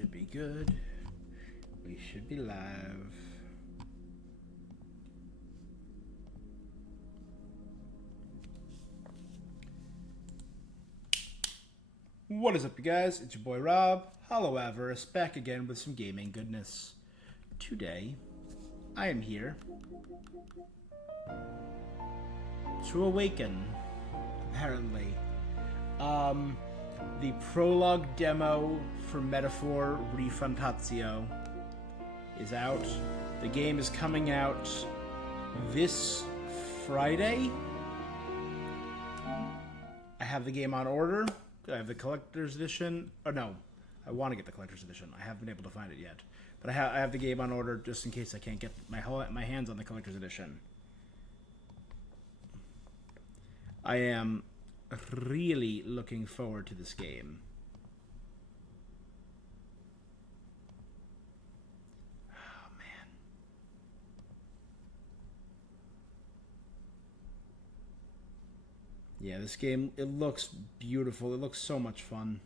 should be good. We should be live. What is up, you guys? It's your boy Rob, Hollow Avarice, back again with some gaming goodness. Today, I am here to awaken, apparently. The prologue demo for Metaphor ReFantazio is out. The game is coming out this Friday. I have the game on order. I have the collector's edition. Oh no, I want to get the collector's edition. I haven't been able to find it yet, but I have the game on order just in case I can't get my hands on the collector's edition. I am really looking forward to this game. Oh man. Yeah, this game, it looks beautiful. It looks so much fun.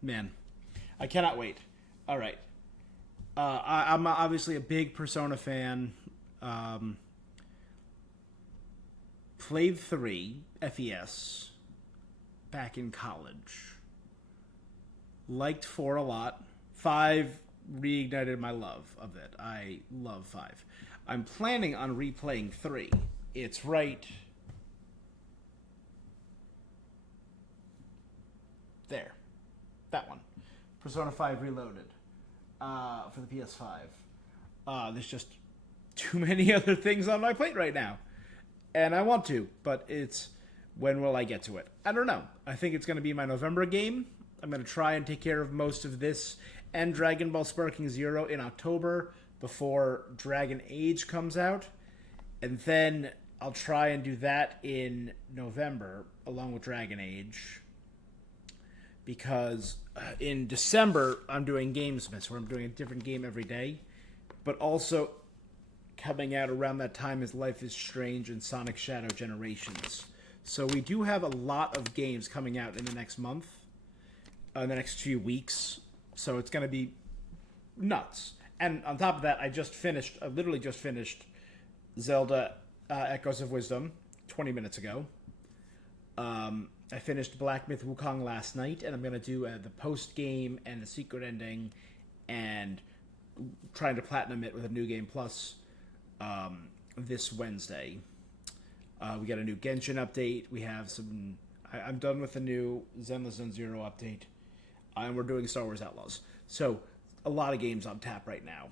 Man, I cannot wait. All right. I'm obviously a big Persona fan. Played 3 FES back in college. Liked 4 a lot. 5 reignited my love of it. I love 5. I'm planning on replaying 3. It's right there. That one. Persona 5 Reloaded. For the PS5. There's just too many other things on my plate right now. And I want to, but it's... When will I get to it? I don't know. I think it's going to be my November game. I'm going to try and take care of most of this and Dragon Ball Sparking Zero in October before Dragon Age comes out. And then I'll try and do that in November along with Dragon Age. Because in December, I'm doing Gamesmas, where I'm doing a different game every day. But also, coming out around that time is Life is Strange and Sonic Shadow Generations. So we do have a lot of games coming out in the next month, in the next few weeks. So it's going to be nuts. And on top of that, I literally just finished Zelda Echoes of Wisdom 20 minutes ago. I finished Black Myth Wukong last night, and I'm going to do the post-game and the secret ending, and trying to platinum it with a New Game Plus this Wednesday. We got a new Genshin update. We have some... I'm done with the new Zenless Zone Zero update, and we're doing Star Wars Outlaws. So, a lot of games on tap right now.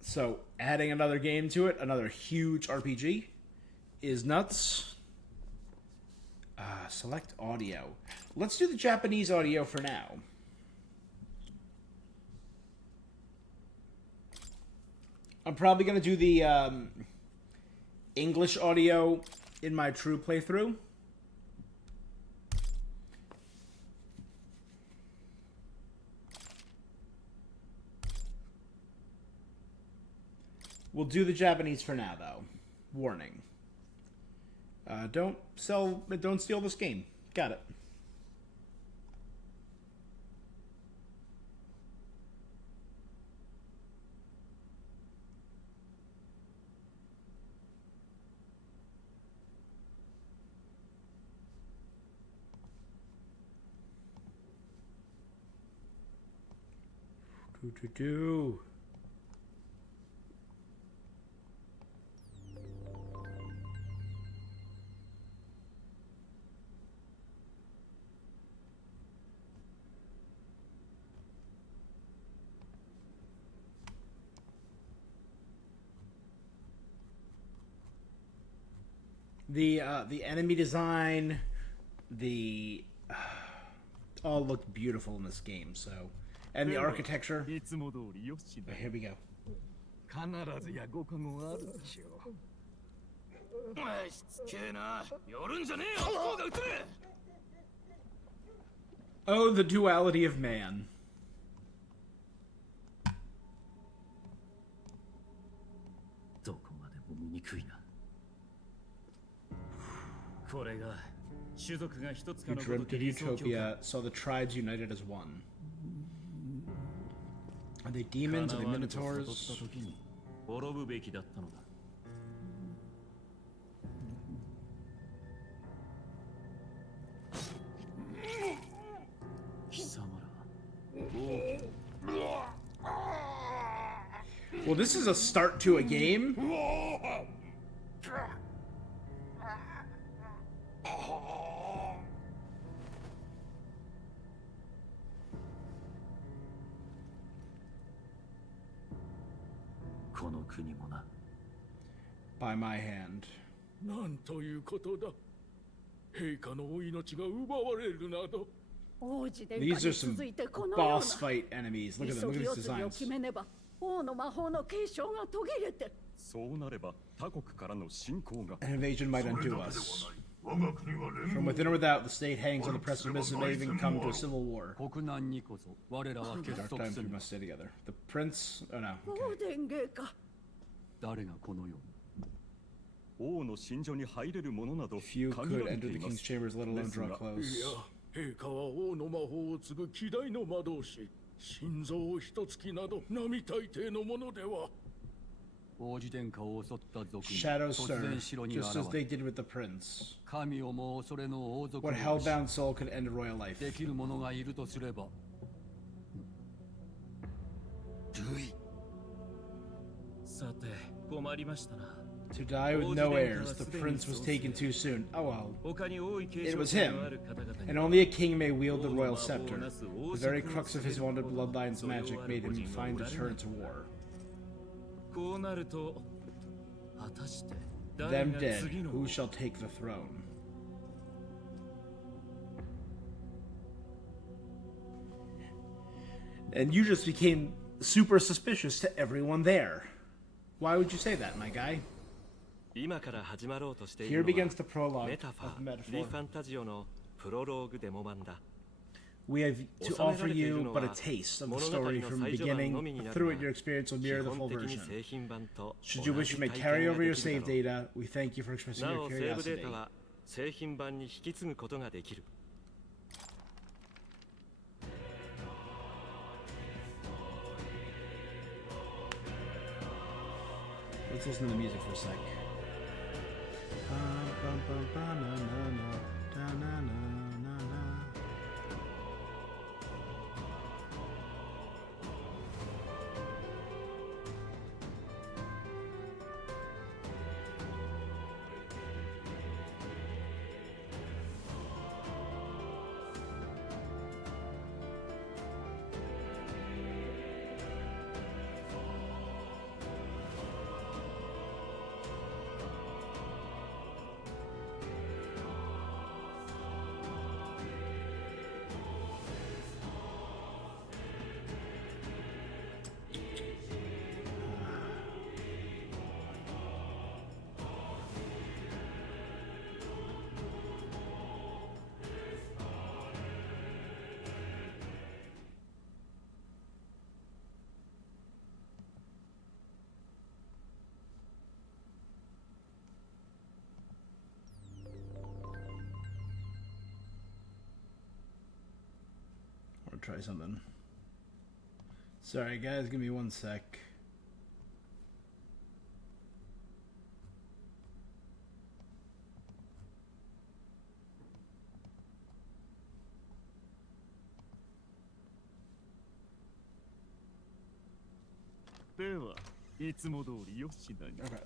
So, adding another game to it, another huge RPG... is nuts. Select audio. Let's do the Japanese audio for now. I'm probably going to do the English audio in my true playthrough. We'll do the Japanese for now, though. Warning. Don't steal this game. Got it. Do. The enemy design, all looked beautiful in this game. So, and the architecture. Here we go. Oh, the duality of man. くいな。これが種族が一つか You のごと dreamt き of 理想郷か。 Utopia, saw the tribes united as one. Are they demons? Are they 叶わぬと悟った minotaurs? 時に滅ぶべきだったのだ。貴様ら。 Well, this is a start to a game. この国もな。 By my hand. なんということだ。陛下のお命が奪われるなど。 These are some boss fight enemies. Look at them. Look at these designs. 王の魔法の継承が途切れて。そうなれば他国からの侵攻が An invasion might undo us. From within or without, the state hangs on the precipice and may even come to a civil war. 国難にこそ我らは結 Dark 束 times す we る。 must stay together. The prince. Oh no. オ Okay. ーデン陛下。誰がこの世に。王の寝所に入れるものなど Few 限 could られて enter い the ま king's す。 chambers, let alone draw い close. や、陛下は王の魔法を継ぐ希代の魔導士。心臓を一突きなど並大抵のものでは。王子殿下を襲った族に Shadows 突 stir, 然城に just 現 as they れ、 did with the prince. 神をも恐れの王族 What に hellbound soul could end a royal life? できる者がいるとすれば、ルイ。さて、困りましたな。 To die with no heirs, the prince was taken too soon. Oh well. 他に多い継 It 承 was 者 him, のある方々に and only a king may wield the royal scepter. The very crux of his wanted bloodline's magic made him find deterrent to war. こうなると、果たして誰 Them が dead, 次の who shall take the throne? And you just became super suspicious to everyone there. Why would you say that, my guy? 今から始まろうとしてい Here るの begins は the prologue メタフ of ァ the リ metaphor. ファンタジオのプロローグデモ版だ。 We have to offer you but a taste of the story from the beginning, but through it your experience will 基 mirror the 本 full 的に version. 製品版と Should you 同 wish じ you may 体 carry 験 over が your できる save だろう。 data, we thank you for expressing な your おセーブデー curiosity. タは製品版に引き継ぐことができる。 Let's listen to the music for a sec. I want to try something. Sorry, guys, give me one sec. Okay.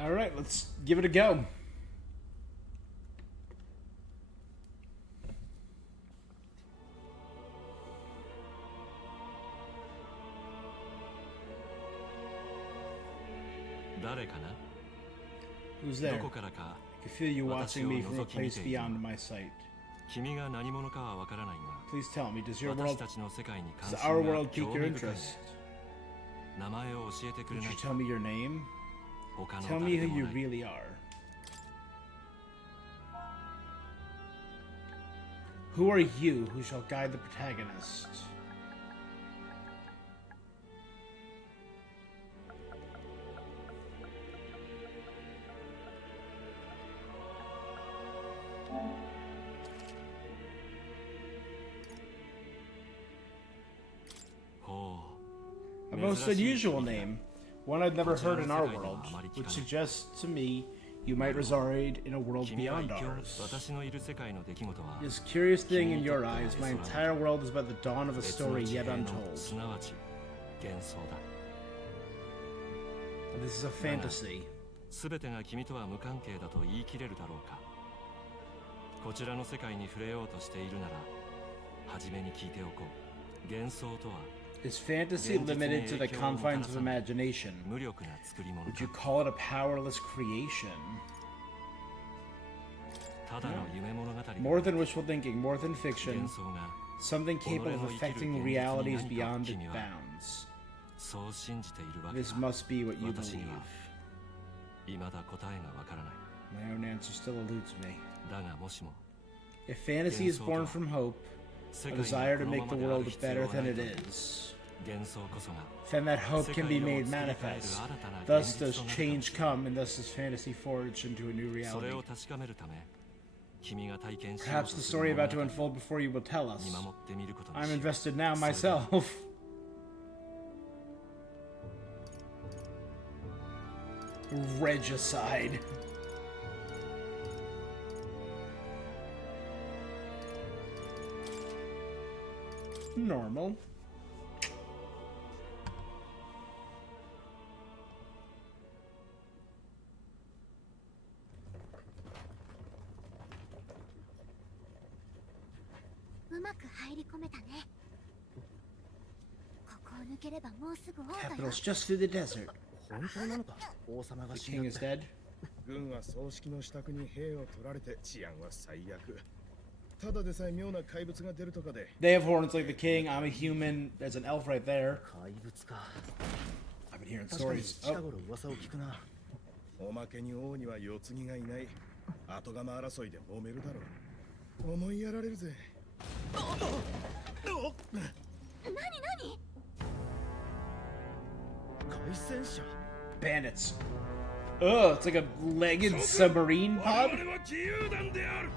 All right, let's give it a go. Who's ど there? こからか I can feel you watching me from a 私を覗き見て place いる。 beyond my sight. 君が何者かはわからない Please tell me, does your が、私 world, たちの世界に関 does 心 our が world pique 興 your 味深い。 interest? 名前を教えてくれ Could な you いか。 tell me your name? 他の Tell 誰 me で who も you ない really are. Who are you who shall guide the protagonist? A most unusual name, one I'd never heard in our world, which suggests to me you might reside in a world 君は beyond 異教 ours. 私のいる世界の出来事は This curious thing in your eyes, my entire world is about the dawn of a 別の story 地 yet 平の untold. すなわち幻想だ This is a fantasy. 全てが君とは無関係だと言い切れるだろうかこちらの世界に触れようとしているなら初めに聞いておこう幻想とは Is fantasy limited to the confines of imagination? 無力な作り物 Would you か call it a powerless creation? ただの夢物語だ More than wishful thinking, more than fiction, 幻想が something capable of affecting realities beyond its bounds. そう信じているわけ This だ must be what you 私 believe. には未だ答えがわからない My own answer still eludes me. だがもしも If fantasy is born from hope, 世 a 界 desire が to この make ま the まである world 必要 better はな than いと it is, 幻想こそが then that hope 世 can 界 be を made 作り変える manifest. 新たな Thus 現 does 実となる change come, and thus is fantasy forged into a new それ reality. を確かめるため君が体験しよう Perhaps と the する story 物 about to 語 unfold before you will tell us. 見守ってみることに I'm しよう invested now myself. Regicide. Normal. Capital's just through the desert. 本当なのか王様が The 死 king ん is だ dead. 軍は葬式の支度に兵を取られて治安は最悪ただでさえ妙な怪物が出るとかで They have horns like the king. I'm a human. There's an elf right there. 怪物か I've been hearing 確かに stories. 近 Oh, 頃噂を聞くなおまけに王には世継ぎがいない後釜争いで揉めるだろう思いやられるぜ海戦車 bandits. Ugh, it's like a legged submarine pod. 我々は自由団である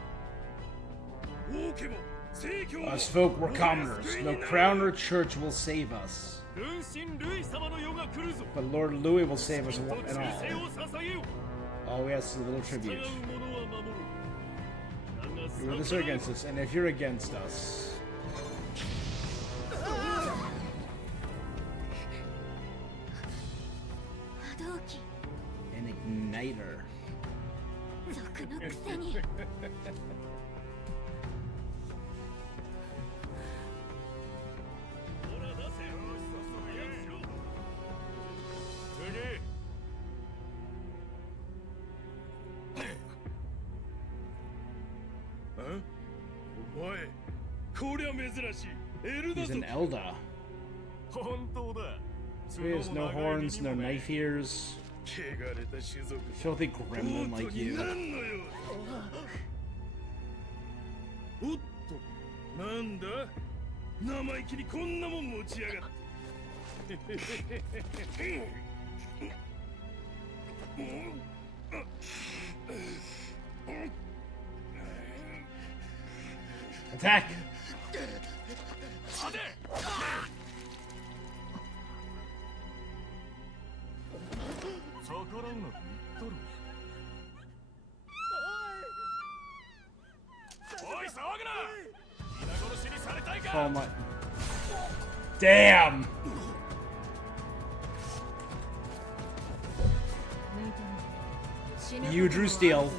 王家も正教も Us folk were commoners. No crown or church will save us. 軍神ルイ様の世が来るぞ But Lord Louis will save us と and 忠 all. 誠を捧げよ All we ask is a little う従 tribute. う者は守るだが You're with us or against us, and if you're against us, 波動機 an igniter. 賊のくせにほら出せよ早くしろ次お前こりゃ珍しいエルダ He's 族 an Elda. 本当だ He has no horns, no knife ears. 汚れた種族 Filthy gremlin like に you. なんのよおっとなんだ生意気にこんなもん持ちやがって Attack! 逆らうなと言っとるおい騒ぐな皆殺しにされたいか Oh my. Damn! You drew steel.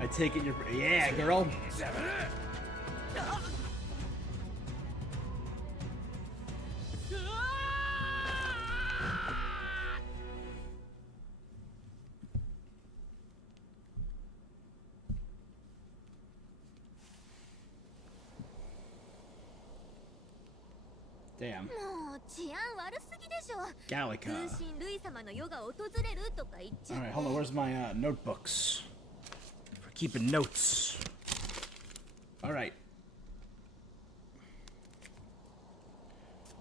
I take it you're. Yeah, girl. Damn. もう治安悪すぎでしょ。 Gallica. 分身ルイ様の世が訪れるとか言っちゃっ Alright, て。 hold on. Where's my notebooks? For keeping notes. Alright.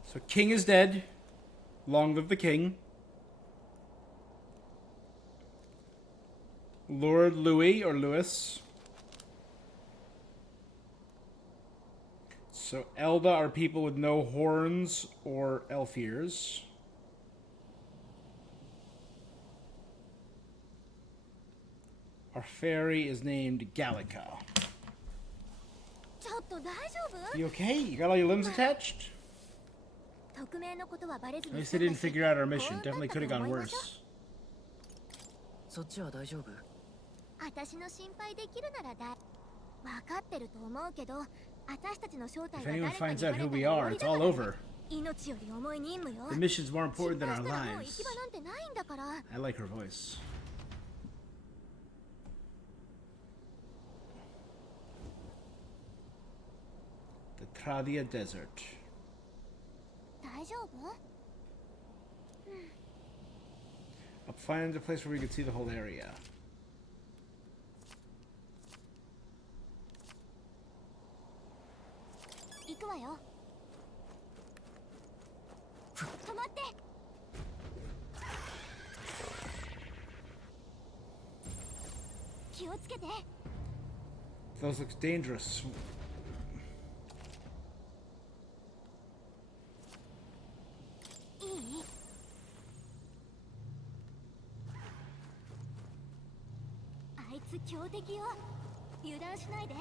So, King is dead. Long live the king. Lord Louis or Louis. So, Elda are people with no horns or elf ears. Our fairy is named Gallica. ちょっと大丈夫？ You okay? You got all your limbs attached? 匿名のことはバレず At に least they didn't figure out our mission. Definitely could have gone worse. そっちは大丈夫？私の心配できるなら分かってると思うけど、私たちの正体 If が anyone 誰か finds に out バレ who た we ら終 are, わり it's だか all ら over. 命より重い任務よ。 The mission's more 心 important than 配 our したらもう行 lives. き場なんてないんだから。 I like her voice. The Tradia Desert. 大丈夫？ I'll find a place where we can see the whole area. 行くわよ。止まって。気をつけて。 Those look dangerous. いい？あいつ強敵よ。油断しないで。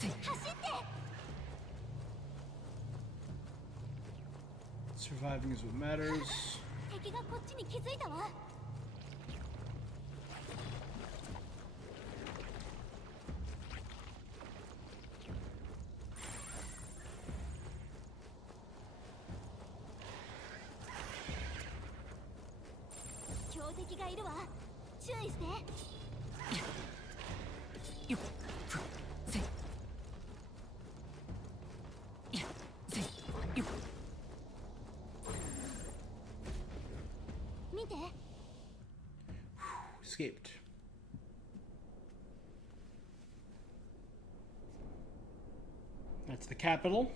走って。 Surviving is what matters. 敵がこっちに気づいたわ。強敵がいるわ。注意して。よっせいやせいよっ見て。 Escaped. That's the capital.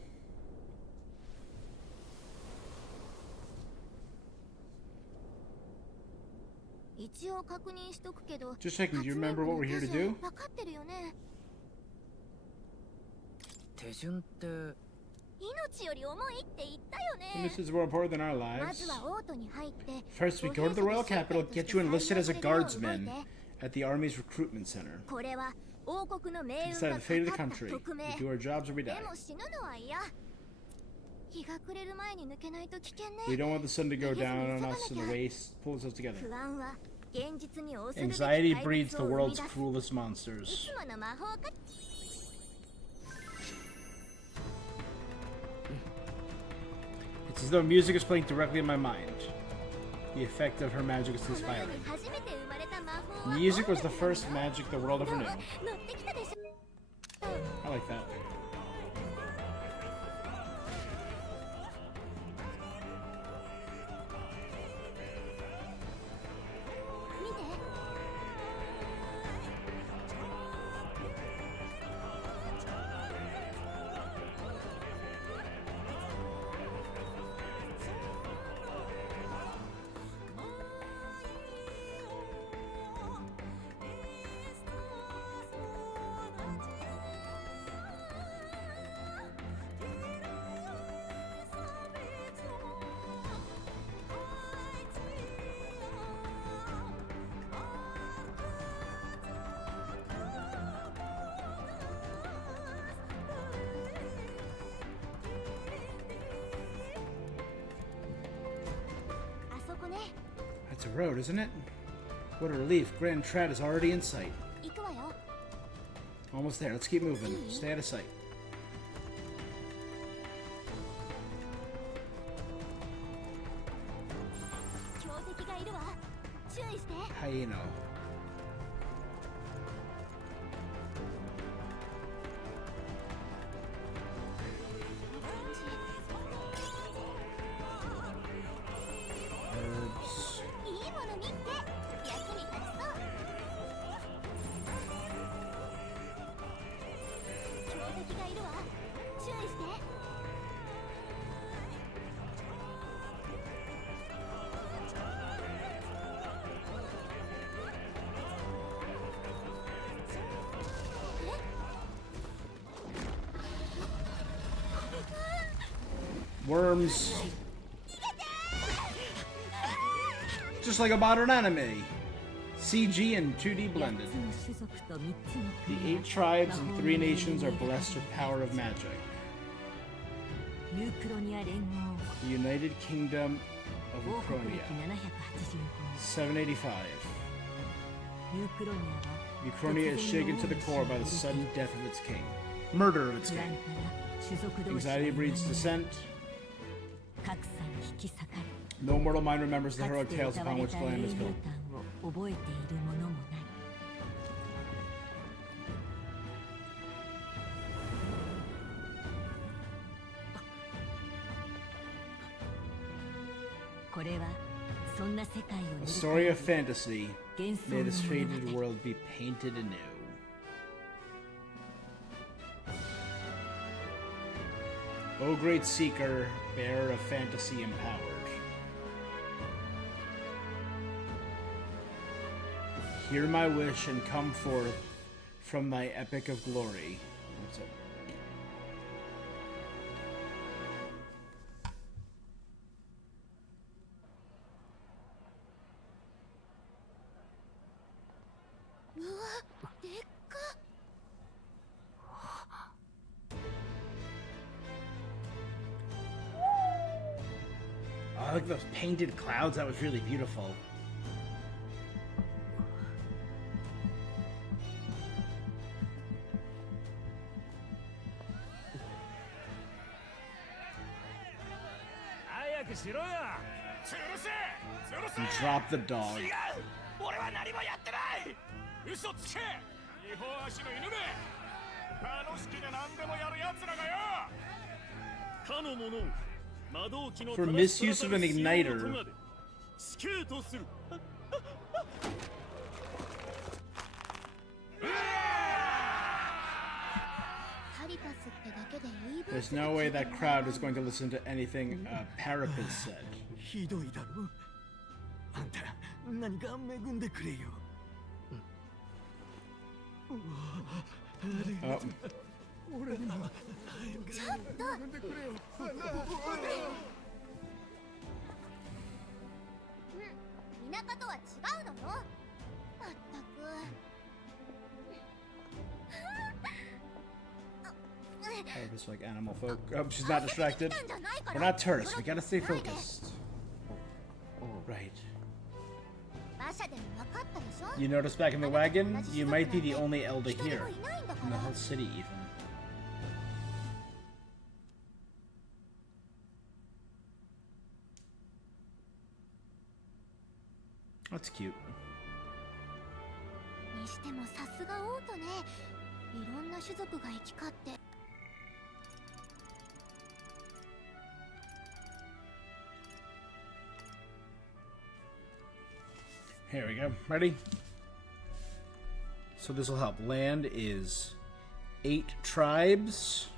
一応確認しとくけど。 Just checking, do you remember what we're here to do? 分かってるよね。手順って。命より重いって言ったよ And ね。 this is more important than our ま lives. ずはオートに入って。 First, we go to the royal capital, get you enlisted as a guardsman at the army's recruitment center. これは王国の命 To 運 decide が the fate of the かかった country. 匿名。 We do our jobs or we で die. も死ぬのは嫌。日が暮れる前に抜けないと危険 We ね。 don't want the sun to go down on us in the race. Pull ourselves together. 不安は現実に恐るべき Anxiety 怪 breeds 物 the を生み world's 出す。 cruelest い monsters. つもの魔法か。 It's as though music is playing directly in my mind. The effect of her magic is この世 inspiring. に初めて生まれた魔法は Music was the first magic the world ど ever う knew. 乗ってきたでしょ。 I like that. 見て。あそこね。 That's a road, isn't it? What a relief. Grand Trad is already in sight. 行くわよ。 Almost there. Let's keep moving. Stay out of sight. 強敵がいるわ。注意して。 Hyeno. 敵がいるわ。注意して。Worms. Just like a modern anime. CG and 2D blended. The 8 tribes and 3 nations are blessed with power of magic. The United Kingdom of Ukronia. 785. Ukronia is shaken to the core by the sudden death of its king. Murder of its king. Anxiety breeds dissent. No mortal mind remembers the heroic tales upon which the land is built. A story of fantasy. May this faded world be painted anew. O great seeker, bearer of fantasy empowered. Hear my wish and come forth from thy epic of glory. That's it. Oh, look at those painted clouds. That was really beautiful. You drop the dog. For misuse of an igniter. There's no way that crowd is going to listen to anything Parapis said. ひどいだろ。あんた何か恵んでくれよ。俺にもちょっと。田舎とは違うのよ。まったく。Parapis like animal folk. Oh, she's not distracted. We're not tourists. We gotta stay focused. Right. You notice back in the wagon? You might be the only elder here. In the whole city, even. That's cute. Here we go. Ready? So this will help. Land is 8 tribes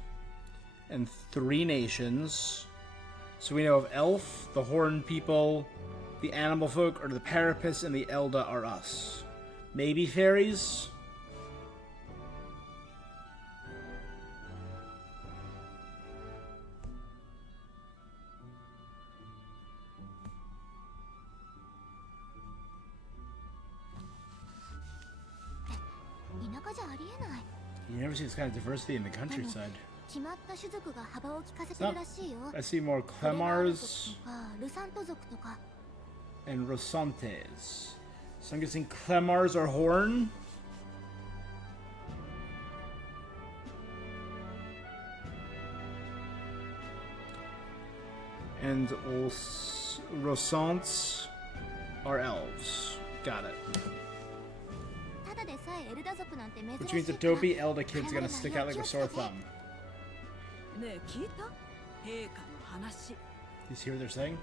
and 3 nations. So we know of Elf, the Horn people, the Animal Folk, or the Parapis, and the Elda are us. Maybe fairies? You never see this kind of diversity in the countryside. No, I see more Clemars and Rosantes. So I'm guessing Clemars are Horn? And Rosants are elves. Got it. Which means the dopey Elder kid's gonna stick out like a sore thumb. You see what they're saying?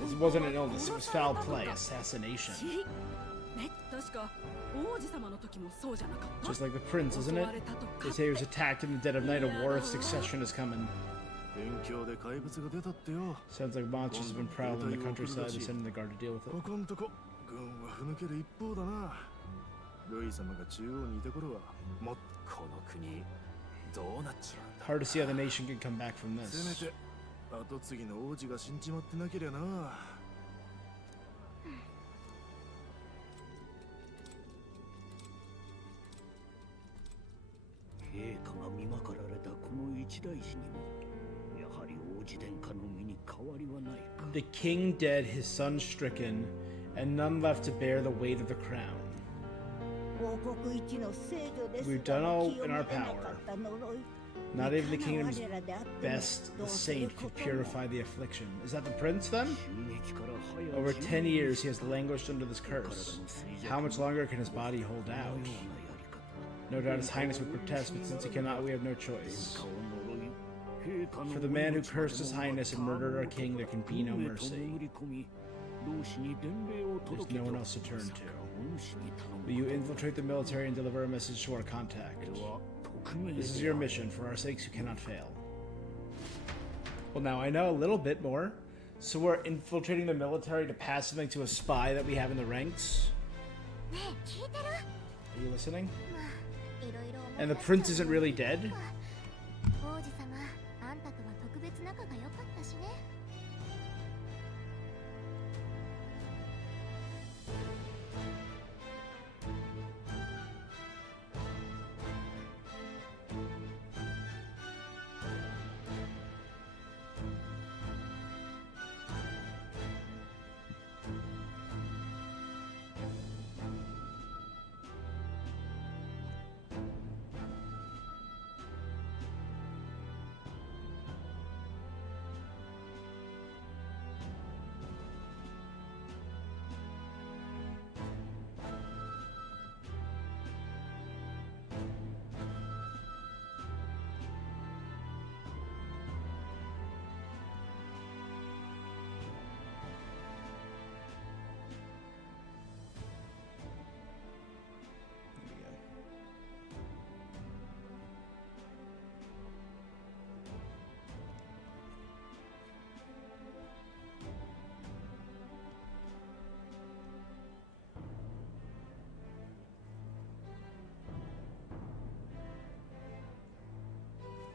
This wasn't an illness, it was foul play, assassination. ね、確か王子様の時もそうじゃなかった。 Just like the prince, isn't it? They say he was attacked in the dead of night. A war of succession is coming. 辺境で怪物が出たってよ。 Sounds like monsters have been prowling the countryside. They're sending the guard to deal with こ it. こんとこ軍はふぬける一方だな。ルイ様が中央にいた頃はもっこの国どうなっちまうんだ。 Hard to see how the nation can come back from せめ this. て後継ぎの王子が死んじまってなけりゃな。陛下が見まかられたこの一大事にもやはり王子殿下の身に変わりはないか。 The king dead, his son stricken, and none left to bear the weight of the crown. We've done all in our power. Not even the kingdom's best, the saint, could purify the affliction. Is that the prince then? Over 10 years he has languished under this curse. How much longer can his body hold out? No doubt his highness would protest, but since he cannot, we have no choice. For the man who cursed his highness and murdered our king, there can be no mercy. There's no one else to turn to. Will you infiltrate the military and deliver a message to our contact? This is your mission. For our sakes, you cannot fail. Well, now I know a little bit more. So we're infiltrating the military to pass something to a spy that we have in the ranks? Are you listening? And the prince isn't really dead? 王子様、あんたとは特別仲が良かったしね。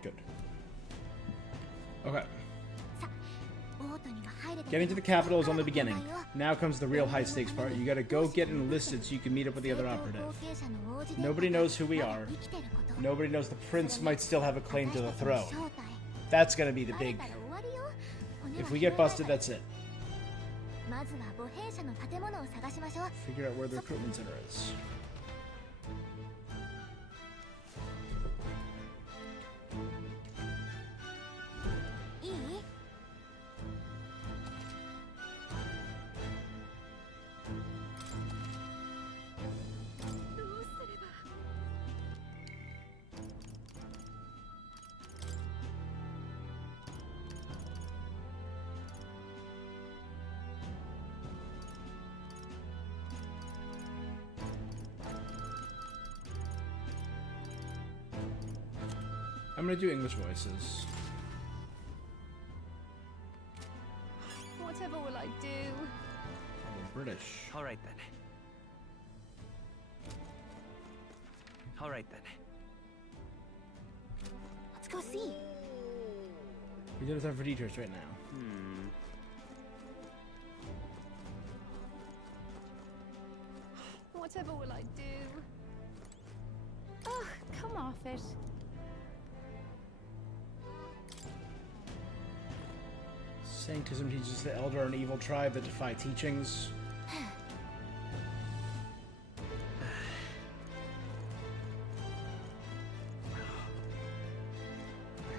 Good. Okay. さ、ボートには入れて Getting to the capital is only beginning. Now comes the real high stakes part. You gotta go get enlisted so you can meet up with the other operative. Nobody knows who we are. Nobody knows the prince might still have a claim to the throne. That's gonna be the big... If we get busted, that's it. まずは母兵舎の建物を探しましょう。 Figure out where the recruitment center is. I'm gonna do English voices. Whatever will I do? I'm British. All right then. All right then. Let's go see. We don't have time for detours right now. Whatever will I do? Oh, come off it. Sanctism teaches the elder an evil tribe that defy teachings.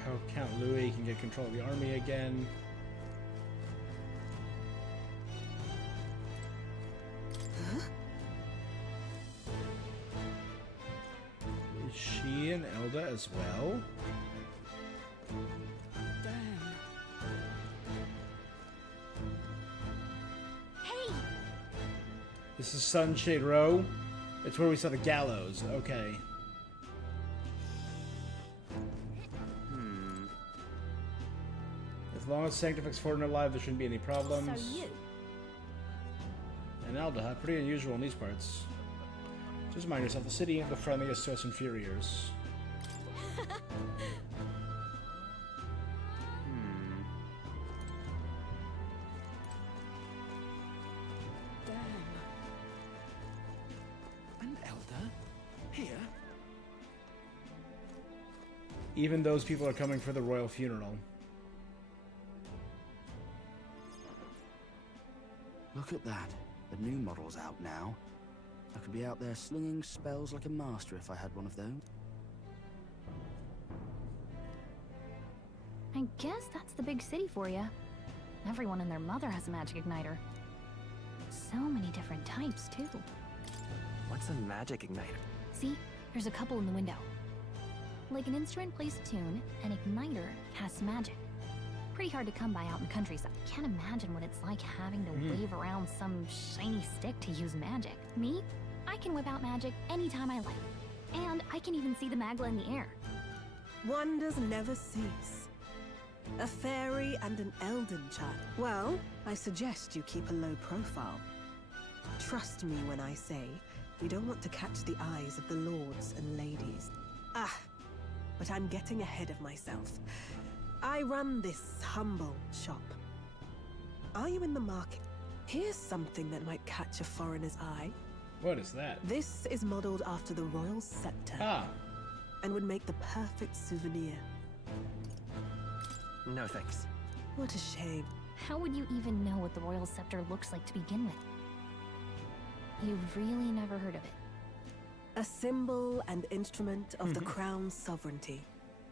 How Count Louis can get control of the army again. Is she an Elda as well? This is Sunshade Row. It's where we saw the gallows. Okay. As long as Sanctifex Fortin are alive, there shouldn't be any problems. So you. And Alda, pretty unusual in these parts. Just remind yourself, the city ain't the friendliest to us inferiors. An elder? Here? Even those people are coming for the royal funeral. Look at that. The new model's out now. I could be out there slinging spells like a master if I had one of those. I guess that's the big city for you. Everyone and their mother has a magic igniter. So many different types, too. What's a magic igniter? See? There's a couple in the window. Like an instrument plays a tune, an igniter casts magic. Pretty hard to come by out in the countryside. Can't imagine what it's like having to wave around some shiny stick to use magic. Me? I can whip out magic anytime I like. And I can even see the Magla in the air. Wonders never cease. A fairy and an elden child. Well, I suggest you keep a low profile. Trust me when I say you don't want to catch the eyes of the lords and ladies. But I'm getting ahead of myself. I run this humble shop. Are you in the market? Here's something that might catch a foreigner's eye. What is that? This is modeled after the royal scepter. And would make the perfect souvenir. No thanks. What a shame. How would you even know what the royal scepter looks like to begin with? You've really never heard of it. A symbol and instrument of the crown's sovereignty.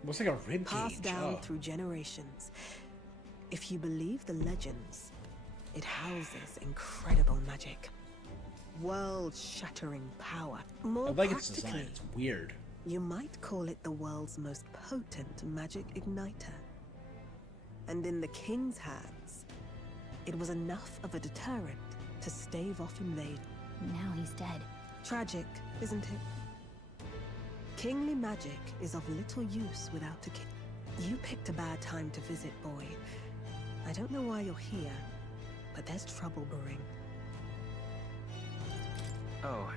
Looks like a rib Passed cage. down through generations. If you believe the legends, it houses incredible magic. World-shattering power. More I like its design. practically, It's weird. you might call it the world's most potent magic igniter. And in the king's hands, it was enough of a deterrent to stave off invasion. Now he's dead. Tragic, isn't it? Kingly magic is of little use without a king. You picked a bad time to visit, boy. I don't know why you're here, but there's trouble brewing. Oh,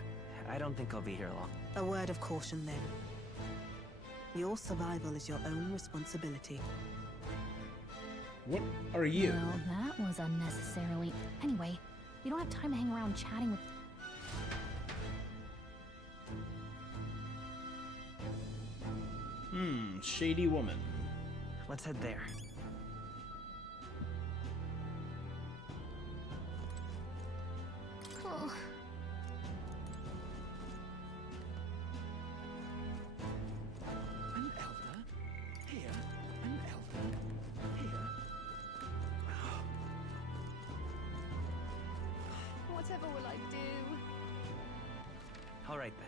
I don't think I'll be here long. A word of caution then. Your survival is your own responsibility. What are you? Well, that was unnecessarily... Anyway, we don't have time to hang around chatting with... Shady woman. Let's head there. Oh. An elder? Here? An elder? Here? Whatever will I do? All right then.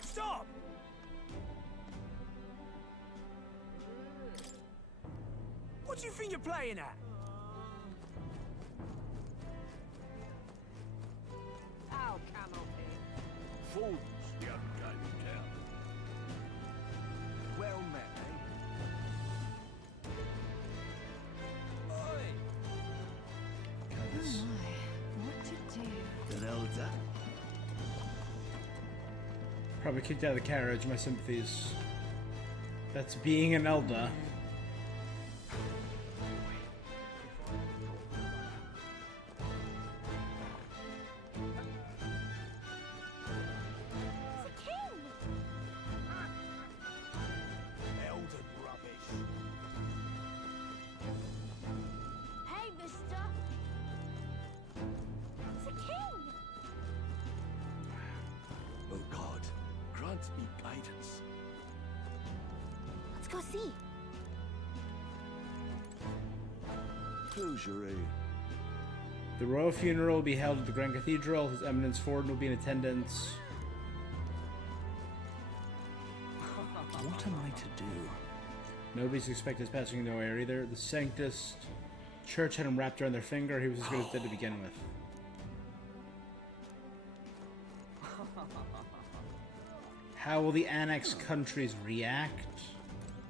Stop! What do you think you're playing at? Ow, canopy. Fools, the unkind town. Well met, eh? Oi! This. What to do? An elder? Probably kicked out of the carriage, my sympathies. That's being an Elda. Elden rubbish. Hey, mister! It's a king! Oh God, grant me guidance. Let's go see. Closure, eh? The royal funeral will be held at the Grand Cathedral. His Eminence Ford will be in attendance. What am I to do? Nobody's expected passing nowhere either. The Sanctus Church had him wrapped around their finger. He was as good as dead to begin with. How will the annexed countries react?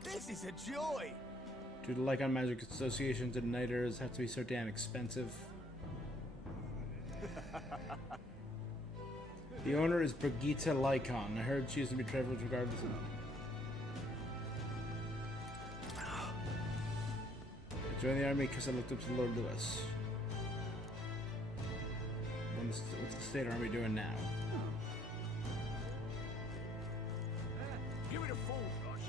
This is a joy! Due to like-on magic associations and nighters have to be so damn expensive. The owner is Brigitte Lycon. I heard she used to be travelers regardless of... I joined the army because I looked up to Lord Lewis. What's the state army doing now? Give it a full flush,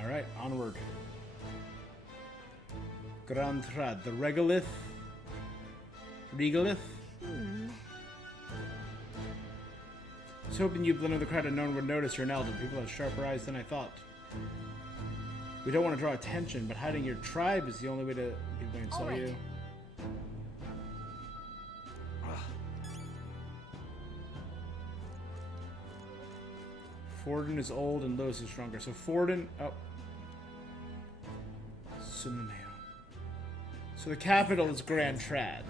eh? Alright, onward. Grand Trad. The Regalith? Regalith? I was hoping you blend of the crowd and no one would notice you're an elder. People have sharper eyes than I thought. We don't want to draw attention, but hiding your tribe is the only way to people can saw you. Forden is old and Lewis is stronger. So Forden... Oh. Sunameo. So the capital is Grand Trad.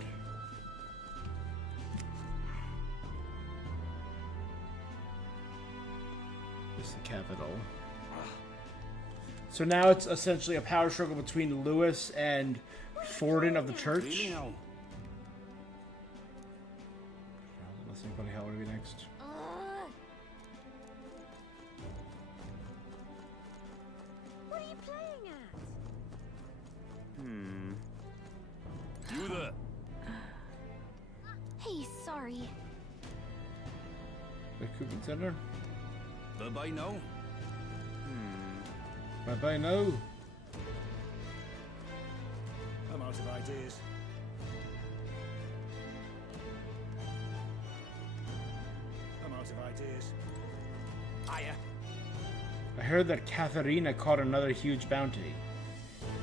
This is the capital. So now it's essentially a power struggle between Lewis and Forden of the Church. Let's think about how would be next. What are you playing at? You there? Hey, sorry. The Coupon Center? Bye-bye now. Bye-bye, no. I'm out of ideas. I'm out of ideas. Hiya. I heard that Katharina caught another huge bounty.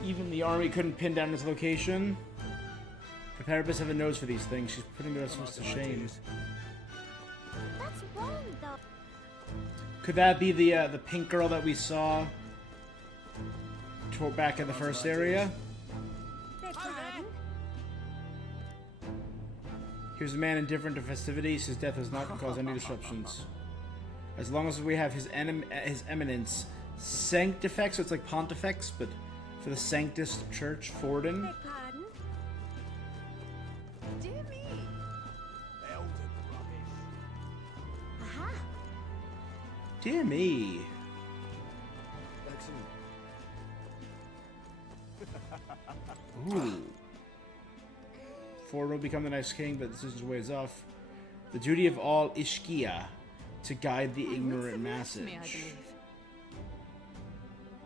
Even the army couldn't pin down its location. The therapists have a nose for these things. She's putting the rest of us to shame. That's wrong, though. Could that be the pink girl that we saw back in the first area? Here's a man indifferent to festivities. His death has not caused any disruptions. As long as we have his eminence Sanctifex, so it's like Pontifex, but for the Sanctus Church, Forden. Pardon? Dear me. Elder rubbish. Aha. Dear me. Ooh. Ford will become the next king, but this is ways off. The duty of all Ishkia to guide the ignorant message.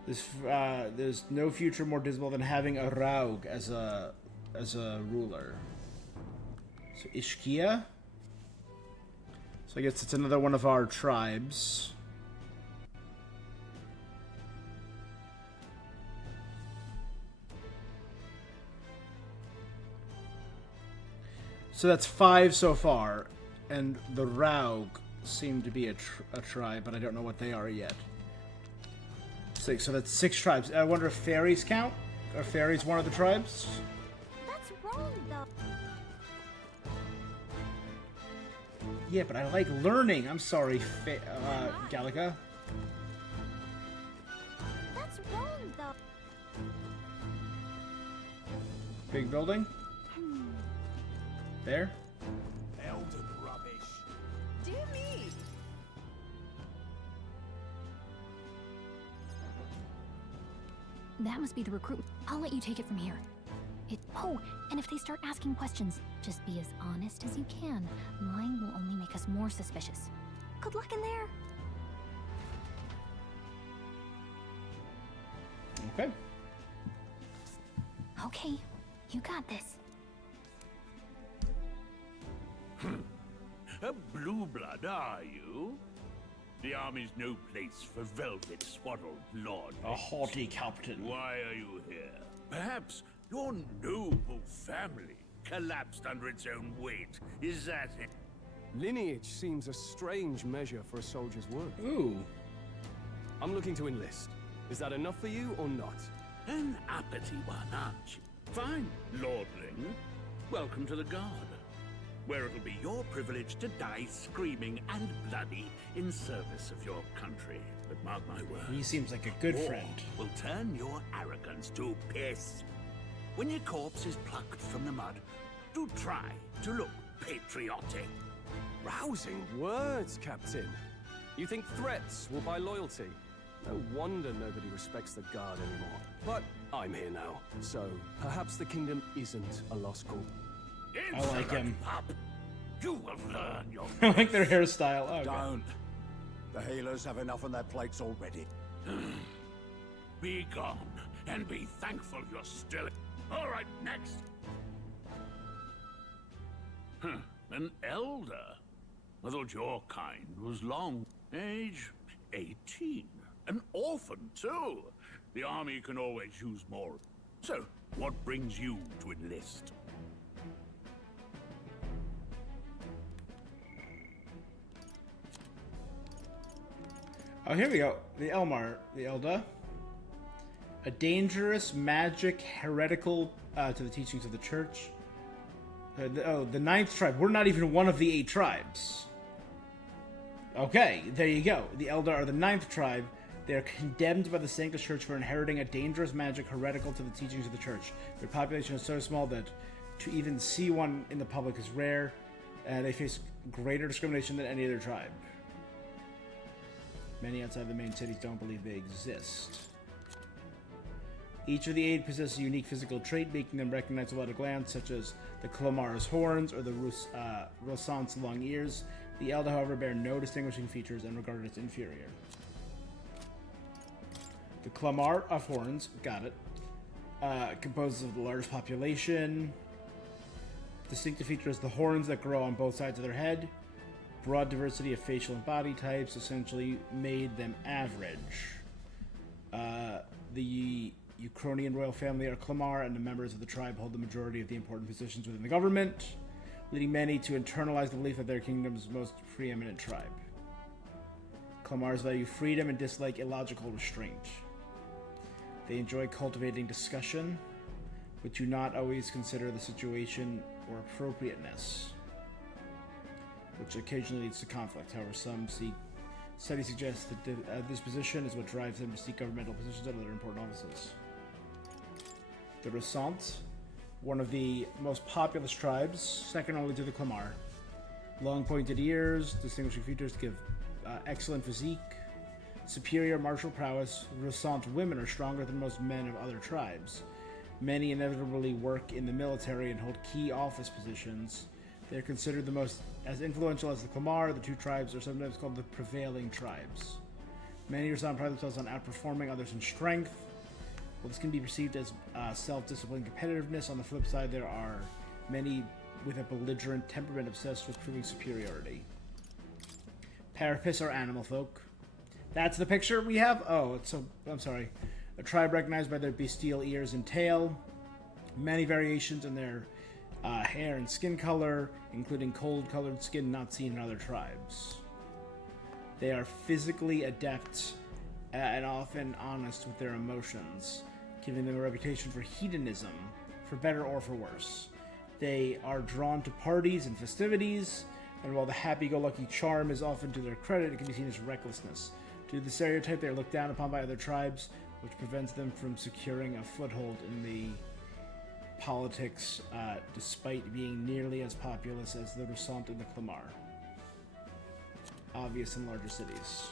There's no future more dismal than having a Raug as a ruler. So Ishkia. So I guess it's another one of our tribes. So that's 5 so far, and the Raug seem to be a tribe, but I don't know what they are yet. 6, so that's 6 tribes. I wonder if fairies count? Are fairies one of the tribes? That's wrong, though. Yeah, but I like learning. I'm sorry, Gallica. That's wrong, though. Big building? There? Elder rubbish. Dear me. That must be the recruit. I'll let you take it from here. Oh, and if they start asking questions, just be as honest as you can. Lying will only make us more suspicious. Good luck in there. Okay. Okay, you got this. A blue blood, are you? The army's no place for velvet swaddled lord. A haughty captain. Why are you here? Perhaps your noble family collapsed under its own weight. Is that it? Lineage seems a strange measure for a soldier's work. Ooh. I'm looking to enlist. Is that enough for you or not? An uppity one, aren't you? Fine, lordling. Welcome to the Guard, where it'll be your privilege to die screaming and bloody in service of your country. But mark my words. He seems like a good war friend. will turn your arrogance to piss. When your corpse is plucked from the mud, do try to look patriotic. Rousing words, Captain. You think threats will buy loyalty? No wonder nobody respects the Guard anymore. But I'm here now, so perhaps the kingdom isn't a lost cause. I like him. Pup. You will learn your I like their hairstyle. Oh, Don't. The healers have enough on their plates already. Be gone, and be thankful you're still... All right, next. An elder? I thought your kind was long. Age 18. An orphan, too. The army can always use more. So, what brings you to enlist? Oh, here we go. The Elmar, the Elda. A dangerous, magic, heretical to the teachings of the church. The ninth tribe. We're not even one of the 8 tribes. Okay, there you go. The Elda are the 9th tribe. They are condemned by the Sanctus Church for inheriting a dangerous magic heretical to the teachings of the church. Their population is so small that to even see one in the public is rare, and they face greater discrimination than any other tribe. Many outside the main cities don't believe they exist. Each of the 8 possesses a unique physical trait, making them recognizable at a glance, such as the Clamar's horns or the Rossant's long ears. The Elda, however, bear no distinguishing features and regarded as inferior. The Clamar of horns, got it, composes of the largest population. Distinctive feature is the horns that grow on both sides of their head. Broad diversity of facial and body types essentially made them average. The Ukrainian royal family are Clamar, and the members of the tribe hold the majority of the important positions within the government, leading many to internalize the belief that their kingdom's most preeminent tribe. Clamars value freedom and dislike illogical restraint. They enjoy cultivating discussion, but do not always consider the situation or appropriateness, which occasionally leads to conflict. However, some studies suggest that this position is what drives them to seek governmental positions and other important offices. The Rossant, one of the most populous tribes, second only to the Clamar. Long pointed ears, distinguishing features give excellent physique, superior martial prowess. Rossant women are stronger than most men of other tribes. Many inevitably work in the military and hold key office positions. They are considered the most as influential as the Clamar. The 2 tribes are sometimes called the prevailing tribes. Many Rossant pride themselves on outperforming others in strength. While this can be perceived as self-discipline competitiveness, on the flip side, there are many with a belligerent temperament obsessed with proving superiority. Parapis are animal folk. That's the picture we have? Oh, I'm sorry. A tribe recognized by their bestial ears and tail. Many variations in their hair and skin color, including cold-colored skin not seen in other tribes. They are physically adept and often honest with their emotions, giving them a reputation for hedonism, for better or for worse. They are drawn to parties and festivities, and while the happy-go-lucky charm is often to their credit, it can be seen as recklessness. Due to the stereotype, they are looked down upon by other tribes, which prevents them from securing a foothold in the politics, despite being nearly as populous as the Rossant and the Clamar. Obvious in larger cities.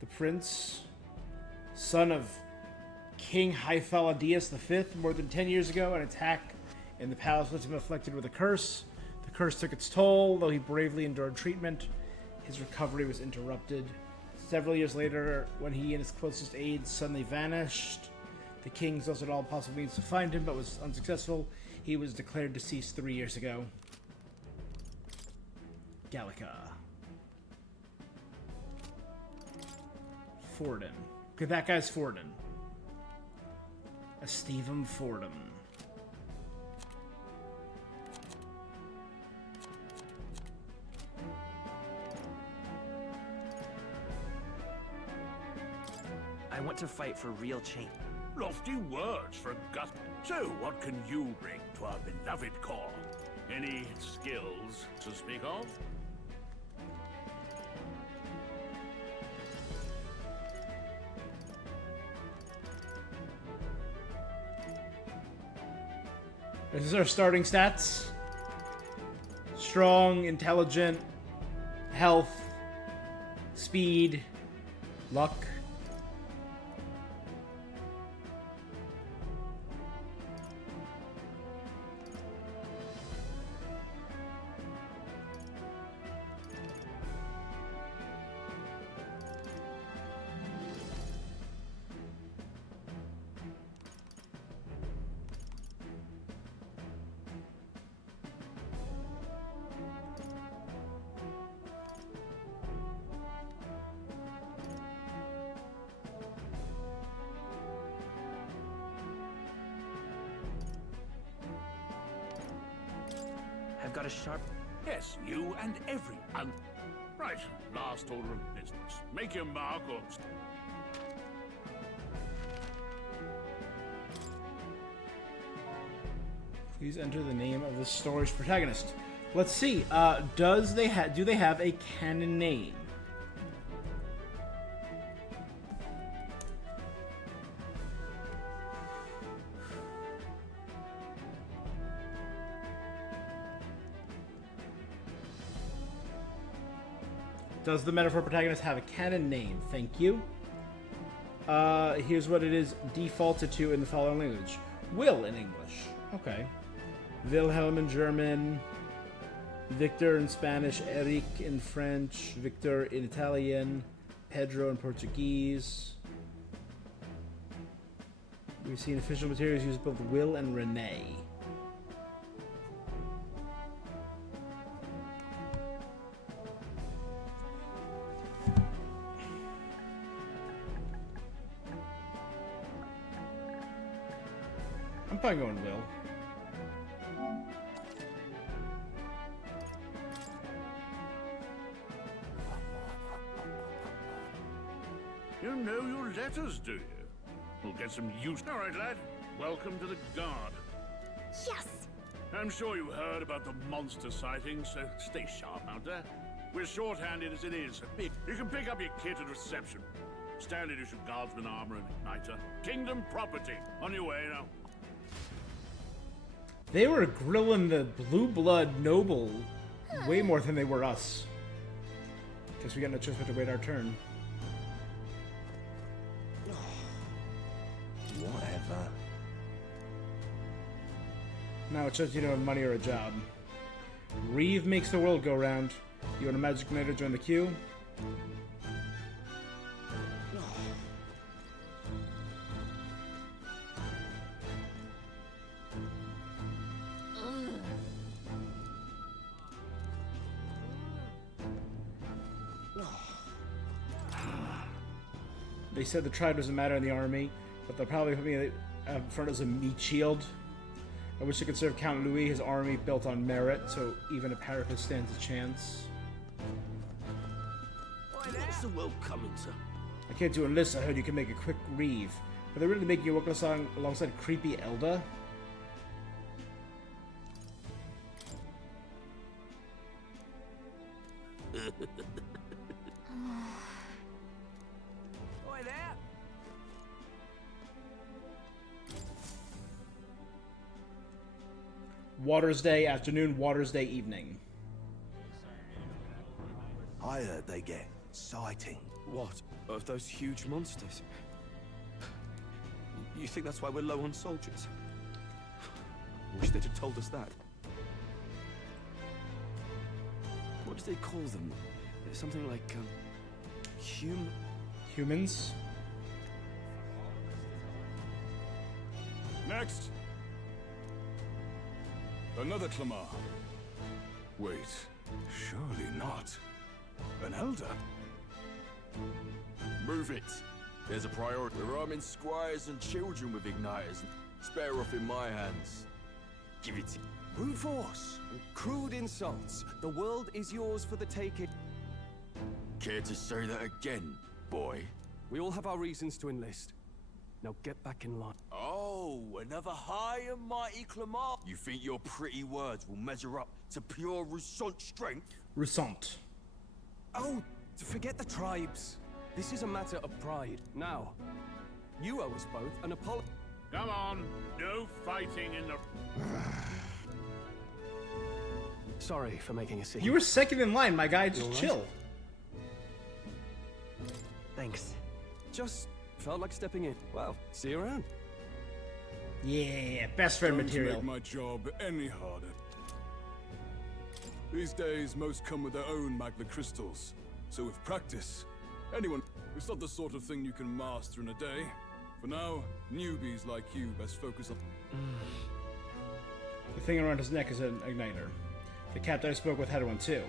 The prince, son of King Hyphaladius V, more than 10 years ago, an attack in the palace left him afflicted with a curse. The curse took its toll, though he bravely endured treatment. His recovery was interrupted. Several years later, when he and his closest aides suddenly vanished, the king exhausted all possible means to find him, but was unsuccessful. He was declared deceased 3 years ago. Gallica. Forden. Okay, that guy's Forden. A Stephen Fordham. I want to fight for real change. Lofty words for a gut. So, what can you bring to our beloved core? Any skills to speak of? This is our starting stats. Strong, intelligent, health, speed, luck. I've got a sharp... Yes, you and everyone. Right, last order of business. Make your mark or... Please enter the name of the story's protagonist. Let's see. Do they have a canon name? Does the metaphor protagonist have a canon name? Thank you. Here's what it is defaulted to in the following language. Will in English. Okay. Wilhelm in German. Victor in Spanish. Eric in French. Victor in Italian. Pedro in Portuguese. We've seen official materials use both Will and Renee. I'm probably going Will. You know your letters, do you? We'll get some use. All right, lad. Welcome to the Guard. Yes! I'm sure you heard about the monster sightings, so stay sharp out there. We're short-handed as it is. You can pick up your kit at reception. Standard issue guardsman armor and igniter. Kingdom property. On your way now. They were grilling the blue blood noble way more than they were us. Guess we got no choice but to wait our turn. Whatever. Now it's just you don't have money or a job. Reeve makes the world go round. You want a magic knight to join the queue? They said the tribe doesn't matter in the army, but they'll probably put me in front as a meat shield. I wish I could serve Count Louis, his army built on merit, so even a parapet stands a chance. What's the world coming to? I can't do enlist. I heard you can make a quick Reeve. Are they really making you work alongside creepy Elda? Oi there! Waters Day afternoon, Waters Day evening. I heard they get sighting. What? Of those huge monsters? You think that's why we're low on soldiers? Wish they'd have told us that. What do they call them? Something like, Humans? Next! Another Clamar. Wait, surely not. An elder? Move it. There's a priority. We're arming squires and children with igniters. It's better off in my hands. Give it to me. brute force, crude insults. The world is yours for the taking. Care to say that again, boy? We all have our reasons to enlist. Now get back in line. Oh, another high and mighty Clamar. You think your pretty words will measure up to pure Rousant strength? Rousant. Oh, forget the tribes. This is a matter of pride. Now, you owe us both an apology. Come on, no fighting in the... Sorry for making a scene. You were second in line, my guy. Just chill. Thanks. Just felt like stepping in. Well, see you around. Yeah, best friend Don't material. make my job any harder. These days, most come with their own Magna crystals. So with practice, anyone... It's not the sort of thing you can master in a day. For now, newbies like you best focus on... The thing around his neck is an igniter. The captain I spoke with had one too.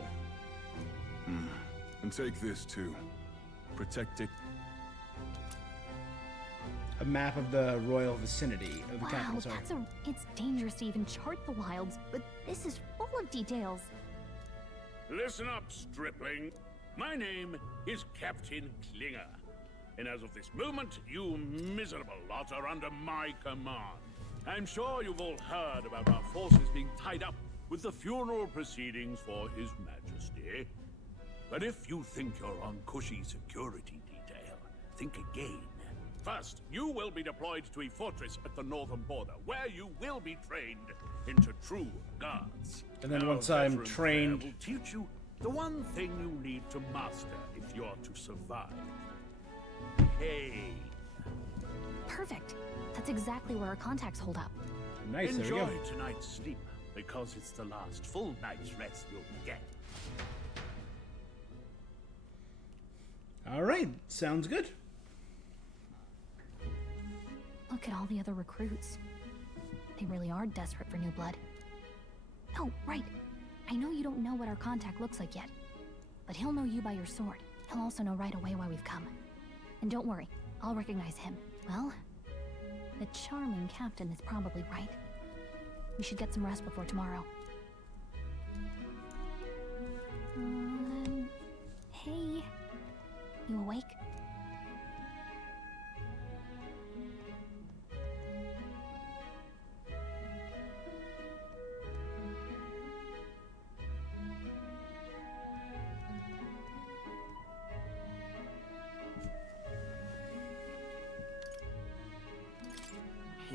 And take this too. Protect it. A map of the royal vicinity of the capital. Sorry. It's dangerous to even chart the wilds, but this is full of details. Listen up, stripling. My name is Captain Klinger. And as of this moment, you miserable lot are under my command. I'm sure you've all heard about our forces being tied up with the funeral proceedings for His Majesty. But if you think you're on cushy security detail, think again. First, you will be deployed to a fortress at the northern border, where you will be trained into true guards. And then Our once I'm veteran trained... there will teach you the one thing you need to master if you're to survive. Hey. Perfect. That's exactly where our contacts hold up. Nice, there we Enjoy go. tonight's sleep, because it's the last full night's rest you'll get. Alright, sounds good. Look at all the other recruits. They really are desperate for new blood. Oh, right. I know you don't know what our contact looks like yet, but he'll know you by your sword. He'll also know right away why we've come. And don't worry, I'll recognize him. Well, the charming captain is probably right. We should get some rest before tomorrow. Hey. You awake?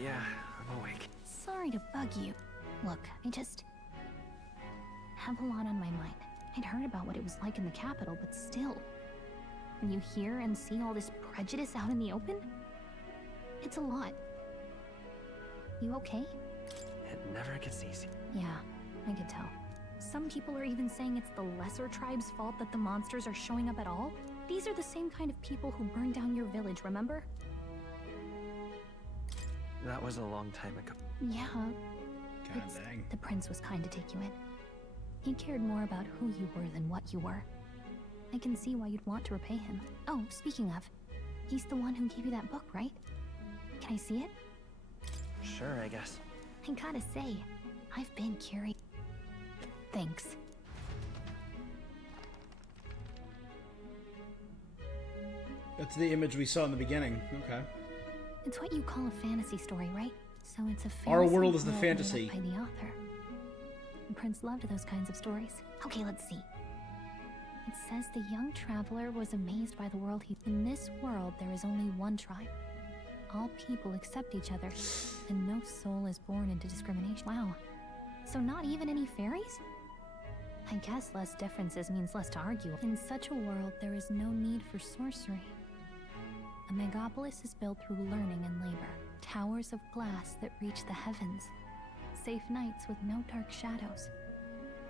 Yeah, I'm awake. Sorry to bug you. Look, I just have a lot on my mind. I'd heard about what it was like in the capital, but still. When you hear and see all this prejudice out in the open, it's a lot. You okay? It never gets easy. Yeah, I could tell. Some people are even saying it's the lesser tribe's fault that the monsters are showing up at all. These are the same kind of people who burned down your village, remember? That was a long time ago. Yeah. God dang. The prince was kind to take you in. He cared more about who you were than what you were. I can see why you'd want to repay him. Oh, speaking of, he's the one who gave you that book, right? Can I see it? Sure, I guess. I gotta say, I've been curious. Thanks. That's the image we saw in the beginning. Okay. It's what you call a fantasy story, right? So it's a fantasy Our world is the made fantasy. up by the author. The prince loved those kinds of stories. Okay, let's see. It says the young traveler was amazed by the world In this world, there is only one tribe. All people accept each other, and no soul is born into discrimination. Wow. So not even any fairies? I guess less differences means less to argue. In such a world, there is no need for sorcery. A megapolis is built through learning and labor. Towers of glass that reach the heavens. Safe nights with no dark shadows.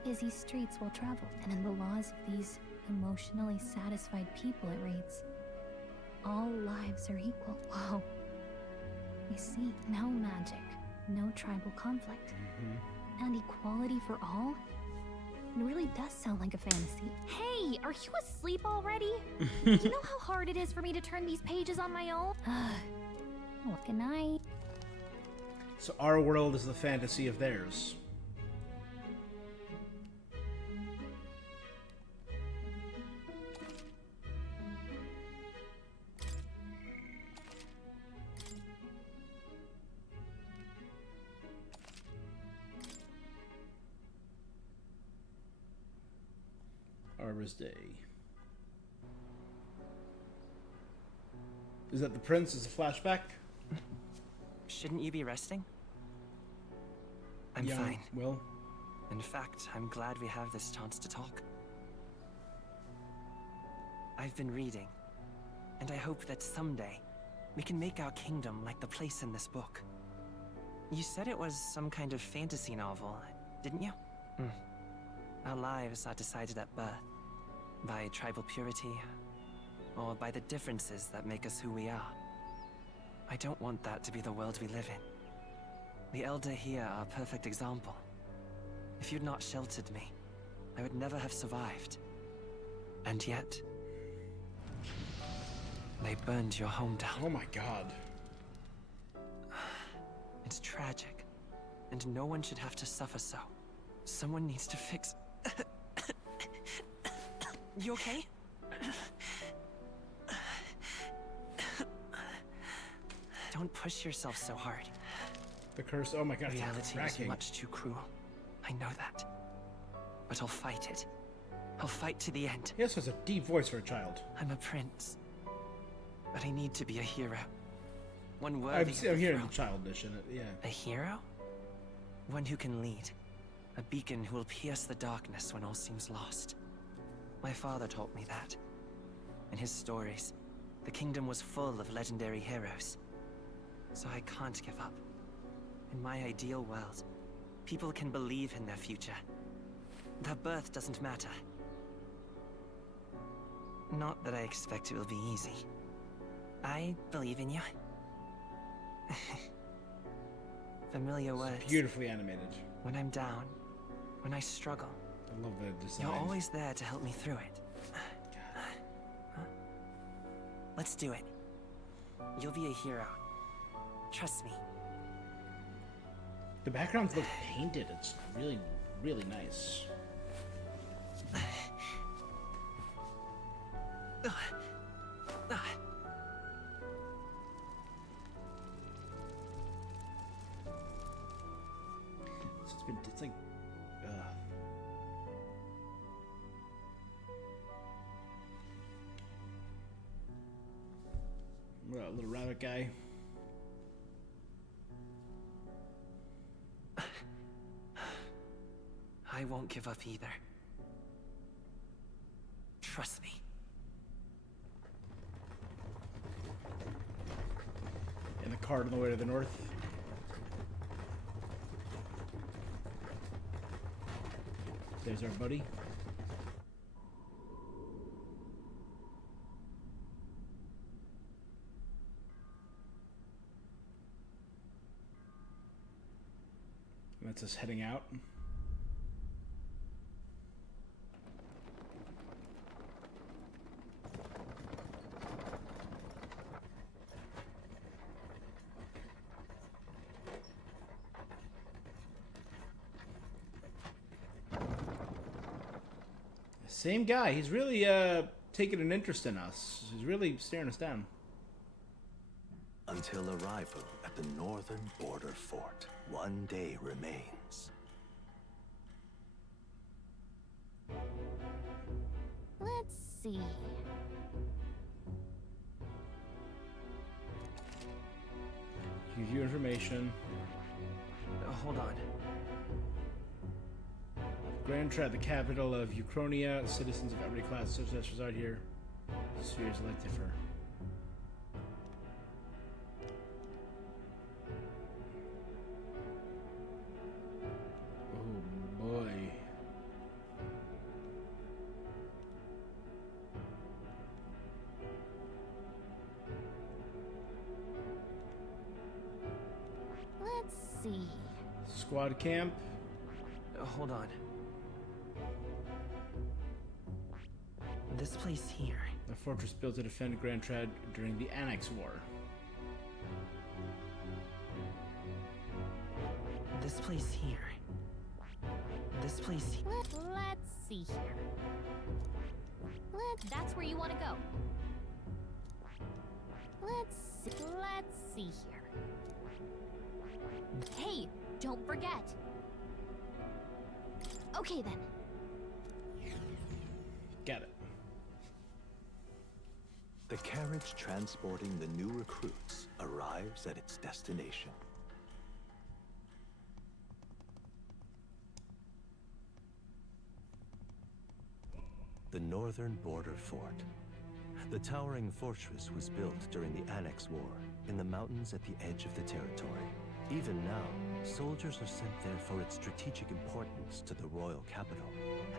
Busy streets well traveled. And in the laws of these emotionally satisfied people, it reads, all lives are equal. Whoa. You see, no magic, no tribal conflict, and equality for all? It really does sound like a fantasy. Hey, are you asleep already? You know how hard it is for me to turn these pages on my own? Well, good night. So our world is the fantasy of theirs. Tomorrow's Day. Is that the prince? Is a flashback? Shouldn't you be resting? I'm Yeah, fine. Will? In fact, I'm glad we have this chance to talk. I've been reading, and I hope that someday we can make our kingdom like the place in this book. You said it was some kind of fantasy novel, didn't you? Our lives are decided at birth, by tribal purity, or by the differences that make us who we are. I don't want that to be the world we live in. The Elder here are a perfect example. If you'd not sheltered me, I would never have survived. And yet, they burned your home down. Oh my god. It's tragic, and no one should have to suffer so. Someone needs to fix... You okay? Don't push yourself so hard. The curse, oh my god, it's Reality is cracking. much too cruel. I know that. But I'll fight it. I'll fight to the end. He also has a deep voice for a child. I'm a prince. But I need to be a hero. One worthy I'm of the hearing throne. the childish in it, yeah. A hero? One who can lead. A beacon who will pierce the darkness when all seems lost. My father taught me that. In his stories, the kingdom was full of legendary heroes. So I can't give up. In my ideal world, people can believe in their future. Their birth doesn't matter. Not that I expect it will be easy. I believe in you. Familiar words. Beautifully animated. When I'm down, when I struggle, I love the design. you're always there to help me through it. Huh? Let's do it. You'll be a hero. Trust me. The backgrounds look painted. It's really, really nice. It's like, what, a little rabbit guy. I won't give up either. Trust me. In the cart on the way to the north. There's our buddy. That's us heading out. Same guy. He's really taking an interest in us. He's really staring us down. Until arrival at the northern border fort, one day remains. Let's see. Review information. Hold on. Grand Trad, the capital of Uchronia. Citizens of every class such as reside here. Spheres like differ. Oh boy. Let's see. Squad camp. Hold on. This place here. A fortress built to defend Grand Trad during the Annex War. This place here. This place here. Let's see here. That's where you want to go. Let's see here. Hey, don't forget. Okay then. Got The carriage transporting the new recruits arrives at its destination. The northern border fort. The towering fortress was built during the Annex War in the mountains at the edge of the territory. Even now, soldiers are sent there for its strategic importance to the royal capital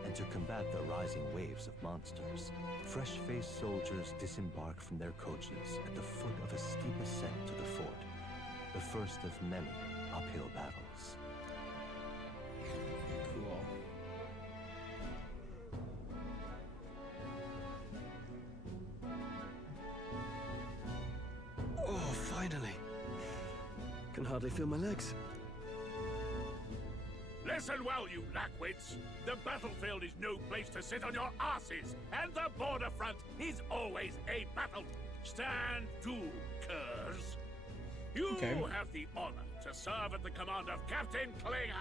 and to combat the rising waves of monsters. Fresh-faced soldiers disembark from their coaches at the foot of a steep ascent to the fort, the first of many uphill battles. Cool. Oh, finally. Can hardly feel my legs. Listen well, you lackwits. The battlefield is no place to sit on your asses, and the border front is always a battle. Stand to, curs. You have the honor to serve at the command of Captain Klinger,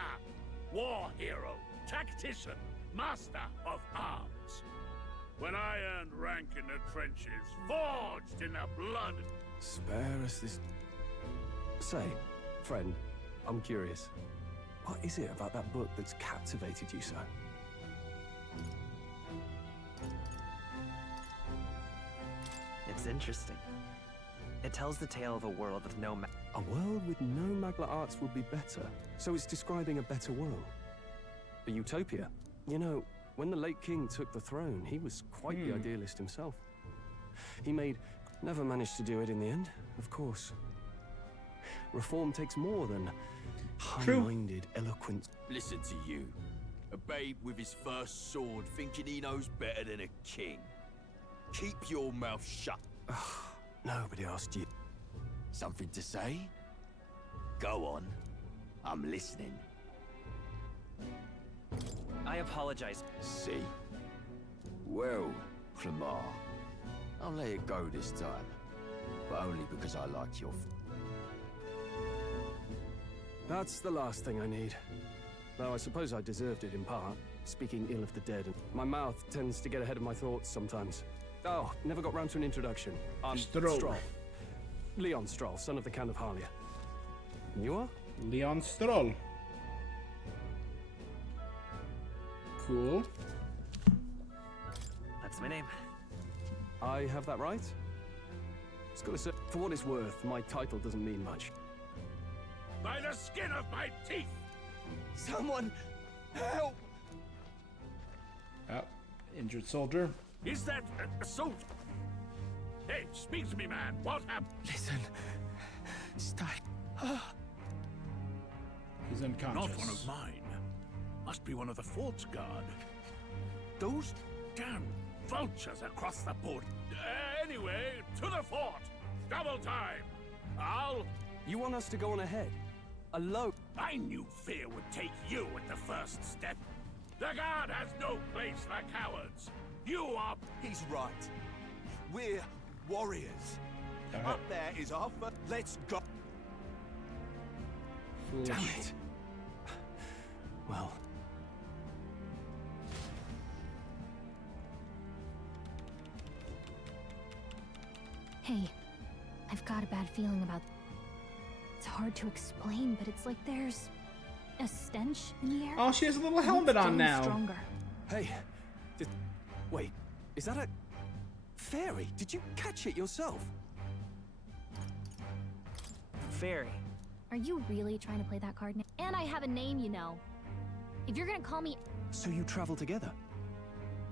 war hero, tactician, master of arms. When I earned rank in the trenches, forged in the blood. Spare us this... Say, friend, I'm curious. What is it about that book that's captivated you so? It's interesting. It tells the tale of a world with no A world with no Magla arts would be better. So it's describing a better world. A utopia. You know, when the late king took the throne, he was quite the idealist himself. He never managed to do it in the end, of course. Reform takes more than high-minded eloquence. Listen to you. A babe with his first sword thinking he knows better than a king. Keep your mouth shut. Nobody asked you. Something to say? Go on. I'm listening. I apologize. See? Well, Clemar, I'll let it go this time. But only because I like your... That's the last thing I need. Though I suppose I deserved it in part, speaking ill of the dead. My mouth tends to get ahead of my thoughts sometimes. Oh, never got round to an introduction. I'm Stroll. Leon Stroll, son of the Count of Harlia. And you are? Leon Stroll. Cool. That's my name. I have that right? It's got to say, for what it's worth, my title doesn't mean much. By the skin of my teeth! Someone help! Injured soldier. Is that a soldier? Hey, speak to me, man. What happened? Listen. Stay. He's unconscious. Not one of mine. Must be one of the fort's guard. Those damn vultures across the board. Anyway, to the fort. Double time. You want us to go on ahead? Alone? I knew fear would take you at the first step. The guard has no place for cowards. You are... He's right. We're warriors. Up there is our first... Let's go. Damn it. Well... Hey, I've got a bad feeling about... It's hard to explain, but it's like there's a stench in the air. Oh, she has a little helmet on now. Stronger. Hey, wait, is that a fairy? Did you catch it yourself? Fairy. Are you really trying to play that card now? And I have a name, you know. If you're gonna call me... So you travel together?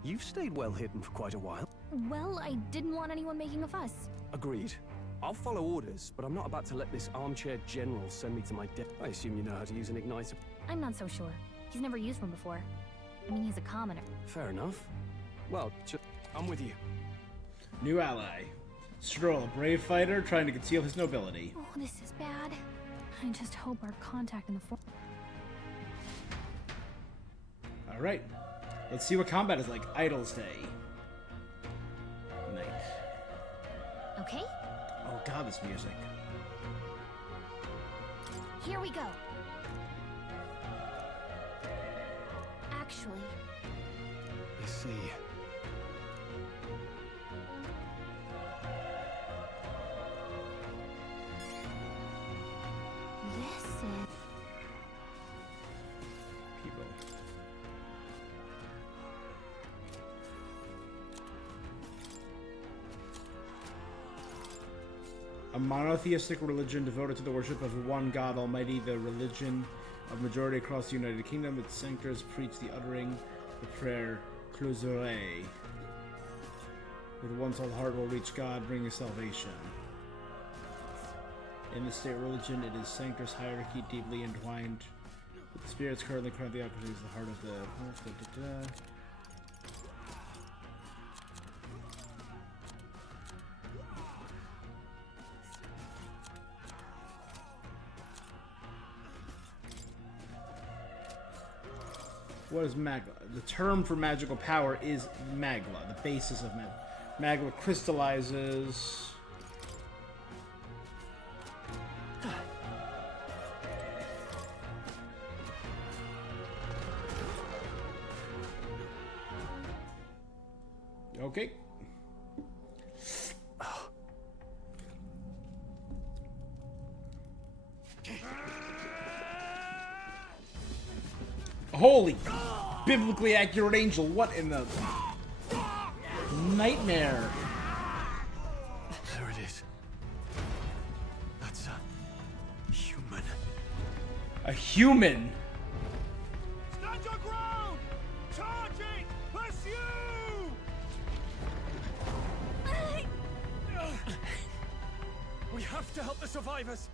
You've stayed well hidden for quite a while. Well, I didn't want anyone making a fuss. Agreed. I'll follow orders, but I'm not about to let this armchair general send me to my death. I assume you know how to use an igniter. I'm not so sure. He's never used one before. I mean, he's a commoner. Fair enough. Well, I'm with you. New ally. Stroll, a brave fighter trying to conceal his nobility. Oh, this is bad. I just hope our contact in the fort... Alright. Let's see what combat is like. Idle's Day. Night. Okay? Oh god, this music. Here we go. Actually... I see. A monotheistic religion devoted to the worship of one God Almighty, the religion of majority across the United Kingdom. Its sanctors preach the uttering the prayer Closure. With one's whole heart will reach God, bringing salvation. In the state religion, it is sanctors hierarchy deeply entwined with the spirits currently crowned the opportunity is the heart of the. What is Magla? The term for magical power is Magla, the basis of Magla crystallizes. Okay. Holy biblically accurate angel, what in the nightmare? There it is. That's a human. A human? Stand your ground! Charging! Pursue! We have to help the survivors.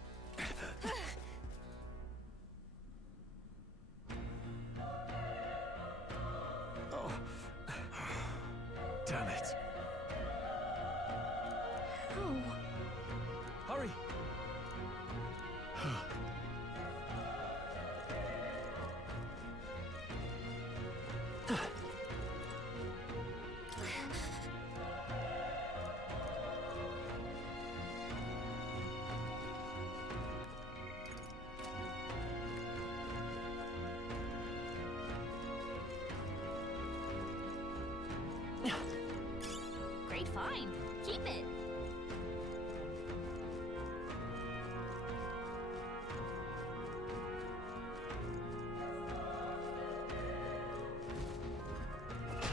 Damn it. Hurry. Great find. Keep it.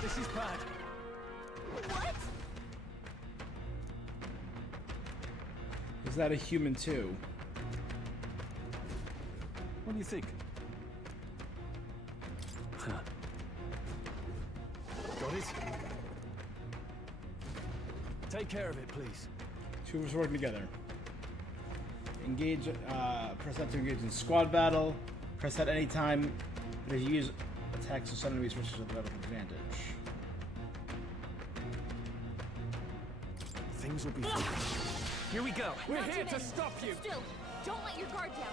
This is bad. What? Is that a human too? What do you think? Got it? Take care of it, please. Two of us working together. Engage, press that to engage in squad battle. Press that anytime that you use attacks to sudden enemies versus the battle advantage. Things will be fine. Here we go. We're Not here too to many. stop you. Still, don't let your guard down.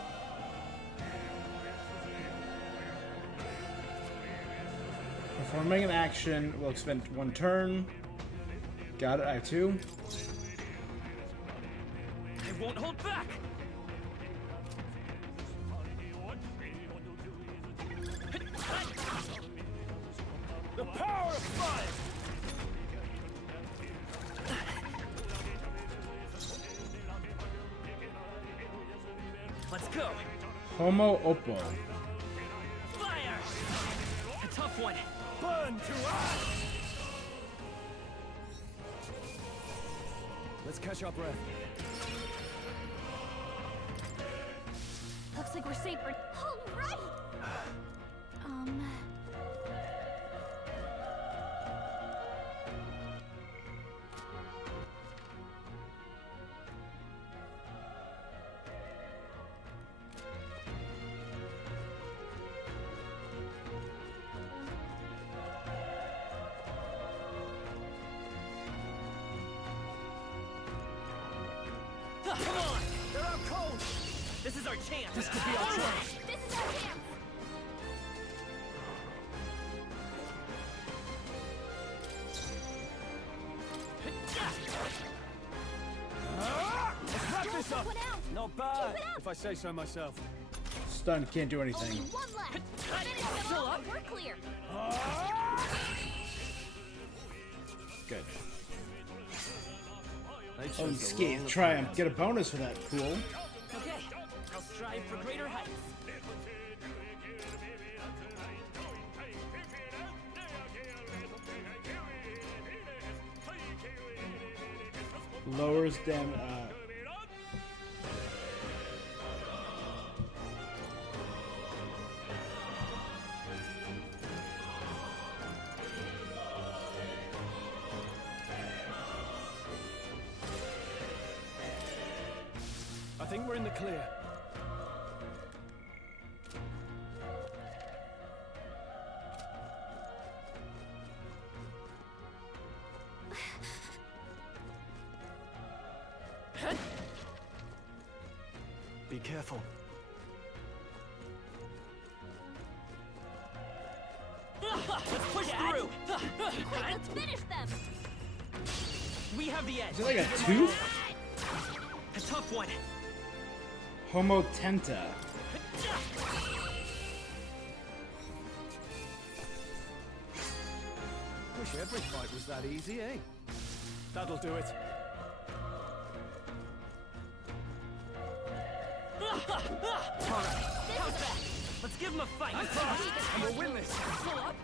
Performing an action will expend one turn. Got it, I have two. I won't hold back. The power of fire. Let's go. Homo Oppo. Fire. A tough one. Burn to ash. Let's catch our breath. Looks like we're safe for. All right! Come on! They're out cold! This is our chance! This could be our chance! This is our chance! Let's wrap this up! One out. Not bad, if I say so myself. Stun, can't do Only anything. one left! Finish them Still all, up? and we're clear! Good. They chose Oh, the Scathe wrong Triumph. Get a bonus for that. Cool. Okay, I'll strive for greater heights. Lowers think we're in the clear. Be careful. Let's push through! Quick, let's finish them! We have the edge. Is it like a tooth? A tough one. Homotenta. Wish every fight was that easy, eh? That'll do it. Alright, how's that? Let's give him a fight. And we'll win this. Pull up.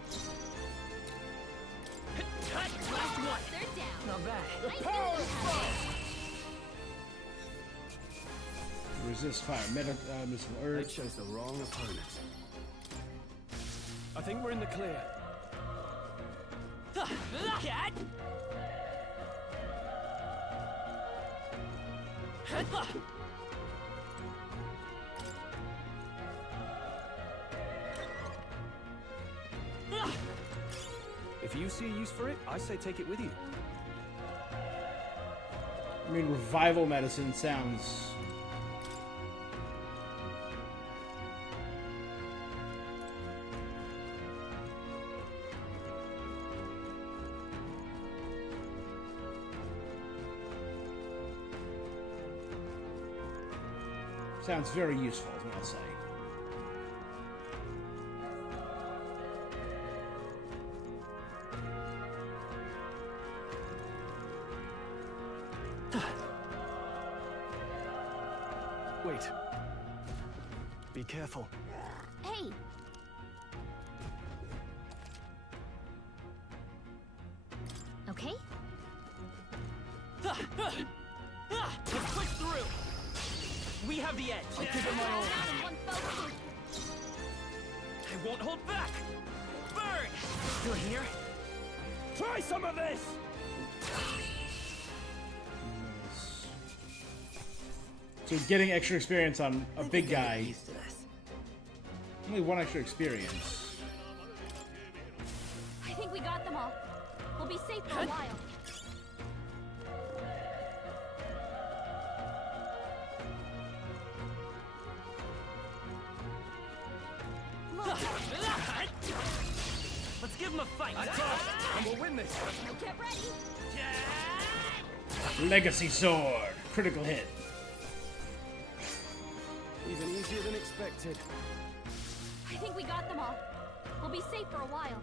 Last one. They're down. Not bad. I knew you had it. Resist fire. Missile They urge. chose the wrong opponent. I think we're in the clear. Cat. If you see a use for it, I say take it with you. I mean, revival medicine sounds... sounds very useful, is what I'll say. Wait. Be careful. Hey! Okay? Let's push through. We have the edge. I'll give it my all. I won't hold back. Burn. Still here? Try some of this! So getting extra experience on a big guy. Only one extra experience. I think we got them all. We'll be safe for a while. Let's give him a fight. And we'll win this. Get ready! Legacy sword. Critical hit. Even easier than expected. I think we got them all. We'll be safe for a while.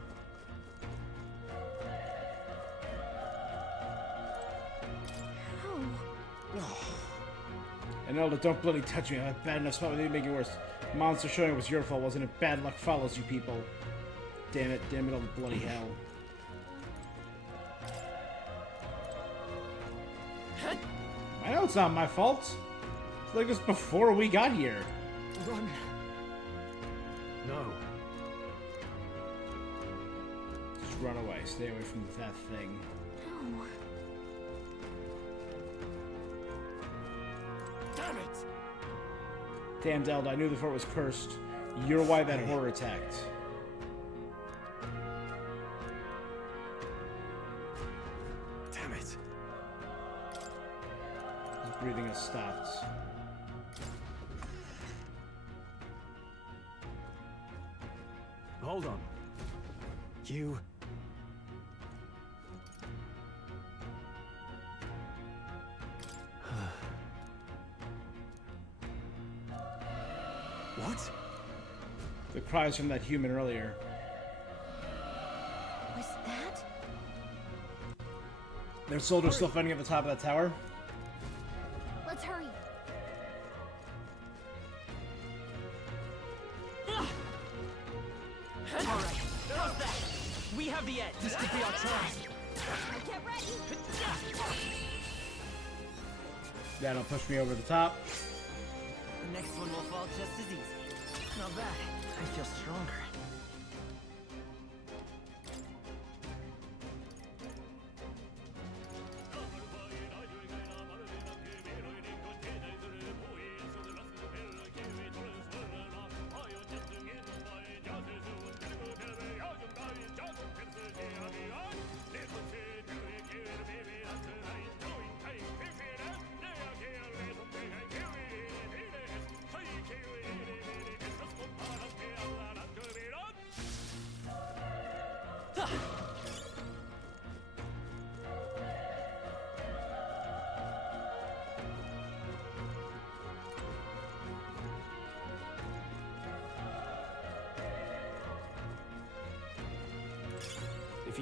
And Elda, don't bloody touch me. I have bad enough spot. They didn't make it worse. Monster showing it was your fault, wasn't it? Bad luck follows you people. Damn it, all the bloody hell. I know it's not my fault. It's like this before we got here. Run. No. Just run away. Stay away from that thing. No. Damn it! Damn, Zelda, I knew the fort was cursed. You're why that horror attacked. Damn it. His breathing has stopped. Hold on. You... What? The cries from that human earlier. Was that? There's soldiers still fighting at the top of that tower. Let's hurry. Alright, how's that? We have the edge. This could be our chance. Get ready! That'll push me over the top. The next one will fall just as easy. Not bad. I feel stronger.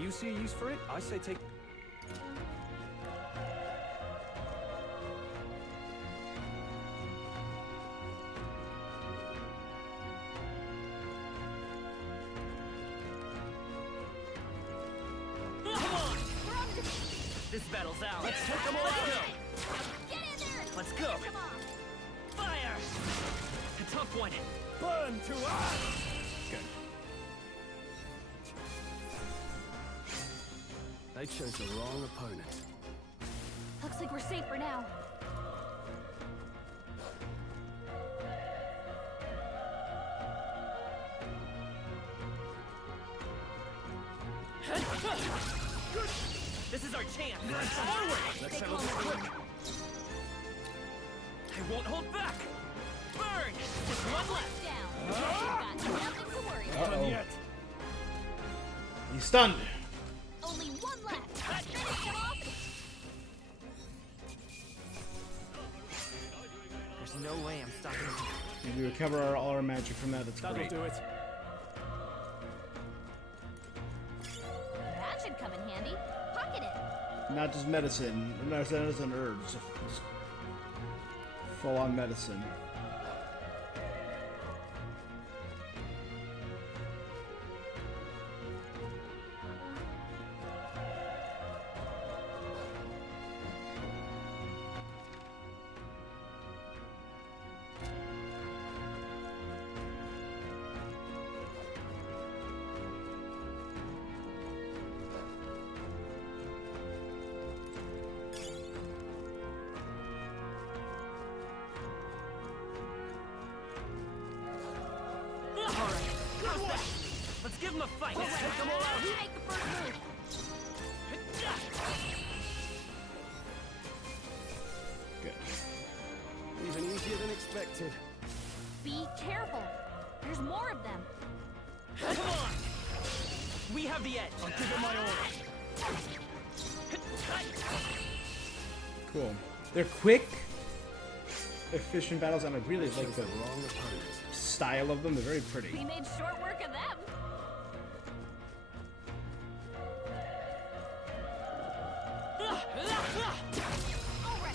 Do you see a use for it? I say take... This battle's out. Let's take them all out! Get in there! Let's go! Come on! Fire! A tough one. Burn to ash! Good. They chose the wrong opponent. Looks like we're safe for now. This is our chance! Forward! Let's settle this quick! I won't hold back! Burn! Just one left! Down. You've got nothing to worry about. Uh-oh. Yet. He's stunned. Only one left. Finish him off. There's no way I'm stopping him. If we recover all our magic from that, that's That'll great. do it. That should come in handy. Pocket it. Not just medicine, no, medicine herbs. Just full-on medicine. Let's give him a fight! Let's take them all out! You make the first move! Good. Even easier than expected. Be careful. There's more of them. Come on! We have the edge! I'll give it my all. Cool. They're quick, efficient battles, and I really like the wrong opponent. style of them. They're very pretty. We made short work of them. Alright.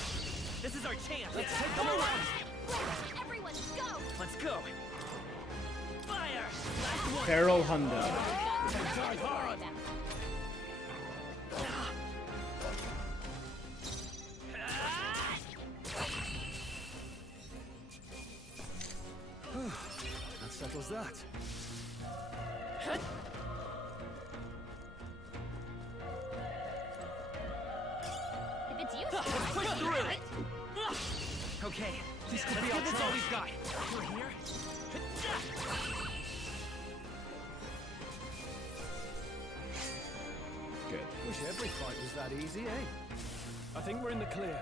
This is our chance! Let's take them all out! Everyone, go! Let's go! Fire! Last one! Feral Hundo. Nothing to worry about. That settles that. If it's useful, Push through it! Okay, This could let's be give our this all chance. we've got. You're here? Good. Wish every fight was that easy, eh? I think we're in the clear.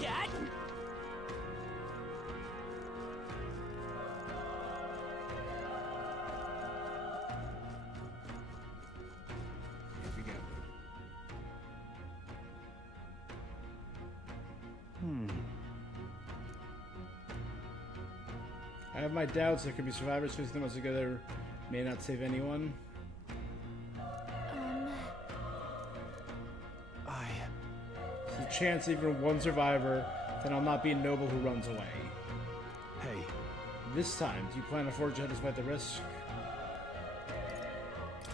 Cat! Here we go. I have my doubts. There could be survivors 15 months ago that may not save anyone. There's a chance even one survivor, then I'll not be a noble who runs away. Hey. This time, do you plan to forge ahead despite the risk?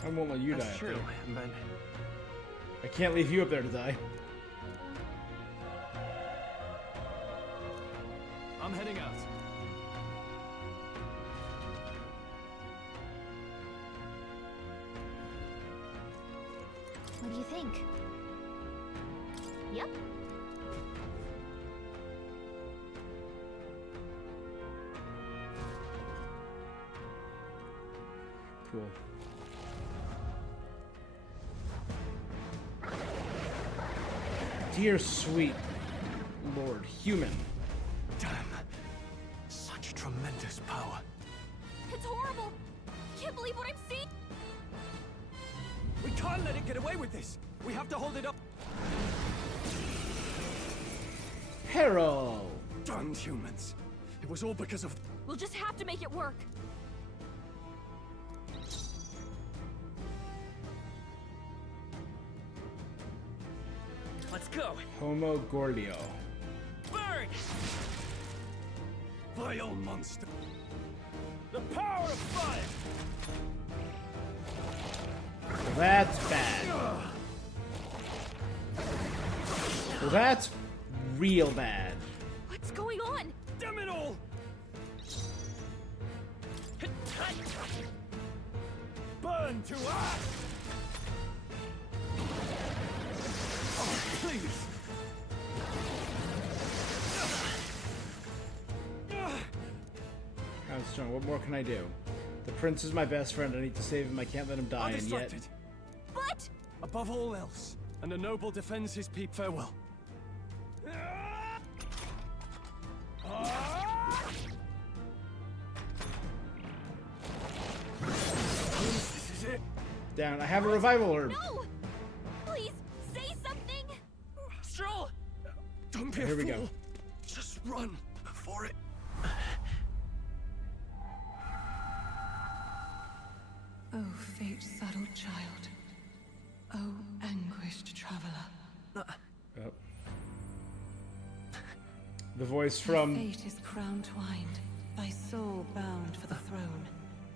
I won't let you die That's up true, there. but I can't leave you up there to die. I'm heading out. think. Yep. Cool. Dear sweet Lord Human. Damn. Such tremendous power. It's horrible. I can't believe what I'm seeing. We can't let it get away with this. We have to hold it up. Hero. Damned humans. It was all because of... We'll just have to make it work. Let's go. Homo Gordio. Burn! Vile monster. The power of fire! Well, that's bad. Well, that's real bad. What's going on? Damn it all! Burn to ash! Oh, please! How strong? What more can I do? The prince is my best friend. I need to save him. I can't let him die, and yet... But... Above all else, and the noble defends his people. Farewell. This is it. Down. I have a revival herb. No! Please, say something! Stroll! Don't be a Here we fool. go. Just run before it... Oh, fate-saddled child. Oh, anguished traveler. Oh. The voice from... Thy fate is crown-twined, thy soul bound for the throne.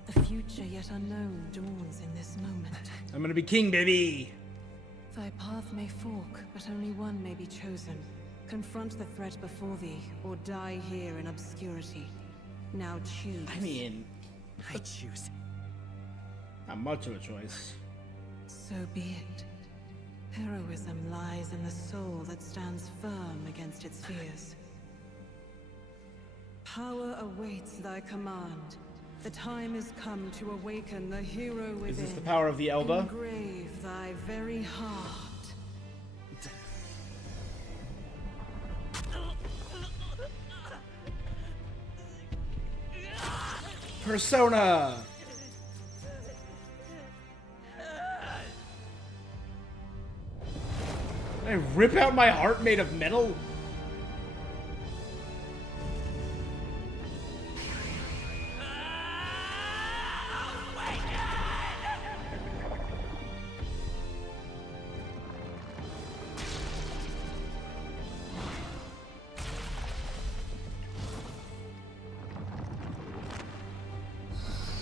The future yet unknown dawns in this moment. I'm gonna be king, baby! Thy path may fork, but only one may be chosen. Confront the threat before thee, or die here in obscurity. Now choose. I mean... I choose. Not much of a choice. So be it. Heroism lies in the soul that stands firm against its fears. Power awaits thy command. The time is come to awaken the hero within. Is this the power of the Elba? Engrave thy very heart. Persona! Did I rip out my heart made of metal?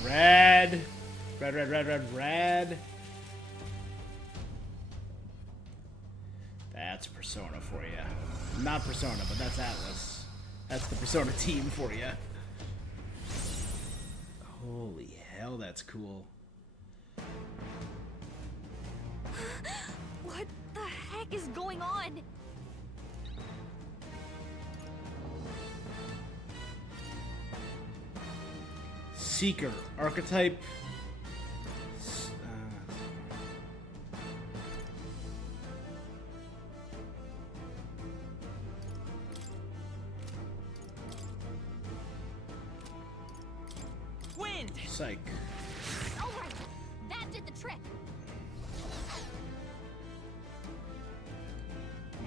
Red. Red, red, red, red, red. That's Persona for you. Not Persona, but that's Atlas. That's the Persona team for you. Holy hell, that's cool. What the heck is going on? Seeker, archetype. Wind! Psych. Alright, that did the trick.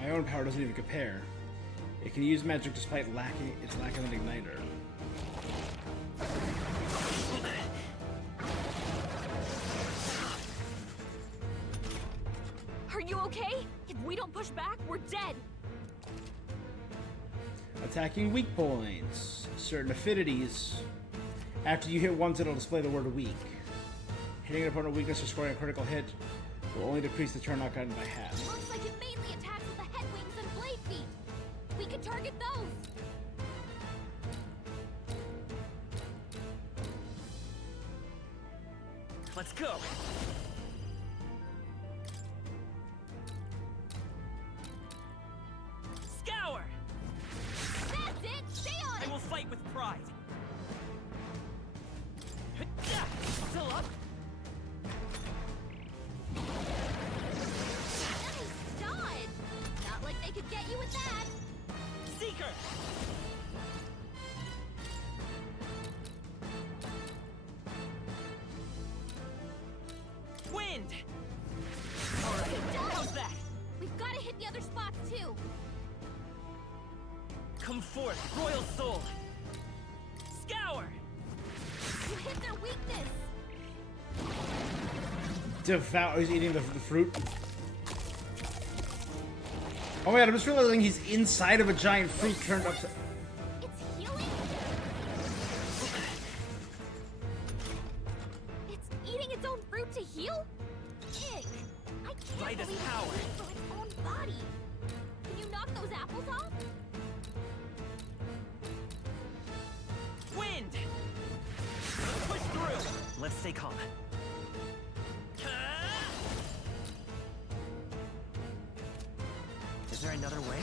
My own power doesn't even compare. It can use magic despite its lack of an igniter. Are you okay? If we don't push back, we're dead. Attacking weak points. Certain affinities. After you hit once, it'll display the word weak. Hitting an opponent weakness or scoring a critical hit will only decrease the turn knockdown by half. Looks like it mainly attacks with the head wings and blade feet. We could target those. Let's go. Seeker! Wind! Alright, How's that? we've got to hit the other spots too. Come forth, Royal Soul! Scour! You hit their weakness. Devour. He's eating the fruit. Oh my god, I'm just realizing he's inside of a giant fruit turned upside. It's healing? It's eating its own fruit to heal? Ick. I can't By this believe it's power. eating from its own body. Can you knock those apples off? Wind! Let's push through! Let's stay calm. Is there another way?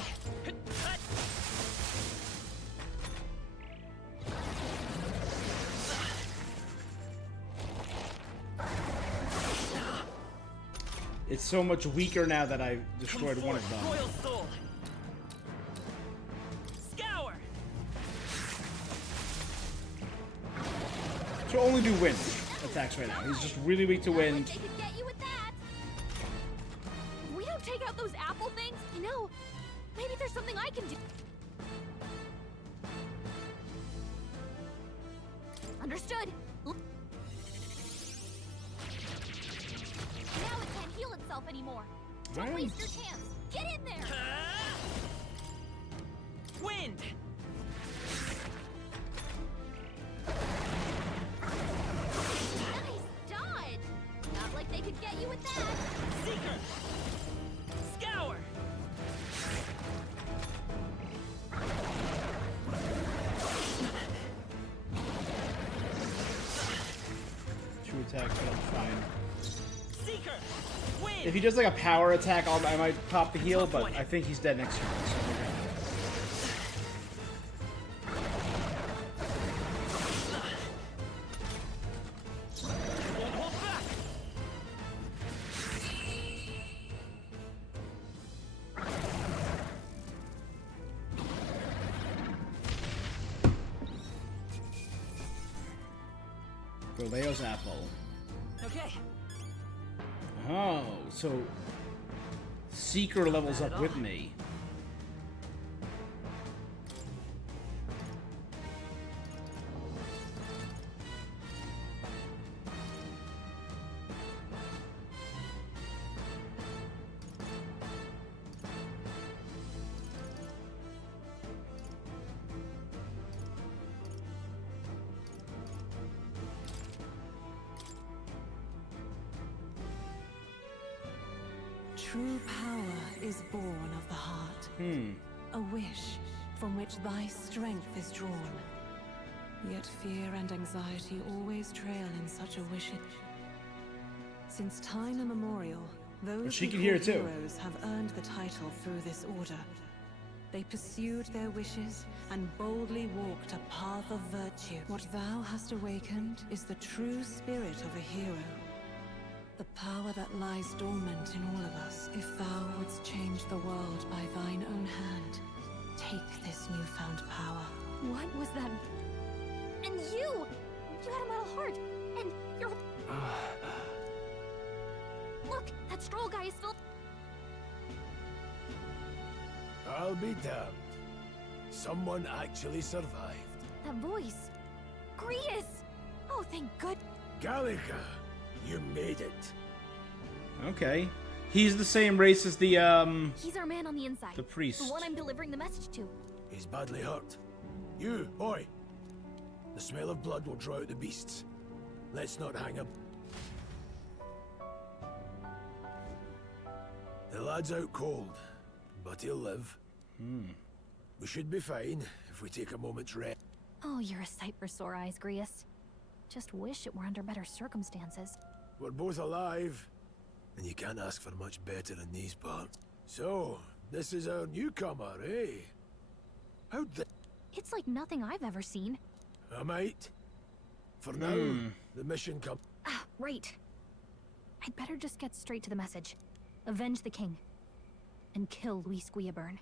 It's so much weaker now that I destroyed one of them. Royal Soul! Scour! So only do wind attacks right now. He's just really weak to wind. They could get you with that. If we don't take out those apple things, you know, maybe there's something I can do. Understood. Now it can't heal itself anymore. Don't Right. waste your chance. Get in there. Wind! Nice dodge. Not like they could get you with that. Seeker! Scour! Two attacks, but I'm fine. Seeker! Wind! If he does like a power attack, I might pop the heal, but I think he's dead next turn. So we're good. Won't hold back! Leo's apple. Okay. Oh, so Seeker levels up with me. True power is born of the heart. A wish from which thy strength is drawn. Yet fear and anxiety always trail in such a wish. Since time immemorial, those she we can call hear it too. heroes have earned the title through this order. They pursued their wishes and boldly walked a path of virtue. What thou hast awakened is the true spirit of a hero. The power that lies dormant in all of us. If thou wouldst change the world by thine own hand, take this newfound power. What was that? And you! You had a metal heart! And you're... Look! That stroll guy is still... I'll be damned. Someone actually survived. That voice! Grius! Oh, thank good... Gallica, you made it. Okay. He's the same race as the, He's our man on the inside. the priest. The one I'm delivering the message to. He's badly hurt. You, boy. The smell of blood will draw out the beasts. Let's not hang him. The lad's out cold, but he'll live. We should be fine if we take a moment's rest. Oh, you're a sight for sore eyes, Grius. Just wish it were under better circumstances. We're both alive, and you can't ask for much better in these parts. So, this is our newcomer, eh? How'd the... It's like nothing I've ever seen. I might. For now, the mission come... Ah, right. I'd better just get straight to the message. Avenge the king. And kill Luis Guillaburn.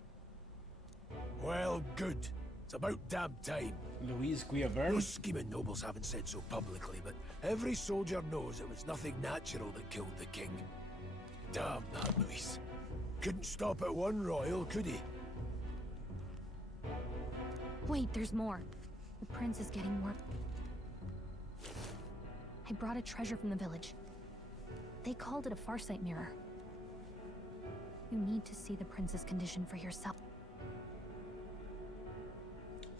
Well, good. It's about damn time. Louise Guillaume? Those scheming nobles haven't said so publicly, but every soldier knows it was nothing natural that killed the king. Damn that Louis. Couldn't stop at one royal, could he? Wait, there's more. The prince is getting more. I brought a treasure from the village. They called it a farsight mirror. You need to see the prince's condition for yourself.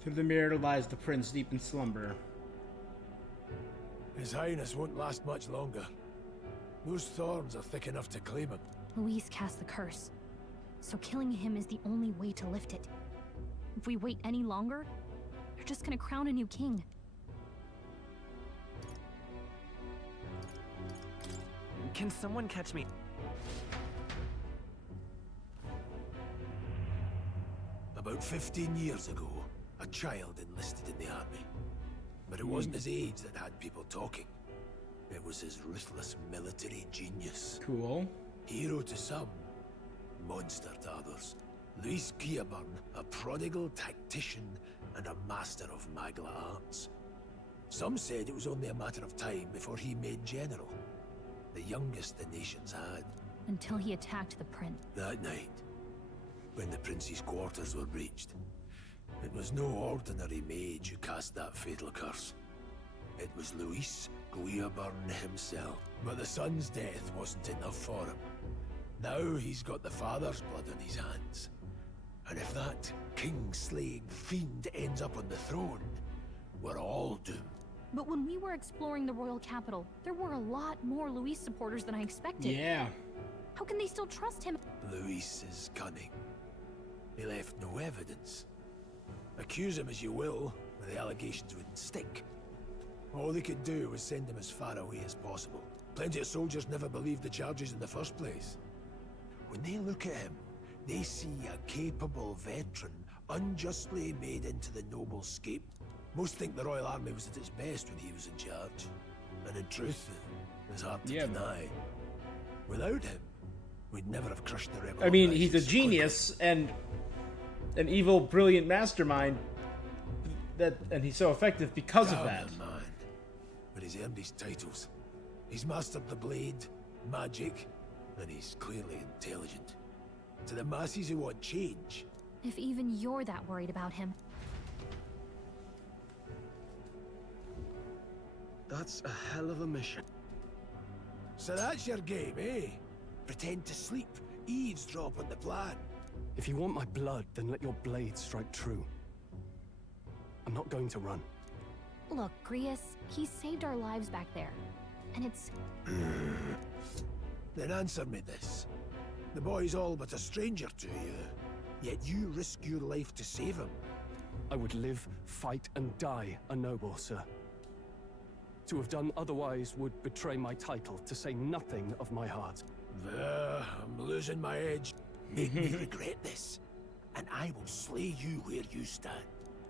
Through the mirror lies the prince deep in slumber. His Highness won't last much longer. Those thorns are thick enough to claim him. Luis cast the curse, so killing him is the only way to lift it. If we wait any longer, they're just gonna crown a new king. Can someone catch me? About 15 years ago, a child enlisted in the army. But it wasn't his age that had people talking. It was his ruthless military genius. Cool. Hero to some, monster to others. Luis Guillaume, a prodigal tactician and a master of Magla arts. Some said it was only a matter of time before he made general. The youngest the nations had. Until he attacked the prince. That night, when the prince's quarters were breached, it was no ordinary mage who cast that fatal curse. It was Luis Guillaume himself. But the son's death wasn't enough for him. Now he's got the father's blood on his hands. And if that king-slaying fiend ends up on the throne, we're all doomed. But when we were exploring the royal capital, there were a lot more Luis supporters than I expected. Yeah. How can they still trust him? Luis is cunning. He left no evidence. Accuse him as you will, the allegations wouldn't stick. All they could do was send him as far away as possible. Plenty of soldiers never believed the charges in the first place. When they look at him, they see a capable veteran unjustly made into the noble scape. Most think the Royal Army was at its best when he was in charge. And in truth, it's hard to deny. Without him, we'd never have crushed the rebel. I mean, he's a genius and an evil, brilliant mastermind. And he's so effective because of that. Man. But he's earned his titles. He's mastered the blade, magic, and he's clearly intelligent. To the masses who want change. If even you're that worried about him. That's a hell of a mission. So that's your game, eh? Pretend to sleep, eavesdrop on the plan. If you want my blood, then let your blade strike true. I'm not going to run. Look, Grius, he saved our lives back there. And it's... Then answer me this. The boy's all but a stranger to you, yet you risk your life to save him. I would live, fight, and die a noble, sir. To have done otherwise would betray my title, to say nothing of my heart. I'm losing my edge. Make me regret this, and I will slay you where you stand.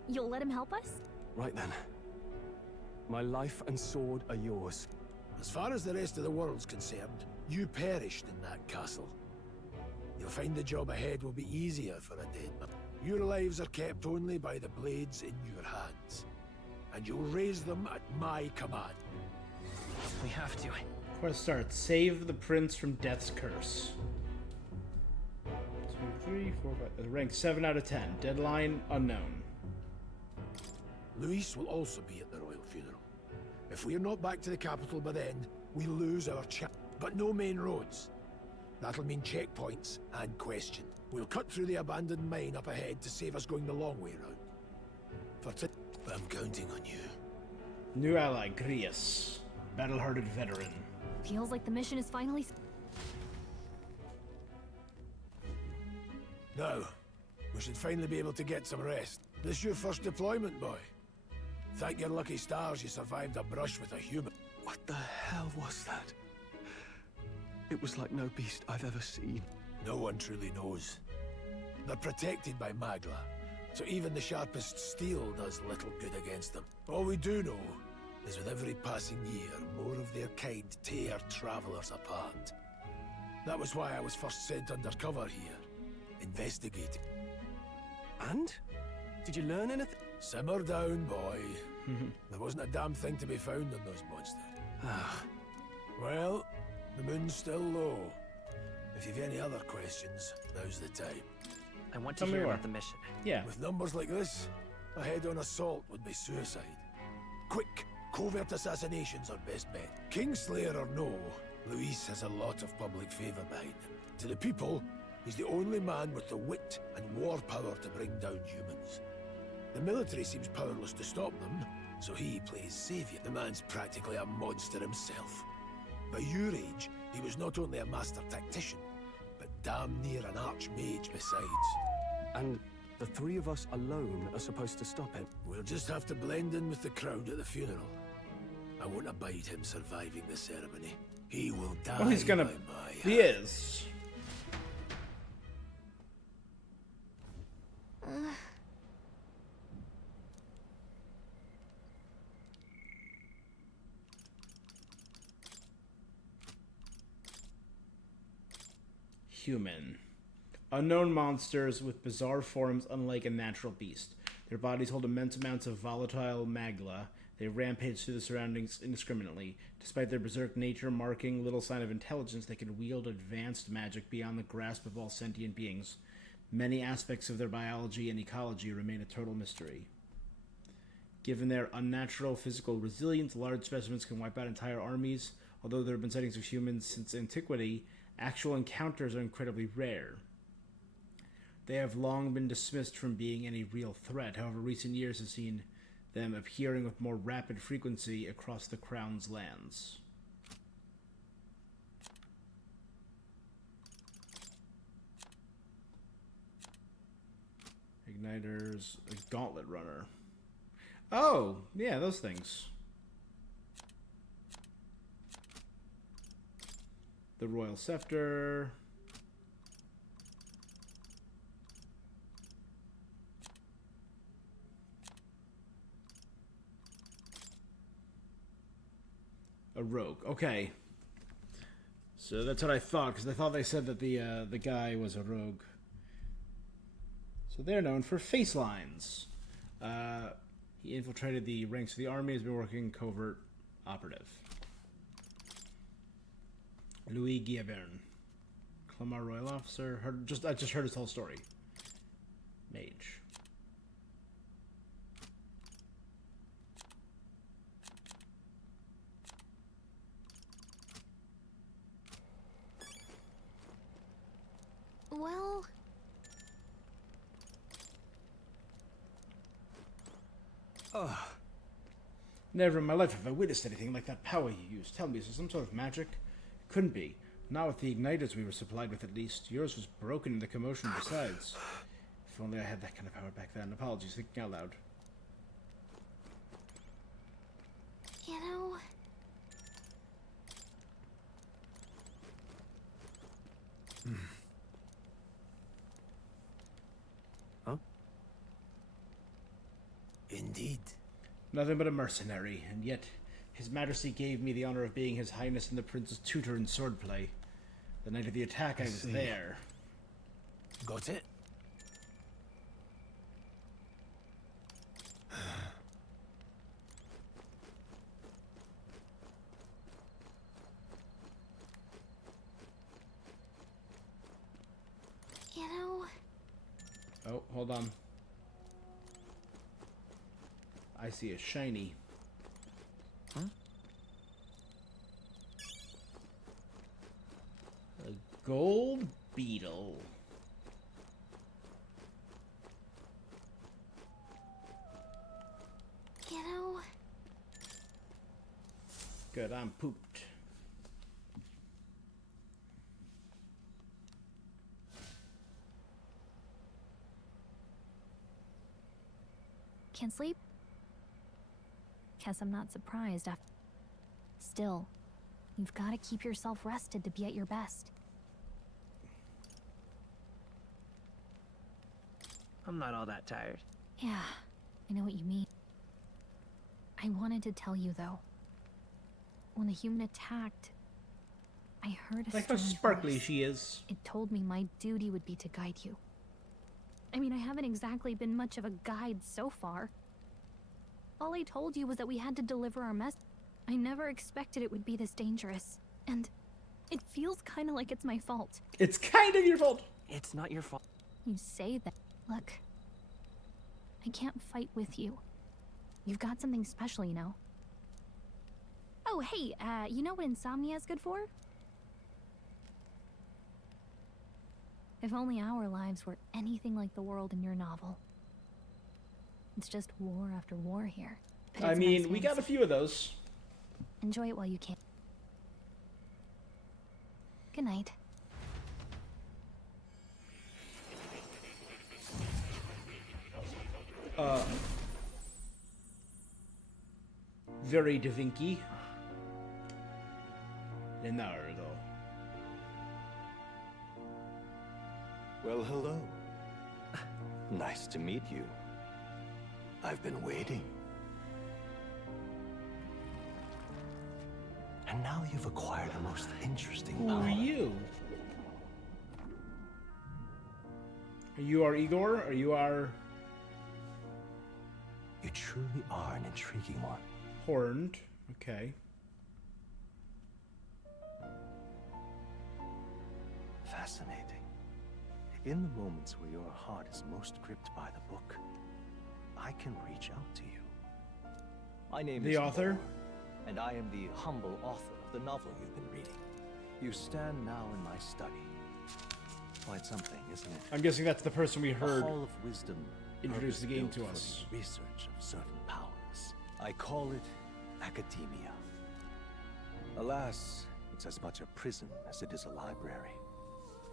You'll let him help us? Right then. My life and sword are yours. As far as the rest of the world's concerned, you perished in that castle. You'll find the job ahead will be easier for a dead man. Your lives are kept only by the blades in your hands. And you'll raise them at my command. We have to. Quest start. Save the prince from death's curse. 2, 3, 4, 5. Rank 7 out of 10. Deadline unknown. Luis will also be at the royal funeral. If we're not back to the capital by then, we lose our chance. But no main roads. That'll mean checkpoints and question. We'll cut through the abandoned mine up ahead to save us going the long way round. I'm counting on you. New ally, Grius. Battle-hardened veteran. Feels like the mission is finally... Now, we should finally be able to get some rest. This your first deployment, boy? Thank your lucky stars you survived a brush with a human. What the hell was that? It was like no beast I've ever seen. No one truly knows. They're protected by Magla, so even the sharpest steel does little good against them. All we do know is with every passing year, more of their kind tear travelers apart. That was why I was first sent undercover here, investigating. And? Did you learn anything? Simmer down, boy. There wasn't a damn thing to be found on those monsters. Well, the moon's still low. If you've any other questions, now's the time. I want to hear about the mission. Yeah. With numbers like this, a head-on assault would be suicide. Quick, covert assassinations are best bet. Kingslayer or no, Luis has a lot of public favour behind him. To the people, he's the only man with the wit and war power to bring down humans. The military seems powerless to stop them, so he plays saviour. The man's practically a monster himself. By your age, he was not only a master tactician, but damn near an archmage besides. And the three of us alone are supposed to stop him? We'll just have to blend in with the crowd at the funeral. I won't abide him surviving the ceremony. He will die. Oh, he's gonna. By my He hand. is. Human. Unknown monsters with bizarre forms unlike a natural beast. Their bodies hold immense amounts of volatile magla. They rampage through the surroundings indiscriminately. Despite their berserk nature marking little sign of intelligence, they can wield advanced magic beyond the grasp of all sentient beings. Many aspects of their biology and ecology remain a total mystery. Given their unnatural physical resilience, large specimens can wipe out entire armies. Although there have been sightings of humans since antiquity, actual encounters are incredibly rare. They have long been dismissed from being any real threat. However, recent years have seen them appearing with more rapid frequency across the Crown's lands. Igniters, a gauntlet runner. Oh, yeah, those things. The Royal Scepter. A rogue. Okay. So that's what I thought, because I thought they said that the guy was a rogue. So they're known for face lines. He infiltrated the ranks of the army, has been working covert operative. Louis Guillaverne. Clamar Royal Officer. I just heard his whole story. Mage. Well... Never in my life have I witnessed anything like that power you used. Tell me, is there some sort of magic? Couldn't be. Not with the igniters we were supplied with, at least. Yours was broken in the commotion besides. If only I had that kind of power back then. Apologies, thinking out loud. You know... Huh? Indeed. Nothing but a mercenary, and yet His Majesty gave me the honor of being His Highness and the Prince's tutor in swordplay. The night of the attack, I was there. Got it? You know... Oh, hold on. I see a shiny. Huh? A gold beetle. You know... Good, I'm pooped. Can't sleep? Guess I'm not surprised after... Still, you've got to keep yourself rested to be at your best. I'm not all that tired. Yeah, I know what you mean. I wanted to tell you, though. When the human attacked, I heard a Like how strange sparkly voice. she is. It told me my duty would be to guide you. I mean, I haven't exactly been much of a guide so far. All I told you was that we had to deliver our mess. I never expected it would be this dangerous. And it feels kind of like it's my fault. It's kind of your fault. It's not your fault. You say that. Look, I can't fight with you. You've got something special, you know. Oh, hey, you know what insomnia is good for? If only our lives were anything like the world in your novel. It's just war after war here. But I it's mean, nice we got a few of those. Enjoy it while you can. Good night. Very Da Vinci. Leonardo. Well, hello. Nice to meet you. I've been waiting. And now you've acquired a most interesting power. Who are you? Are you our Igor? Or you are... You truly are an intriguing one. Horned. Okay. Fascinating. In the moments where your heart is most gripped by the book, I can reach out to you. My name is The author? Igor, and I am the humble author of the novel you've been reading. You stand now in my study. Quite something, isn't it? I'm guessing that's the person we heard A hall of wisdom introduce the game to purpose-built us. for the research of certain powers. I call it academia. Alas, it's as much a prison as it is a library.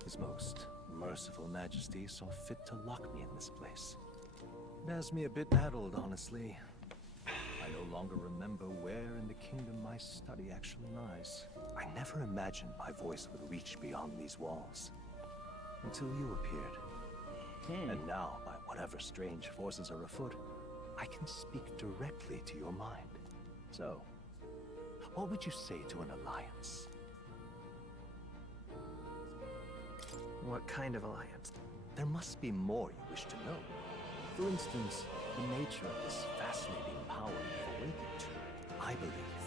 His most merciful majesty saw fit to lock me in this place. It has me a bit addled, honestly. I no longer remember where in the kingdom my study actually lies. I never imagined my voice would reach beyond these walls. Until you appeared. And now, by whatever strange forces are afoot, I can speak directly to your mind. So, what would you say to an alliance? What kind of alliance? There must be more you wish to know. For instance, the nature of this fascinating power you've awakened to. I believe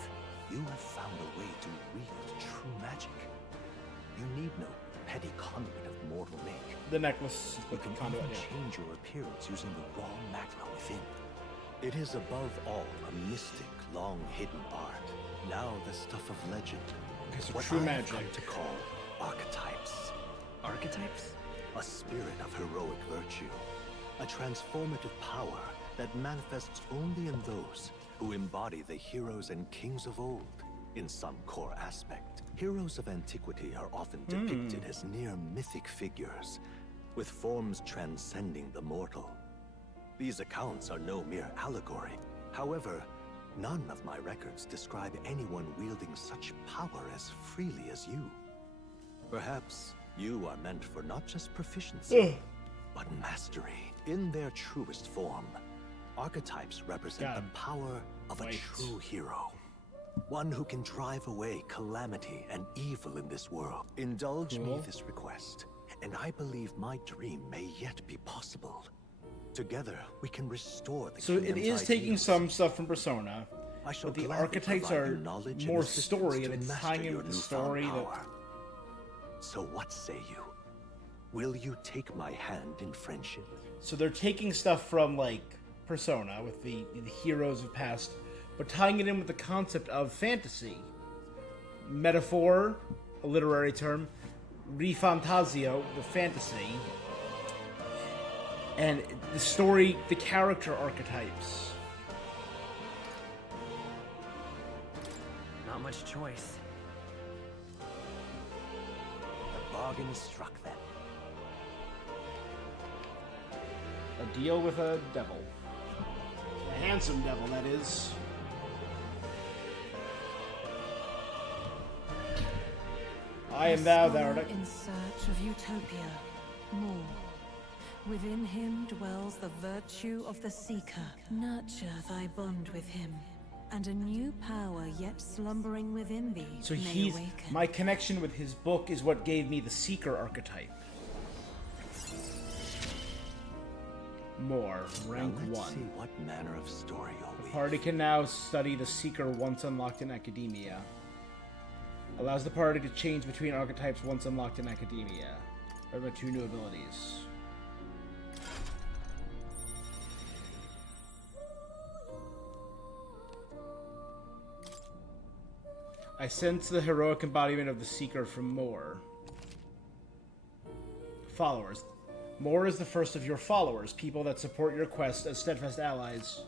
you have found a way to wield true magic. You need no petty conduit of mortal make. The necklace is You the can conduit, even yeah. change your appearance using the raw magma within. It is above all a mystic, long-hidden art. Now the stuff of legend. Okay, so what true I have magic. come to call archetypes. Archetypes? A spirit of heroic virtue. A transformative power that manifests only in those who embody the heroes and kings of old. In some core aspect, heroes of antiquity are often depicted as near mythic figures, with forms transcending the mortal. These accounts are no mere allegory. However, none of my records describe anyone wielding such power as freely as you. Perhaps you are meant for not just proficiency, but mastery. In their truest form, archetypes represent the power of a true hero. One who can drive away calamity and evil in this world. Indulge me this request, and I believe my dream may yet be possible. Together, we can restore the So it kingdom's is taking ideals. some stuff from Persona, I shall but the gladly archetypes provide are you knowledge and more assistance story, to and it's master tying in your with the newfound story that... power. So what say you? Will you take my hand in friendship? So they're taking stuff from, like, Persona, with the heroes of past, but tying it in with the concept of fantasy. Metaphor, a literary term, ReFantazio, the fantasy, and the story, the character archetypes. Not much choice. The bargain is struck then. A deal with a devil. A handsome devil, that is. I am thou, thou art In search of utopia, more. Within him dwells the virtue of the seeker. Nurture thy bond with him, and a new power yet slumbering within thee So may he's awaken. my connection with his book is what gave me the seeker archetype. More. Rank Now let's 1. see what manner of story you'll The weave. party can now study the Seeker once unlocked in Academia. Allows the party to change between archetypes once unlocked in Academia. There are 2 new abilities. I sense the heroic embodiment of the Seeker from Moore. Followers. Moore is the first of your followers, people that support your quest as steadfast allies.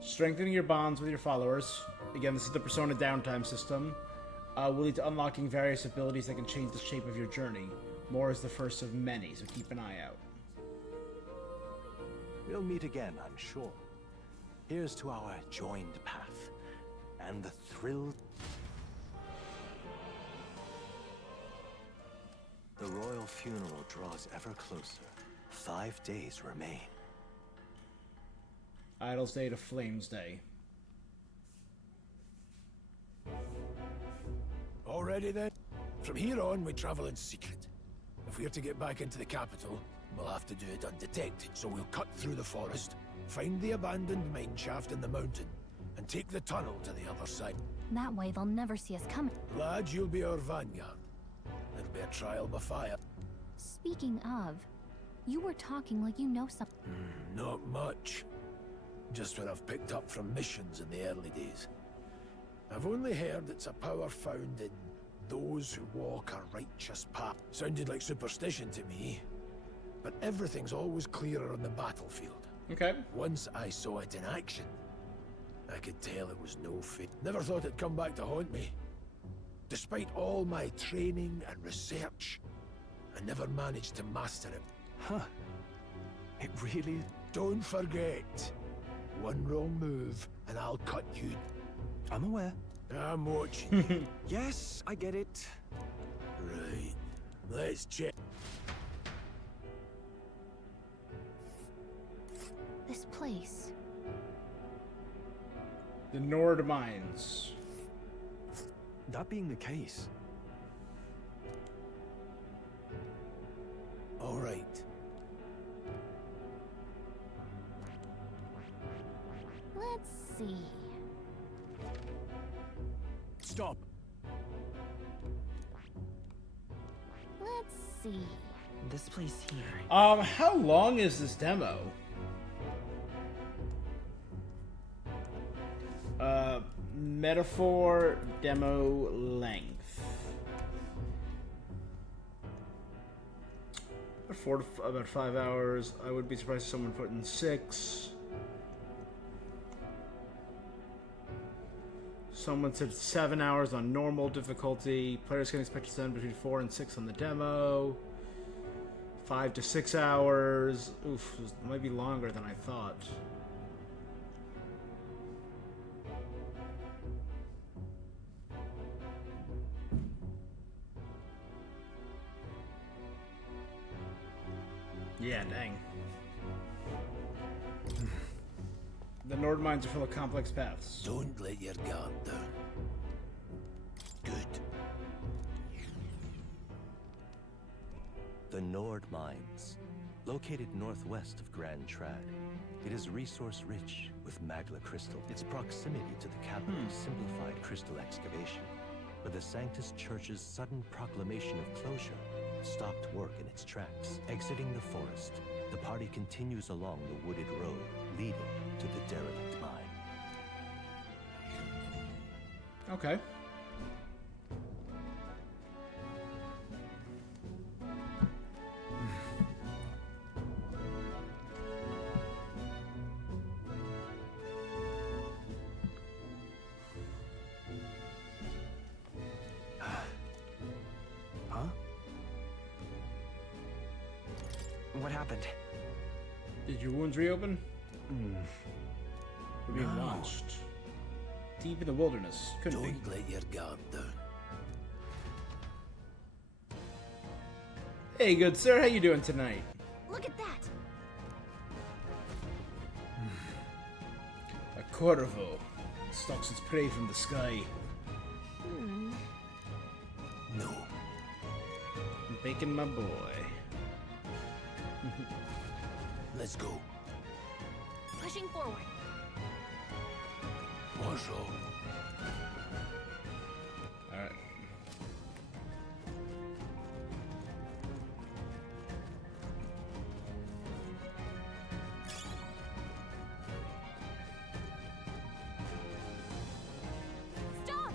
Strengthening your bonds with your followers, again this is the Persona downtime system, will lead to unlocking various abilities that can change the shape of your journey. Moore is the first of many, so keep an eye out. We'll meet again, I'm sure. Here's to our joined path, and the thrill. The royal funeral draws ever closer. 5 days remain. Idle's Day to Flames Day. Already then? From here on, we travel in secret. If we're to get back into the capital, we'll have to do it undetected. So we'll cut through the forest, find the abandoned mine shaft in the mountain, and take the tunnel to the other side. That way they'll never see us coming. Lad, you'll be our vanguard. It'll be a trial by fire. Speaking of, you were talking like you know something. Not much. Just what I've picked up from missions in the early days. I've only heard it's a power found in those who walk a righteous path. Sounded like superstition to me, but everything's always clearer on the battlefield. Okay. Once I saw it in action, I could tell it was no fate. Never thought it'd come back to haunt me. Despite all my training and research, I never managed to master it. Huh. It really... Don't forget. One wrong move, and I'll cut you. I'm aware. I'm watching. Yes, I get it. Right. Let's check. This place. The Nord Mines. That being the case... All right. Let's see. Stop. Let's see. This place here. How long is this demo? Metaphor demo length. About 5 hours. I would be surprised if someone put in 6. Someone said 7 hours on normal difficulty. Players can expect to spend between 4 and 6 on the demo. 5 to 6 hours. Oof, this might be longer than I thought. Yeah, dang. The Nord mines are full of complex paths. Don't let your guard down. Good. The Nord Mines, located northwest of Grand Trad. It is resource-rich with magla crystal. Its proximity to the capital simplified crystal excavation, but the Sanctus Church's sudden proclamation of closure stopped work in its tracks. Exiting the forest, the party continues along the wooded road leading to the derelict mine. Okay. What happened? Did your wounds reopen? We're being No. launched. Deep in the wilderness. Couldn't be. Don't let your guard down. Hey, good sir, how you doing tonight? Look at that! A Corvo stalks its prey from the sky. No. Bacon, my boy. Let's go. pushing forward. Bonjour. Alright. Stop!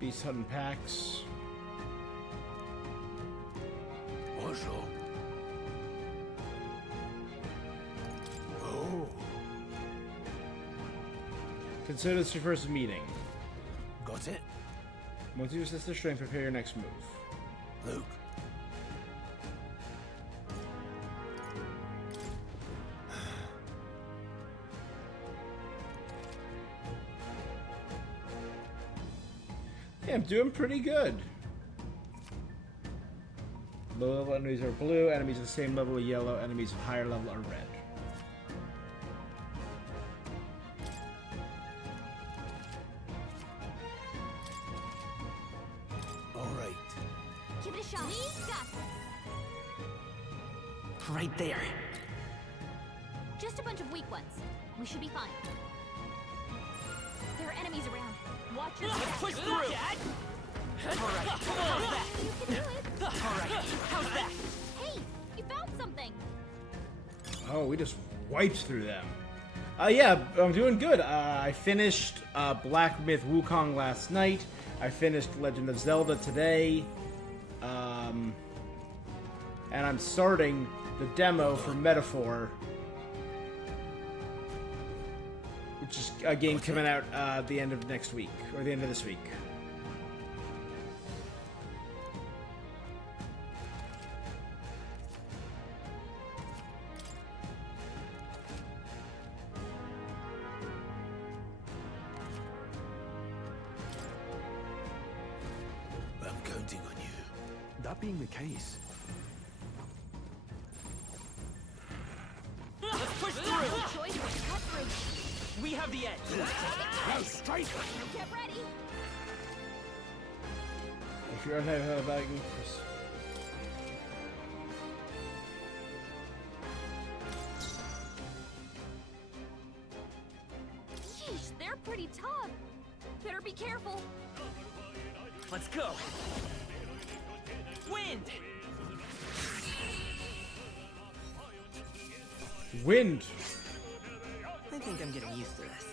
Beast hunting packs. Bonjour. Oh. Consider this your first meeting. Got it? Once you assess their strength, prepare your next move. Luke. Yeah, I'm doing pretty good. Low level enemies are blue, enemies of the same level are yellow, enemies of higher level are red. Alright. Give it a shot. We got this. Right there. Just a bunch of weak ones. We should be fine. There are enemies around. Watch your Let's push through! Alright, how's that? you can do it. Alright, how's that? Hey, you found something. Oh, we just wiped through them. Yeah, I'm doing good. I finished Black Myth Wukong last night. I finished Legend of Zelda today. And I'm starting the demo for Metaphor, which is a game coming out at the end of next week, or the end of this week. I'm counting on you. That being the case, Let's push through! Choice for cut through. We have the edge. Now strike! Get ready. If you're unhappy about it, Yeesh, they're pretty tough. Better be careful. Let's go. Wind! Wind. I think I'm getting used to this.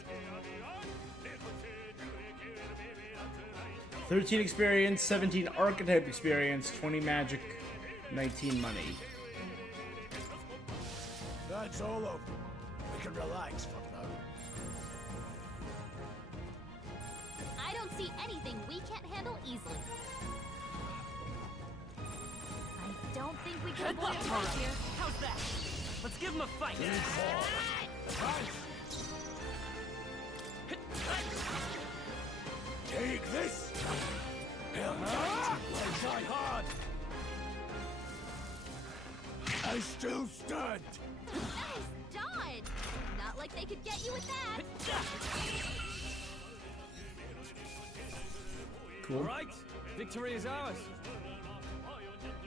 13 experience, 17 archetype experience, 20 magic, 19 money. That's all of them. We can relax for now. I don't see anything we can't handle easily. I don't think we can avoid it right here. How's that? Let's give him a fight. Take this! Try hard! I still stand! Nice dodge! Not like they could get you with that. Cool. all right, victory is ours.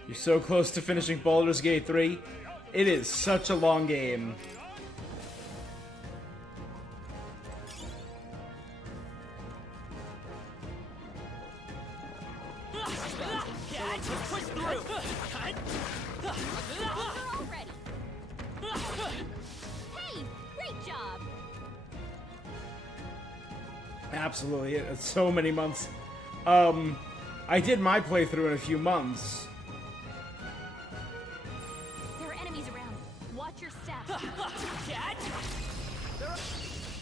You're so close to finishing Baldur's Gate 3. It is such a long game. Let's push through! Already. Hey, great job. Absolutely, it's so many months. I did my playthrough in a few months. There are enemies around. Watch your steps.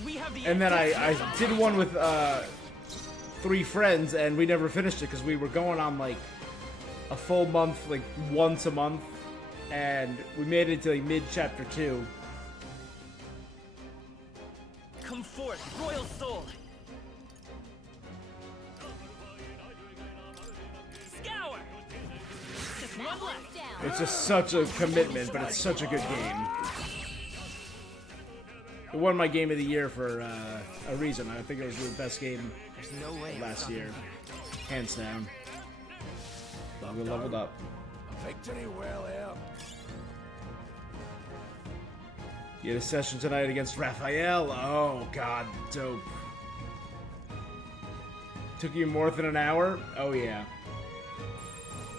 We have the And then I did one with 3 friends, and we never finished it because we were going on like a full month, like once a month, and we made it to like mid chapter 2. Come forth, royal soul. Scour. Just one left. Down. It's just such a commitment, but it's such a good game. It won my game of the year for a reason. I think it was the best game There's no way last year, hands down. We leveled up. A victory well earned. You had a session tonight against Raphael. Oh, God, dope. Took you more than an hour? Oh, yeah.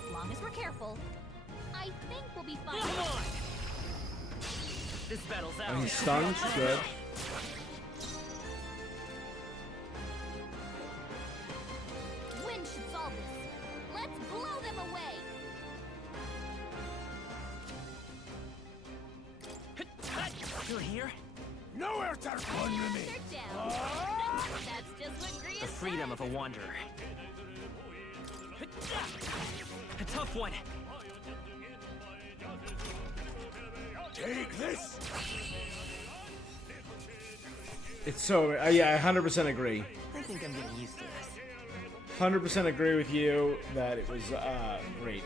As long as we're careful, I think we'll be fine. This battle's Oh, out. he's stunned? Good. Wind should solve this. Let's blow them away. You're here? Nowhere to run with me! They're down. That's just what Gria's The freedom of a wanderer. A tough one. Take this! It's so... yeah, I 100% agree. I think I'm getting used to this. 100% agree with you that it was great.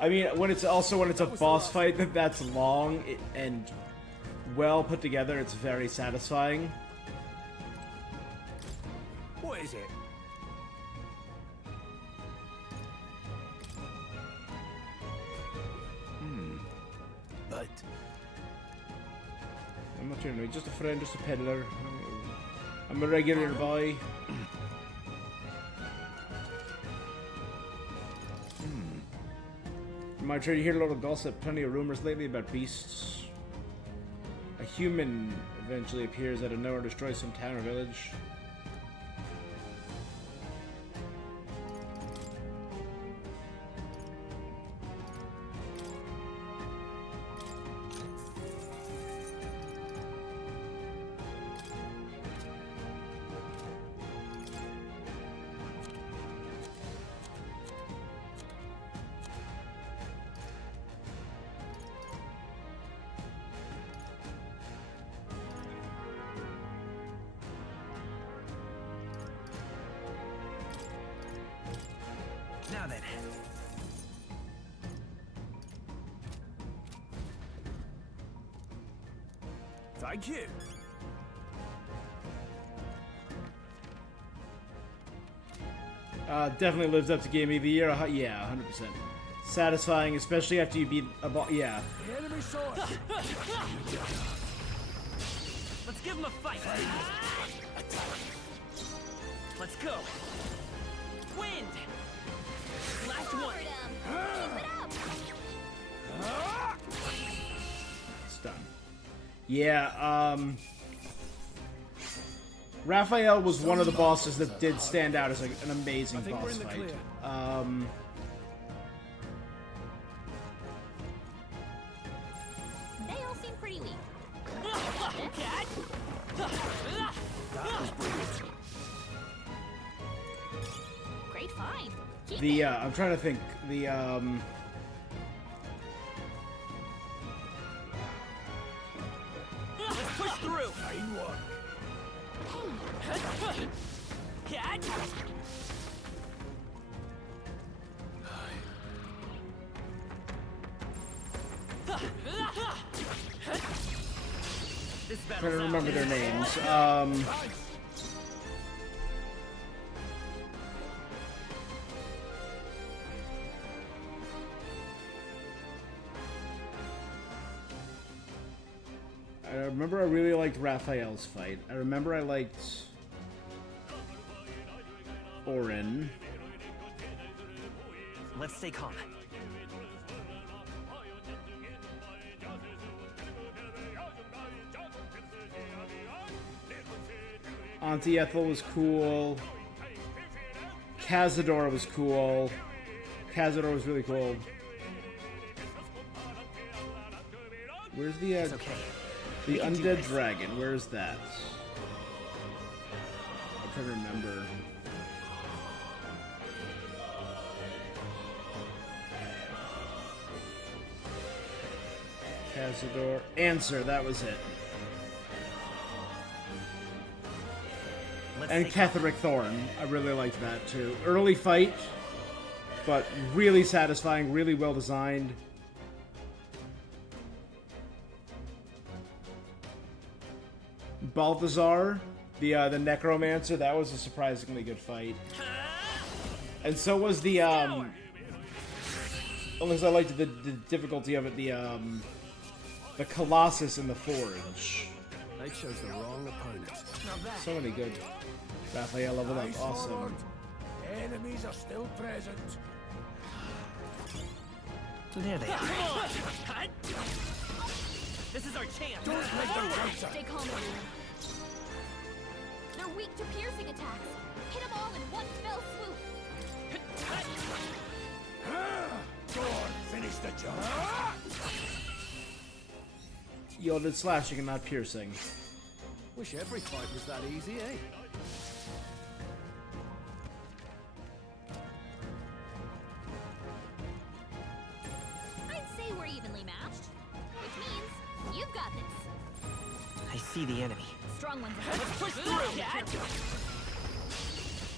I mean, when it's a boss fight that's long and well put together, it's very satisfying. What is it? But I'm not your enemy, just a friend, just a peddler. I'm a regular boy. My trade, you hear a lot of gossip, plenty of rumors lately about beasts. A human eventually appears out of nowhere, destroys some town or village. Now then. thank you. Definitely lives up to Game of the Year. Yeah, 100%. Satisfying, especially after you beat a boss. Yeah. The enemy saw us. Let's give him a fight. Let's go. Wind. Last one. It's done. Yeah, Raphael was one of the bosses that did stand out as an amazing boss fight. They all seem pretty weak. That was brilliant. Great find. Keep The, it. I'm trying to think, the, Let's push through. Fine work. trying to remember their names. I remember I really liked Raphael's fight. I remember I liked Orin. Let's stay calm. Auntie Ethel was cool. Cazador was cool. Cazador was really cool. Where's the It's okay. the We can do undead this. dragon? Where's that? I'm trying to remember. Cazador. Answer, that was it. Let's And stay calm. Ketheric Thorn. I really liked that too. Early fight, but really satisfying, really well designed. Balthazar, the Necromancer, that was a surprisingly good fight. And so was the unless I liked the difficulty of it, The Colossus in the Forge. They chose the wrong opponent. So many good. Raphael leveled up. Awesome. Enemies are still present. There they are. Come on! This is our chance. Don't make them counter. Stay calm, everyone. They're weak to piercing attacks. Hit them all in one fell swoop. Go on, finish the job. Yielded slashing and not piercing. Wish every fight was that easy, eh? I'd say we're evenly matched, which means you've got this. I see the enemy. Strong ones. Let's push through, Dad!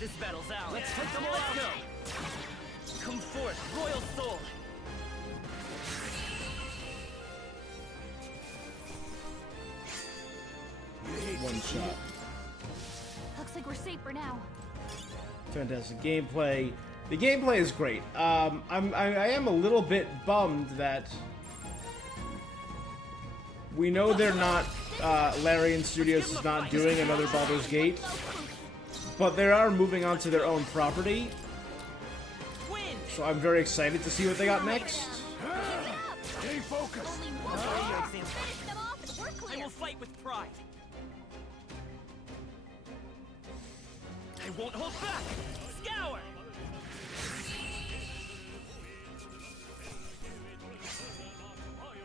This battle's ours. Let's take them all out. Let's go. Come forth, Royal Soul. One shot. Looks like we're safe for now. Fantastic gameplay. The gameplay is great. I am a little bit bummed that we know they're not. Larian Studios is not doing another Baldur's Gate, but they are moving on to their own property. So I'm very excited to see what they got next. Stay focused. I will fight with pride. I won't hold back. Scour.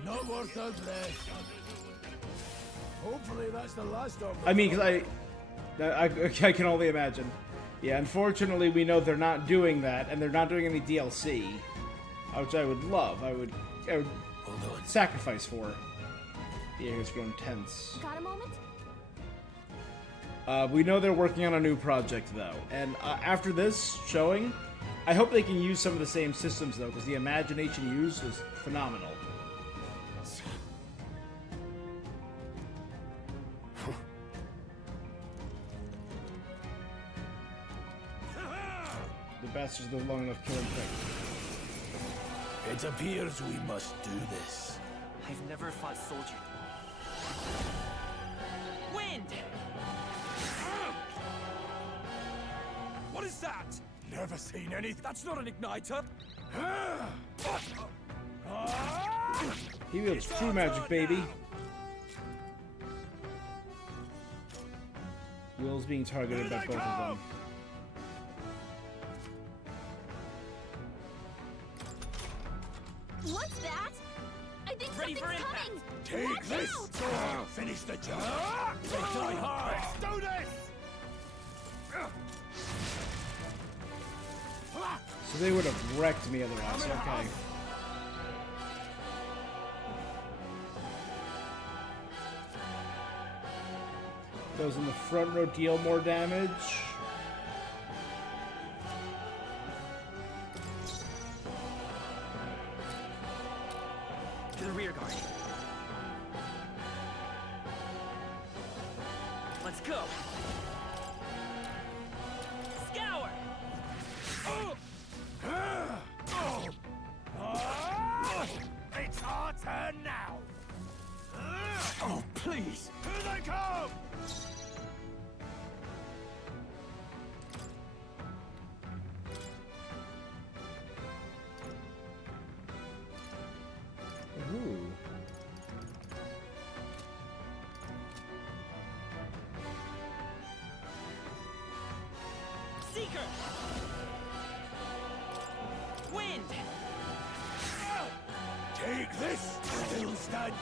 Not worth our breath. Hopefully that's the last of them. I mean, because I can only imagine. Yeah, unfortunately, we know they're not doing that, and they're not doing any DLC, which I would love. I would sacrifice for. The area's grown tense. Got a moment? We know they're working on a new project, though, and after this showing, I hope they can use some of the same systems, though, because the imagination used was phenomenal. The bastards live long enough killing things. It appears we must do this. I've never fought soldier. Wind! What is that? Never seen anything. That's not an igniter. He wields true magic, baby. Will's being targeted by both of them. What's that? I think Ready something's for coming. Take Watch this. out! Go on, finish the job. They die hard. Let's do this. So they would have wrecked me otherwise. Okay. Those in the front row deal more damage. To the rear guard. Let's go. Scour. It's our turn now. Oh, please. Here they come. Ooh. Seeker. Wind. Take this. Still standing.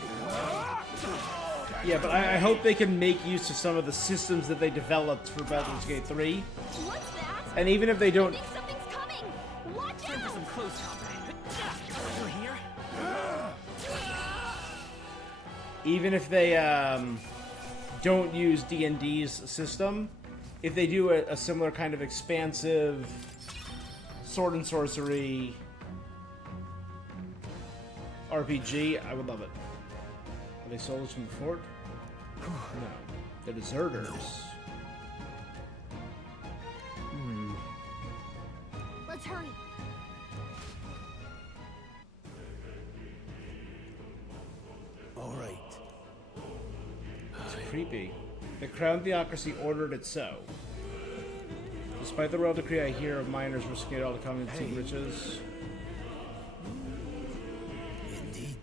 Yeah, but I hope they can make use of some of the systems that they developed for Baldur's Gate 3. What's that? And even if they don't... I think something's coming. Watch Time for out! some close combat. Through here. Even if they don't use D&D's system, if they do a similar kind of expansive sword and sorcery RPG, I would love it. Are they soldiers from the fort? No. They're deserters. Let's hurry. All right. creepy. The Crown Theocracy ordered it so. Despite the royal decree, I hear of miners risking it all to come and seek riches. Indeed.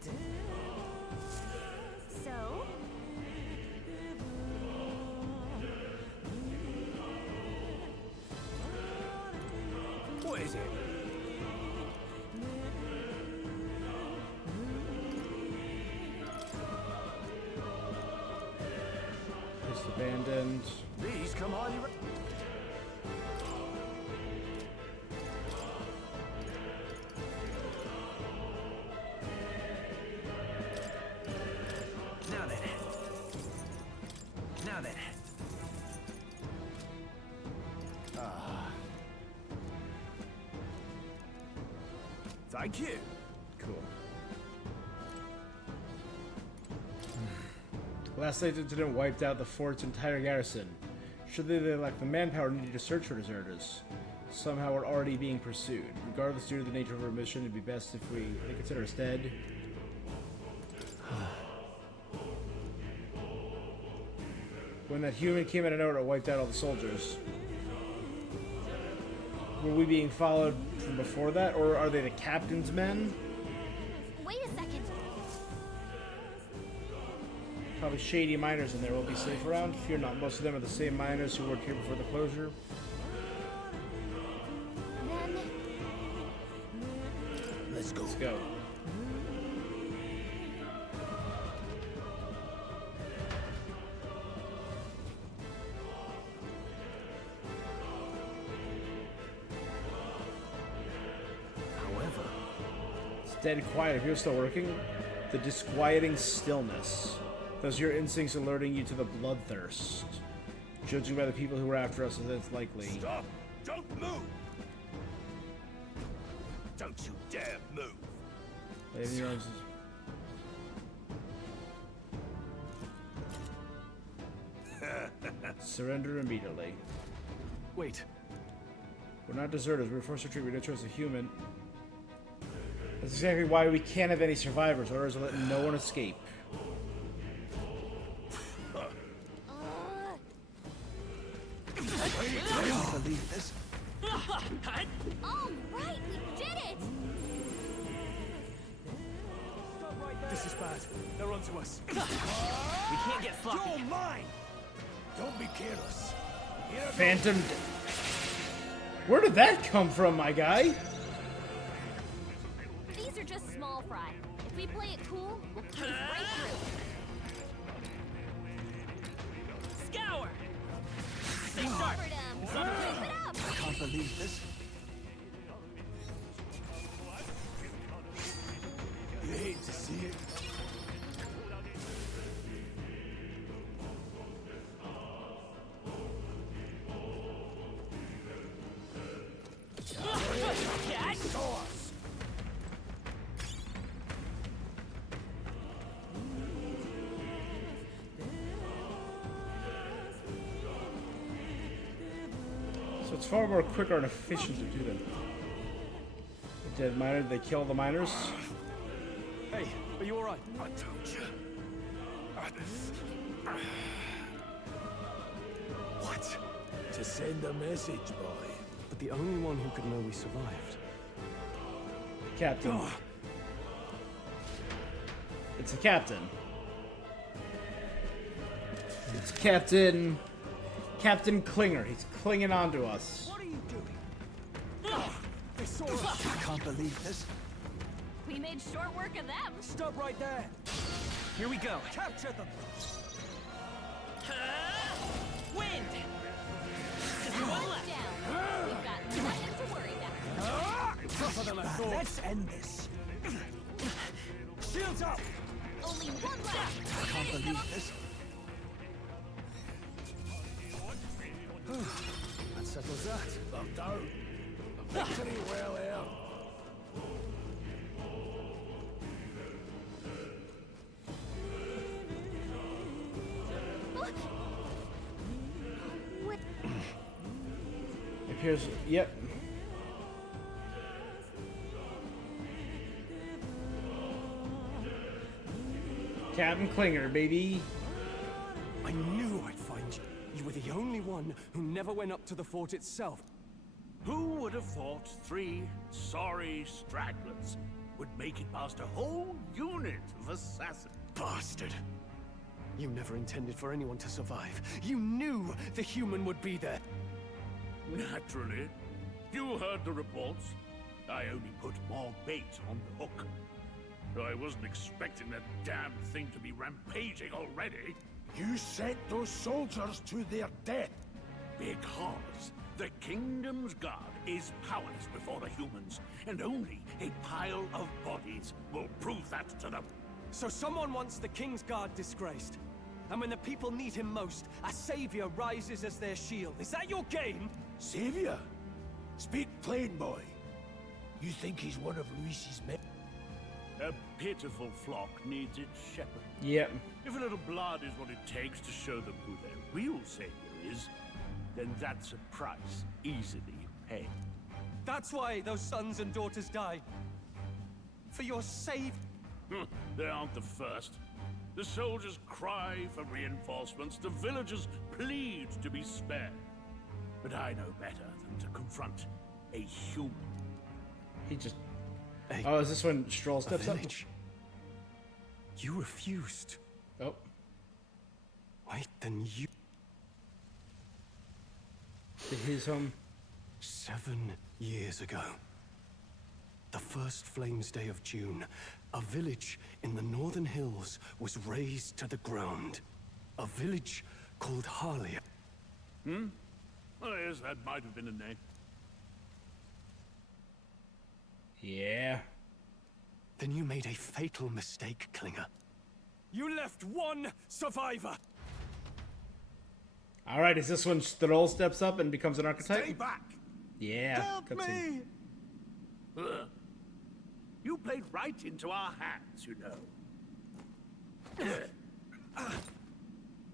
So? What is it? It's abandoned. These come highly. Now then. Now then. Thank you. Cool. Last night's incident wiped out the fort's entire garrison. Surely they lack the manpower needed to search for deserters. Somehow we're already being pursued. Regardless due to the nature of our mission, it'd be best if they consider us dead. When that human came out of nowhere, it wiped out all the soldiers. Were we being followed from before that, or are they the captain's men? Wait a second. Probably shady miners in there will be safe around. Fear not, most of them are the same miners who worked here before the closure. Then Let's go. Let's go. However, It's dead quiet. If you're still working, the disquieting stillness. Those are your instincts alerting you to the bloodthirst. Judging by the people who were after us, it's likely. stop! Don't move! Don't you dare move! Leaving your arms- Surrender immediately. Wait. We're not deserters. We're forced to treat. We don't choose a human. That's exactly why we can't have any survivors. Orders to let no one escape. I can't believe this. all right, we did it. This is bad. They're onto us. We can't get sloppy. You're mine! Don't be careless. Here goes. Phantom. Where did that come from, my guy? These are just small fry. If we play it cool, we'll cruise right through. Scour! Stay sharp. Covered 'em. Keep it up. I can't believe this. You hate to see it. Catch! Sauce. So it's far more quicker and efficient to do that. The dead miner, they kill the miners. Hey, are you alright? I told you. What? To send a message, boy. But the only one who could know we survived. Captain. It's the captain. It's Captain Klinger. He's clinging on to us. What are you doing? They saw us. I can't believe this. We made short work of them. Stop right there. Here we go. Capture them. Wind! Just one left. Down. We've got nothing to worry about. Tougher than I thought. Let's end this. Shields up. Only one left. I can't believe this. That settles that. Locked out. A victory well earned. What? It appears. Yep. Captain Klinger, baby. I knew I'd find you. You were the only one who never went up to the fort itself. Who would have thought 3 sorry stragglers would make it past a whole unit of assassins? Bastard. You never intended for anyone to survive. You knew the human would be there. Naturally. You heard the reports. I only put more bait on the hook. I wasn't expecting that damn thing to be rampaging already. You sent those soldiers to their death. Because the Kingdom's Guard is powerless before the humans, and only a pile of bodies will prove that to them. So someone wants the King's Guard disgraced. And when the people need him most, a savior rises as their shield. Is that your game? Savior? Speak plain, boy. You think he's one of Luis's men? A pitiful flock needs its shepherd. Yep. If a little blood is what it takes to show them who their real savior is, then that's a price easily paid. That's why those sons and daughters died. For your save. They aren't the first. The soldiers cry for reinforcements, the villagers plead to be spared. But I know better than to confront a human. He just... Oh, is this when Stroll steps up? You refused. Oh. Wait, then you... To his home. 7 years ago. The first Flames Day of June, a village in the northern hills was razed to the ground. A village called Harlia. Oh, yes, that might have been a name. Yeah. Then you made a fatal mistake, Klinger. You left one survivor! Alright, is this when Stroll steps up and becomes an archetype? Stay back! Yeah. Help me! You played right into our hands, you know.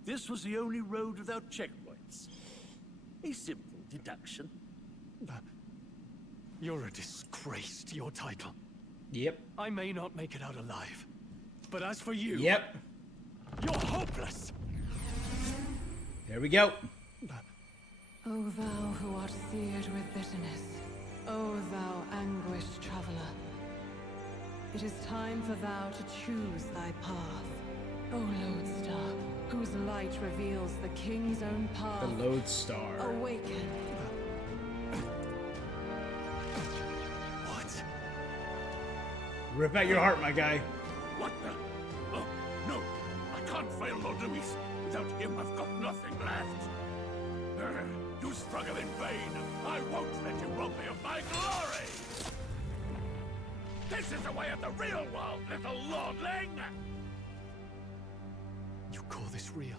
This was the only road without checkpoints. A simple deduction. You're a disgrace to your title. Yep. I may not make it out alive. But as for you... Yep. You're hopeless! There we go. O thou who art seared with bitterness, O thou anguished traveler, it is time for thou to choose thy path. O lodestar, whose light reveals the king's own path. The lodestar. Awaken. What? Rip out your heart, my guy. What the? Oh, no. I can't fail Lord Luis. Without him, I've got nothing left. You struggle in vain. I won't let you rob me of my glory. This is the way of the real world, little lordling. You call this real?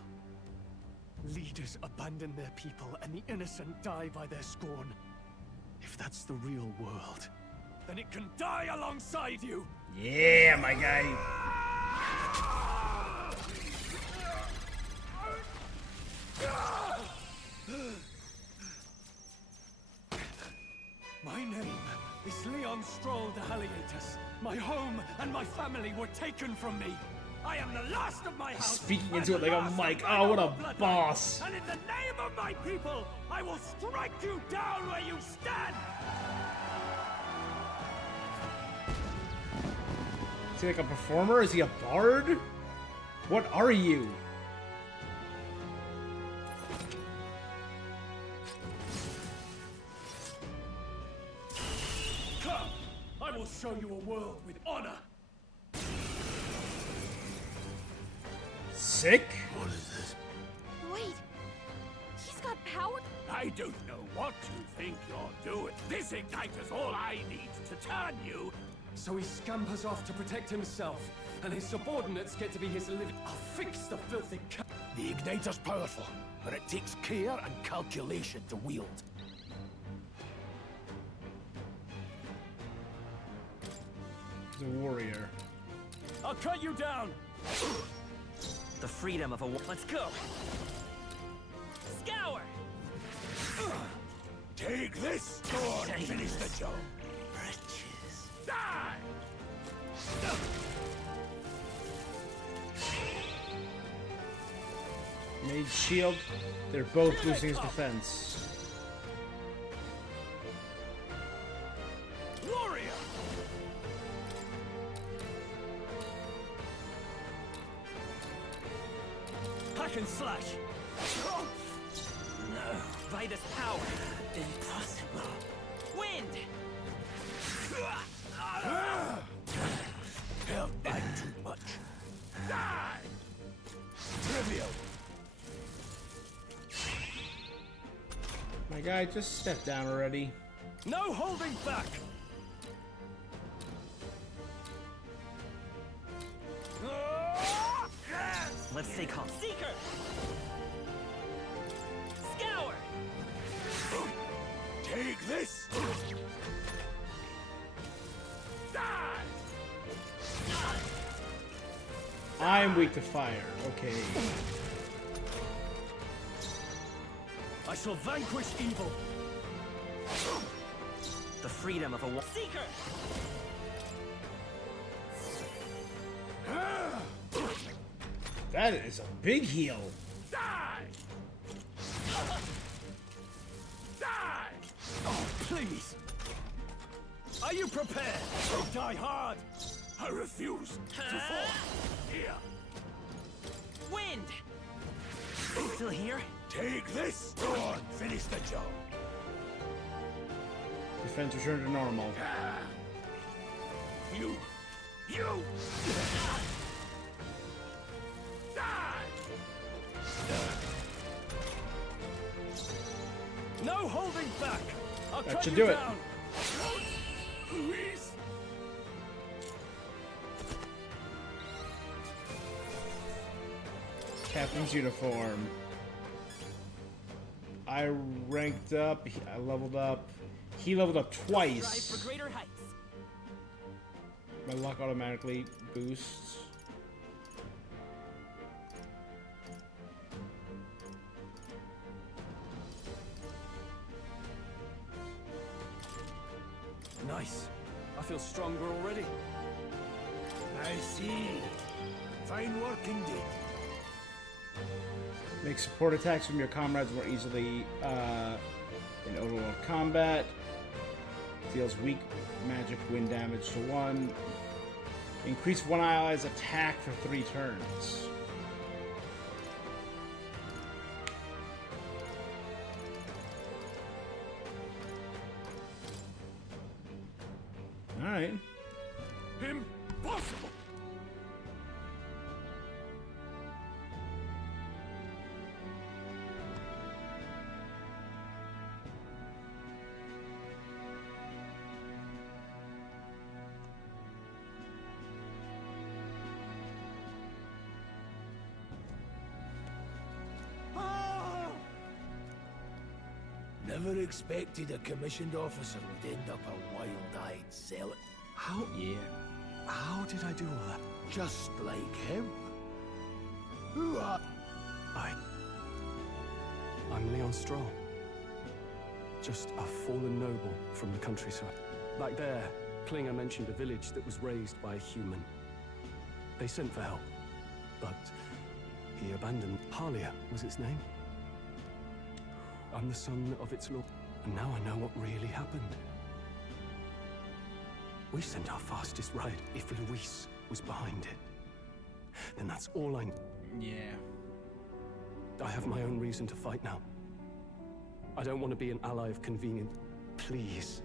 Leaders abandon their people and the innocent die by their scorn. If that's the real world, then it can die alongside you! Yeah, my guy. My name is Leon Stroll de Halietus. My home and my family were taken from me. I am the last of my house. Speaking into it like a mic. Oh, what a boss. And in the name of my people, I will strike you down where you stand. Is he like a performer? Is he a bard? What are you? Come, I will show you a world with honor. Sick? What is this? Wait, he's got power. I don't know what you think you're doing. This ignite is all I need to turn you. So he scampers off to protect himself, and his subordinates get to be his living. I'll fix the filthy The igniter's powerful, but it takes care and calculation to wield. He's a warrior. I'll cut you down! The freedom of a... Let's go! Scour! Take this sword and finish the job. Die! Mage shield. They're both boosting his defense. Warrior. Hack and slash. No, by this power. Impossible. Wind. Held back too much. Die! Trivial. My guy, just step down already. No holding back. Let's stay calm. Seeker. Scour. Take this. Die! I'm weak to fire. Okay. I shall vanquish evil. The freedom of a Seeker. That is a big heal. Die! Die! Oh, please. Are you prepared? Die hard. I refuse to fall. Here. Wind. Still here? Take this. Go on, finish the job. Defense return to normal. You. Die! No holding back. I'll That cut should you do it. down. Luis. Captain's uniform. I ranked up. I leveled up. He leveled up Strive twice. for greater heights. My luck automatically boosts. Nice. I feel stronger already. I see. Fine work indeed. Make support attacks from your comrades more easily in overall combat. Deals weak magic wind damage to 1. Increase one ally's attack for 3 turns. Alright. Impossible. Never expected a commissioned officer would end up a wild-eyed zealot. How did I do all that? Just like him. Who are... I'm Leon Stroll. Just a fallen noble from the countryside. Back there, Klinger mentioned a village that was raised by a human. They sent for help, but he abandoned. Halia was its name. I'm the son of its lord, and now I know what really happened. We sent our fastest ride. If Luis was behind it, then that's all I... Yeah. I have my own reason to fight now. I don't want to be an ally of convenience. Please,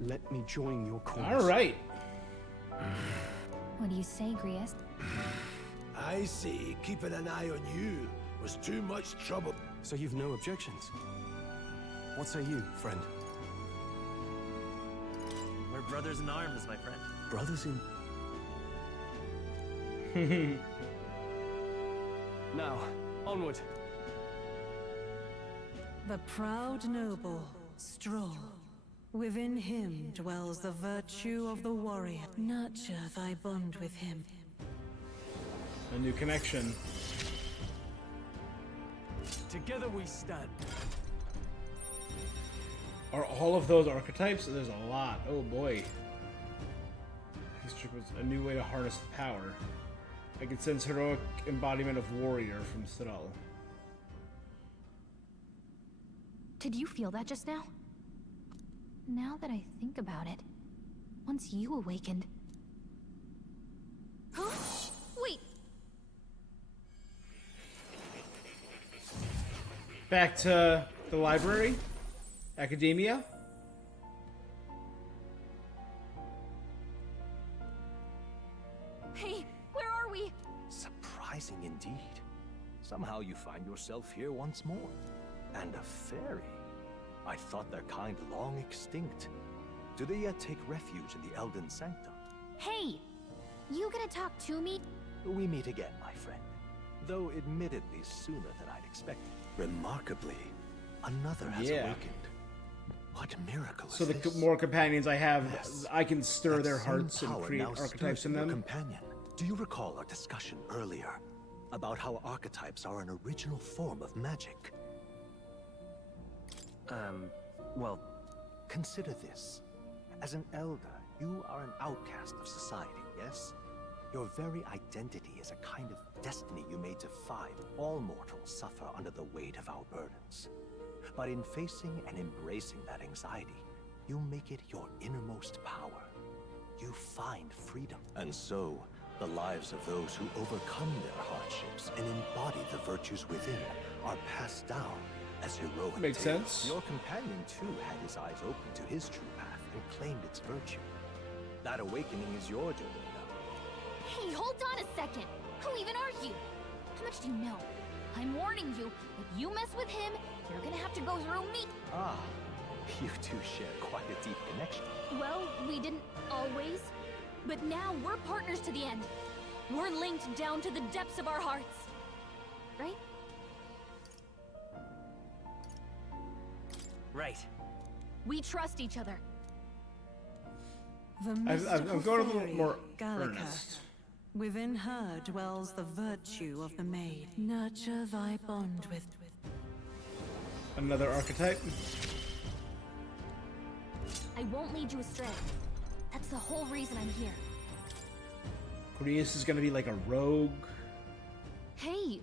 let me join your cause. Alright. What do you say, Griest? I say keeping an eye on you was too much trouble. So you've no objections? What say you, friend? We're brothers in arms, my friend. Brothers in... Now, onward. The proud noble, Stroll. Within him dwells the virtue of the warrior. Nurture thy bond with him. A new connection. Together we stand. Are all of those archetypes? There's a lot. Oh boy. History was a new way to harness the power. I could sense heroic embodiment of warrior from Citadel. Did you feel that just now? Now that I think about it, once you awakened... Huh? Wait! Back to the library? Academia? Hey, where are we? Surprising indeed. Somehow you find yourself here once more. And a fairy. I thought their kind long extinct. Do they yet take refuge in the Elden Sanctum? Hey! You gonna talk to me? We meet again, my friend. Though admittedly sooner than I'd expected. Remarkably, another has awakened. What miracle So is the this? more companions I have, Yes. I can stir That their same hearts and power create now archetypes stirs in your them. companion. Do you recall our discussion earlier about how archetypes are an original form of magic? Well, consider this. As an elder, you are an outcast of society, yes? Your very identity is a kind of destiny you may defy. All mortals suffer under the weight of our burdens. But in facing and embracing that anxiety, you make it your innermost power. You find freedom. And so, the lives of those who overcome their hardships and embody the virtues within are passed down as heroic Makes tales. sense. Your companion, too, had his eyes open to his true path and claimed its virtue. That awakening is your doing now. Hey, hold on a second! Who even are you? How much do you know? I'm warning you, if you mess with him, you're gonna have to go through me. Ah, you two share quite a deep connection. Well, we didn't always. But now we're partners to the end. We're linked down to the depths of our hearts. Right? right. We trust each other. The I'm mystical going a little fairy, more Gallica. earnest. Within her dwells the virtue of the maid. Nurture thy bond with... Another archetype. I won't lead you astray. That's the whole reason I'm here. Cornelius is gonna be like a rogue. Hey!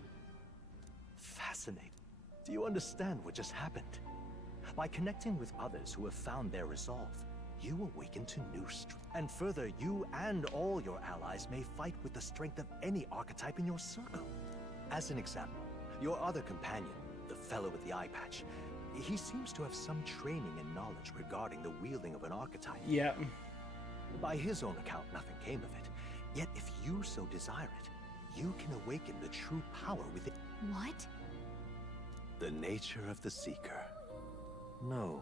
Fascinating. Do you understand what just happened? By connecting with others who have found their resolve, you awaken to new strength. And further, you and all your allies may fight with the strength of any archetype in your circle. As an example, your other companion, the fellow with the eye patch, he seems to have some training and knowledge regarding the wielding of an archetype. Yeah. By his own account, nothing came of it. Yet if you so desire it, you can awaken the true power within. What? The nature of the Seeker. No.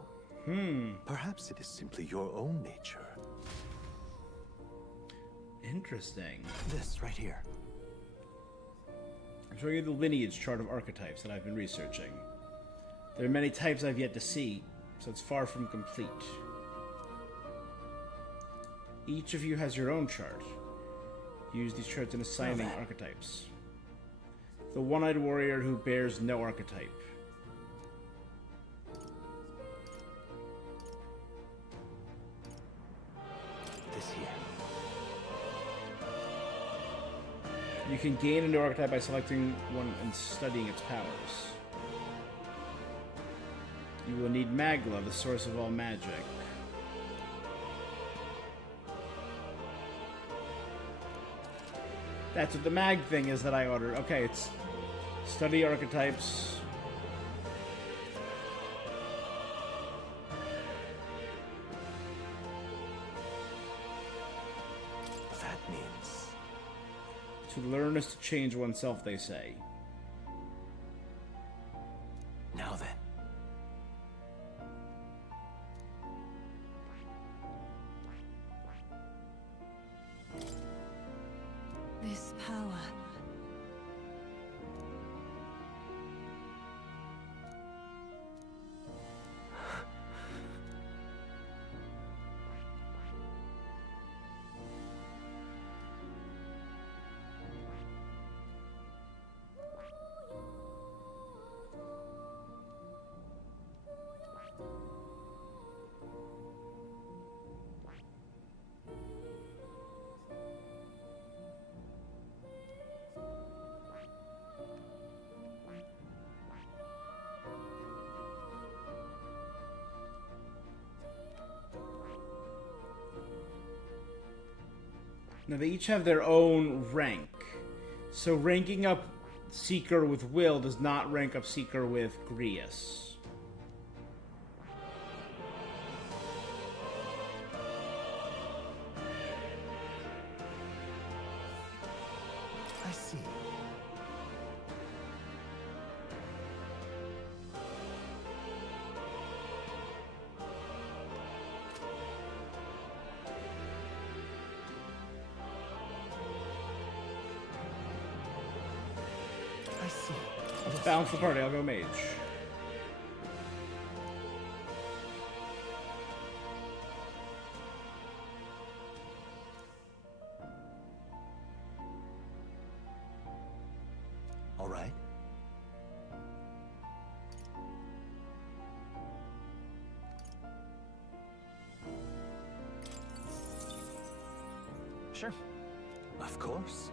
Perhaps it is simply your own nature. Interesting. This right here. I'm showing you the lineage chart of archetypes that I've been researching. There are many types I've yet to see, so it's far from complete. Each of you has your own chart. Use these charts in assigning archetypes. The one-eyed warrior who bears no archetype. This here. You can gain a new archetype by selecting one and studying its powers. You will need Magla, the source of all magic. That's what the mag thing is that I ordered. Okay, it's study archetypes. That means... To learn is to change oneself, they say. Now then. This power... Now they each have their own rank. So ranking up Seeker with Will does not rank up Seeker with Grius. I see. I see. Let's balance the party. I'll go mage. All right. Sure. Of course.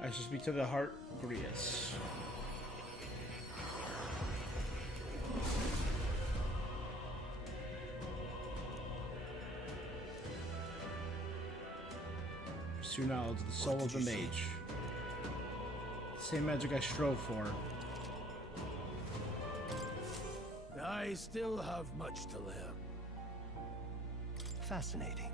I should speak to the heart, Grius. Pursue knowledge, the soul of the mage. Same magic I strove for. I still have much to learn. Fascinating.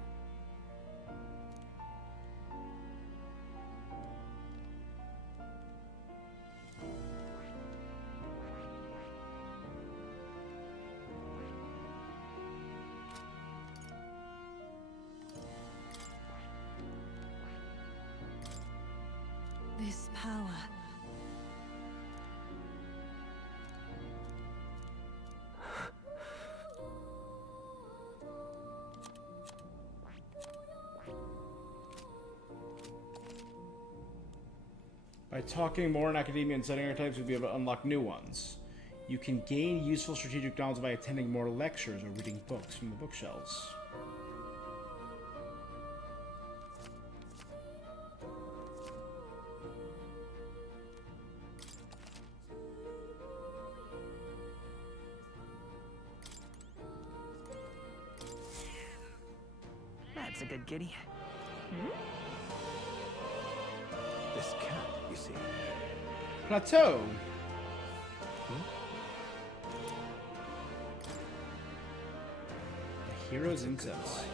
This power. By talking more in academia and setting archetypes, you'll be able to unlock new ones. You can gain useful strategic knowledge by attending more lectures or reading books from the bookshelves. That's a good kitty. This cat, you see. Plateau! The hero's incense.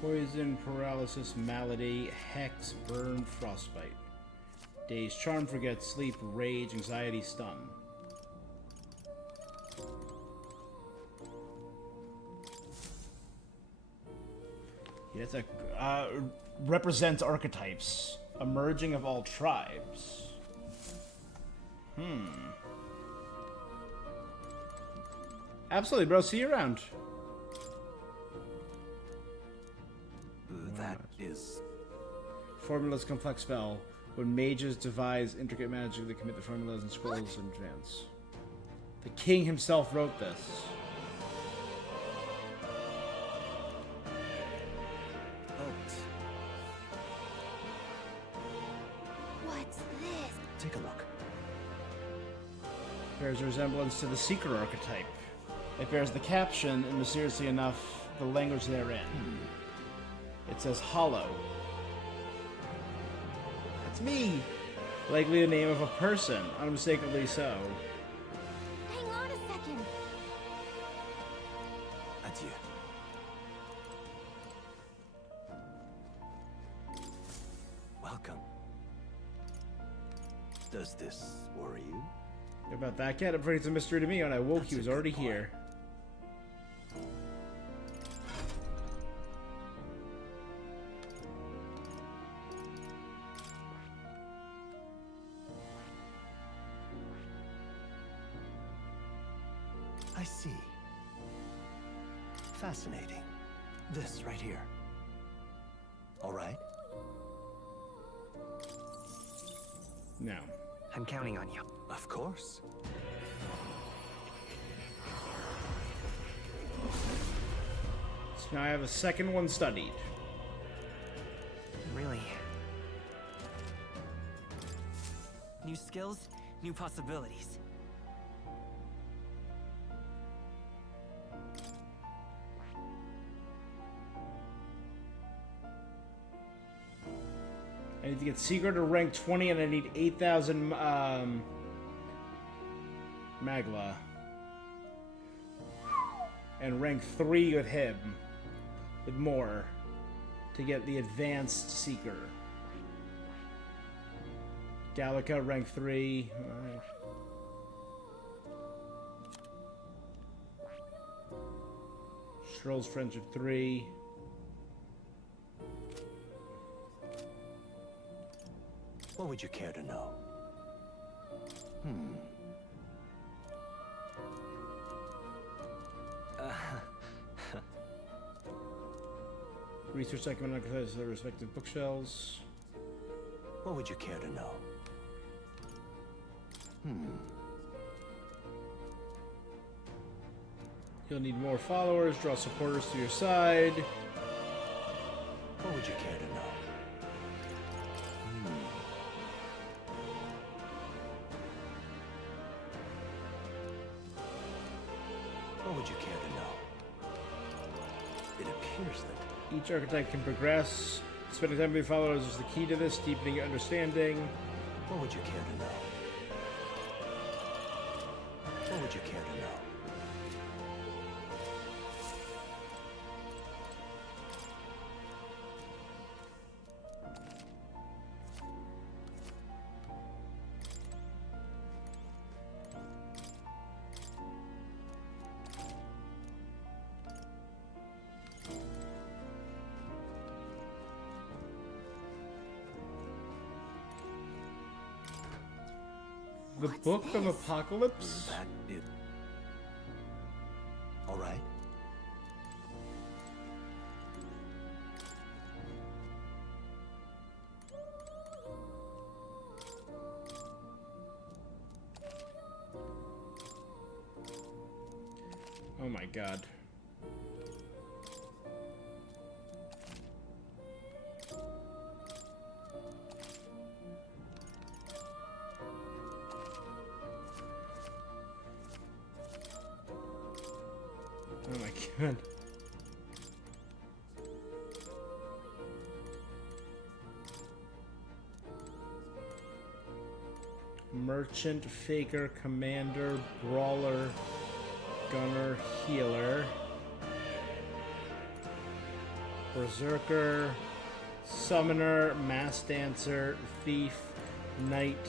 Poison, paralysis, malady, hex, burn, frostbite. Daze, charm, forget, sleep, rage, anxiety, stun. Yeah, it's a represents archetypes, emerging of all tribes. Absolutely, bro. See you around. That is... Formula's complex spell. When mages devise intricate magic, they commit the formulas and scrolls in advance. The king himself wrote this. What's this? Take a look. Bears a resemblance to the Seeker archetype. It bears the caption, and mysteriously enough, the language therein. It says hollow. That's me! Likely the name of a person, unmistakably so. Hang on a second. Adieu. Welcome. Does this worry you? About that cat, it brings a mystery to me. When I woke, he was already here. I see. Fascinating. This right here. All right? No. I'm counting on you. Of course. So now I have a second one studied. Really. New skills, new possibilities. I need to get Seeker to rank 20 and I need 8,000 Magla. And rank 3 with him. With more. To get the advanced Seeker. Gallica rank 3. Stroll's friendship 3. What would you care to know? Research document on their respective bookshelves. What would you care to know? You'll need more followers, draw supporters to your side. What would you care to know? What would you care to know? It appears that Each archetype can progress. Spending time with your followers is the key to this, deepening your understanding. What would you care to know? What would you care to know? The Book of Apocalypse? That is... All right. Oh my god. Oh my god. Merchant, Faker, Commander, Brawler, Gunner, Healer, Berserker, Summoner, Mass Dancer, Thief, Knight,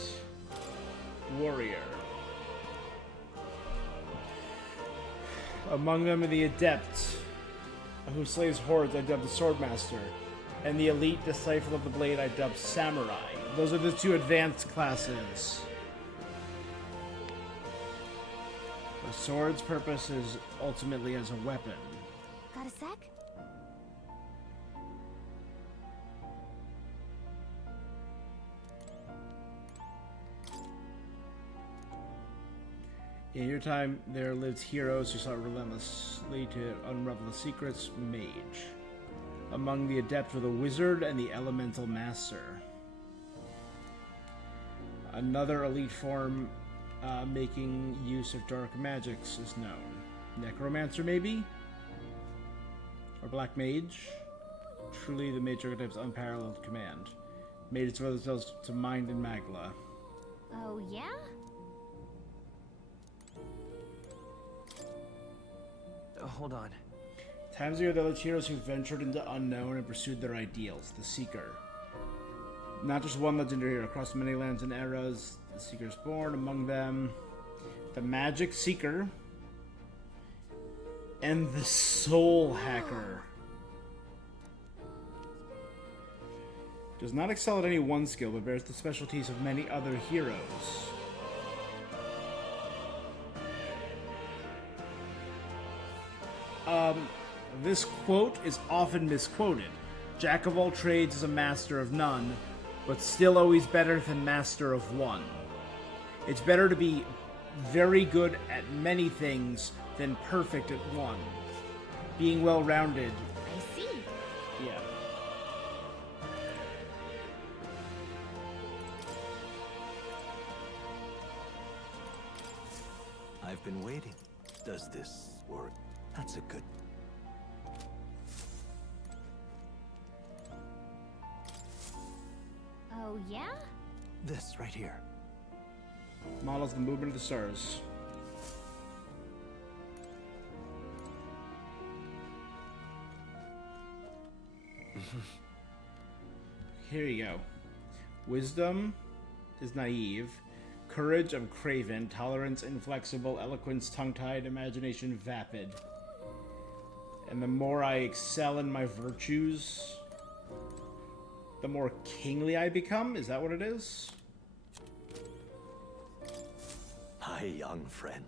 Warrior. Among them are the Adept, who slays hordes, I dubbed the Swordmaster, and the Elite Disciple of the Blade, I dubbed Samurai. Those are the two advanced classes. The sword's purpose is ultimately as a weapon. Got a sec? In your time, there lived heroes who sought relentlessly to unravel the secrets. Mage. Among the adept were the wizard and the elemental master. Another elite form making use of dark magics is known. Necromancer, maybe? Or Black Mage? Truly, the mage archetype's unparalleled command. Made its way themselves to Mind and Magla. Oh, yeah? Hold on. Times ago, there lived heroes who ventured into unknown and pursued their ideals, the Seeker. Not just one legendary hero, across many lands and eras, the Seeker is born. Among them, the Magic Seeker and the Soul Hacker. Does not excel at any one skill, but bears the specialties of many other heroes. This quote is often misquoted. Jack of all trades is a master of none, but still always better than master of one. It's better to be very good at many things than perfect at one. Being well-rounded. I see. Yeah. I've been waiting. Does this work? That's a good... Oh, yeah? This right here. Models the movement of the stars. Here you go. Wisdom is naive. Courage, I'm craven. Tolerance, inflexible. Eloquence, tongue-tied. Imagination, vapid. And the more I excel in my virtues, the more kingly I become? Is that what it is? My young friend,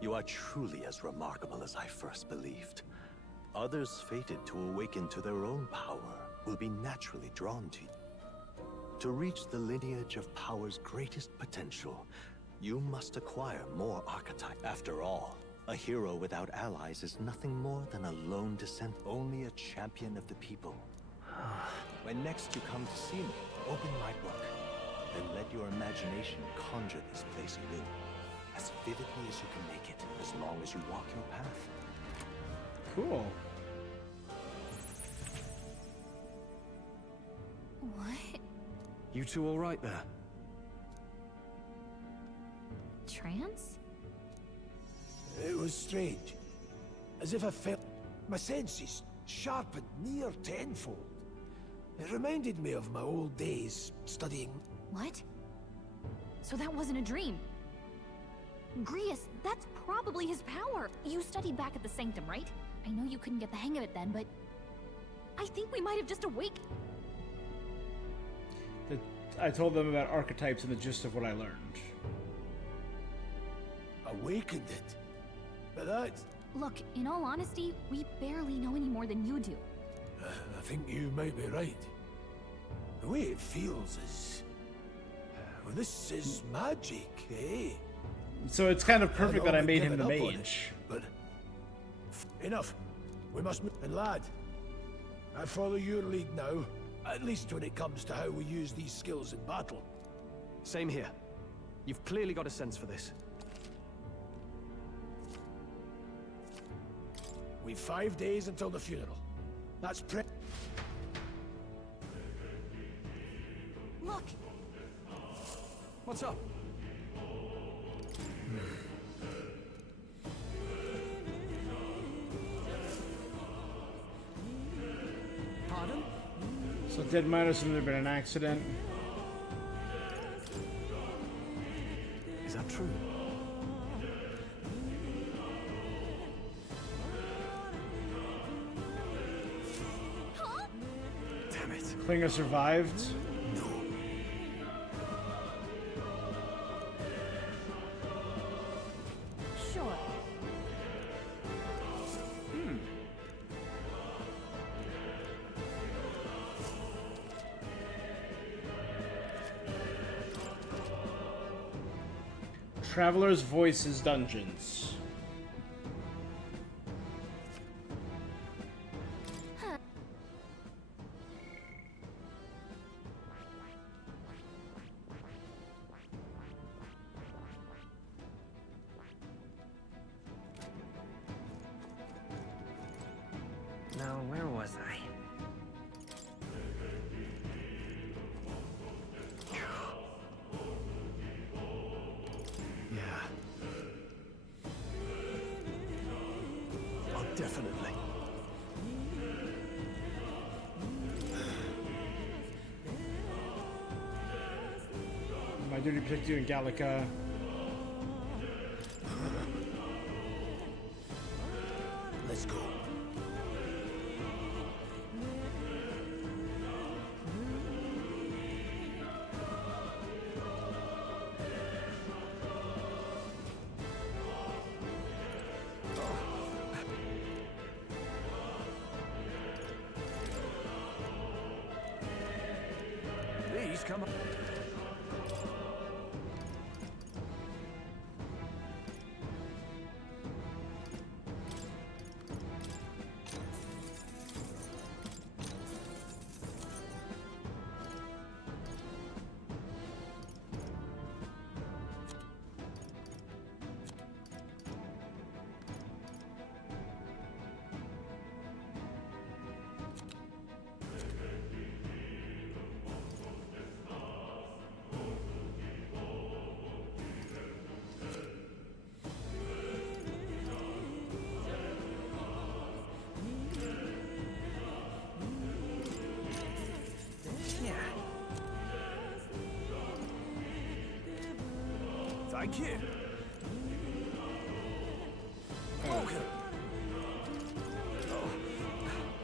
you are truly as remarkable as I first believed. Others fated to awaken to their own power will be naturally drawn to you. To reach the lineage of power's greatest potential, you must acquire more archetypes. After all, a hero without allies is nothing more than a lone descent, only a champion of the people. When next you come to see me, open my book, then let your imagination conjure this place anew, as vividly as you can make it, as long as you walk your path. Cool. What? You two all right there? Trance? It was strange. As if I felt my senses sharpened near tenfold. It reminded me of my old days studying. What? So that wasn't a dream. Grius, that's probably his power. You studied back at the Sanctum, right? I know you couldn't get the hang of it then, but I think we might have just awakened. I told them about archetypes and the gist of what I learned. Awakened it? But that's... Look, in all honesty, we barely know any more than you do. I think you might be right. The way it feels is... Well, this is magic, eh? So it's kind of perfect that I made him given the up on it, mage. But... Enough. We must move. And lad, I follow your lead now. At least when it comes to how we use these skills in battle. Same here. You've clearly got a sense for this. We've 5 days until the funeral. That's Look! What's up? Pardon? So dead miners, and there's been an accident. Is that true? Damn it. Klinger survived. Sure. Traveler's Voices Dungeons. Now, where was I? Yeah. Oh, definitely. My duty to protect you in Gallica. Let's go. Please come on. Thank you.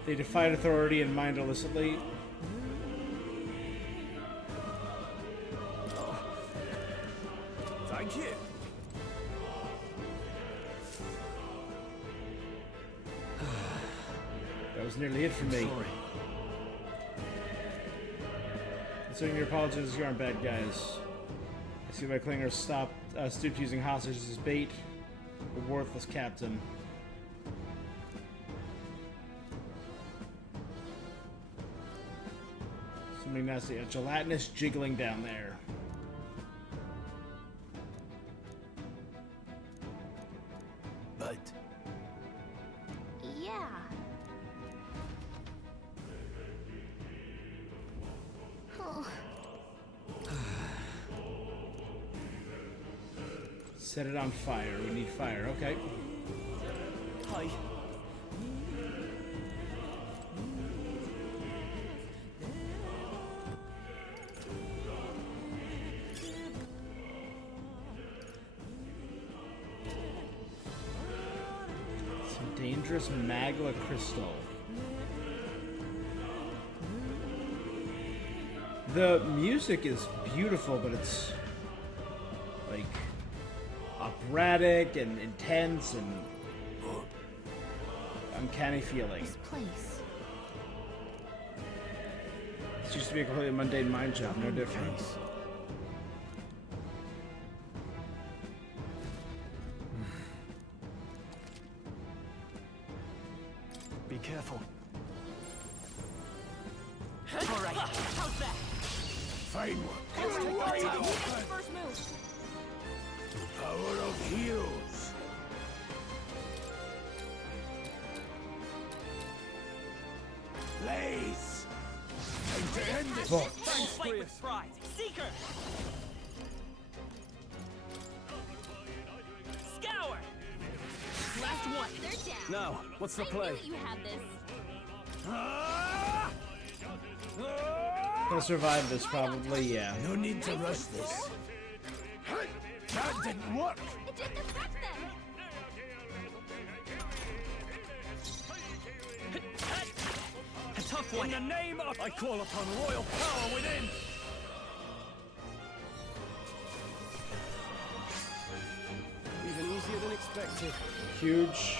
They defied authority and mined illicitly. Thank you. That was nearly it for me. Considering your apologies, you aren't bad guys. I see why Klinger stooped using hostages as bait. A worthless captain. Something nasty. A gelatinous jiggling down there. But Yeah. Oh. Set it on fire. We need fire. Okay. Hi. Some dangerous magma crystal. The music is beautiful, but it's like operatic and intense and uncanny feeling. This place. This used to be a completely mundane mine job, no different. Be careful. All right, how's that? fine one. Let's take the Right time. on. Who makes the first move? Power of heroes. Blaze. Time to end this. Fight with pride. Seeker. Scour. Last one. They're down. Now, what's the play? I knew you had this. Gonna survive this probably, yeah. No need to rush this. That didn't work. It didn't affect them. A tough one. In the name of... I call upon royal power within! Even easier than expected. Huge.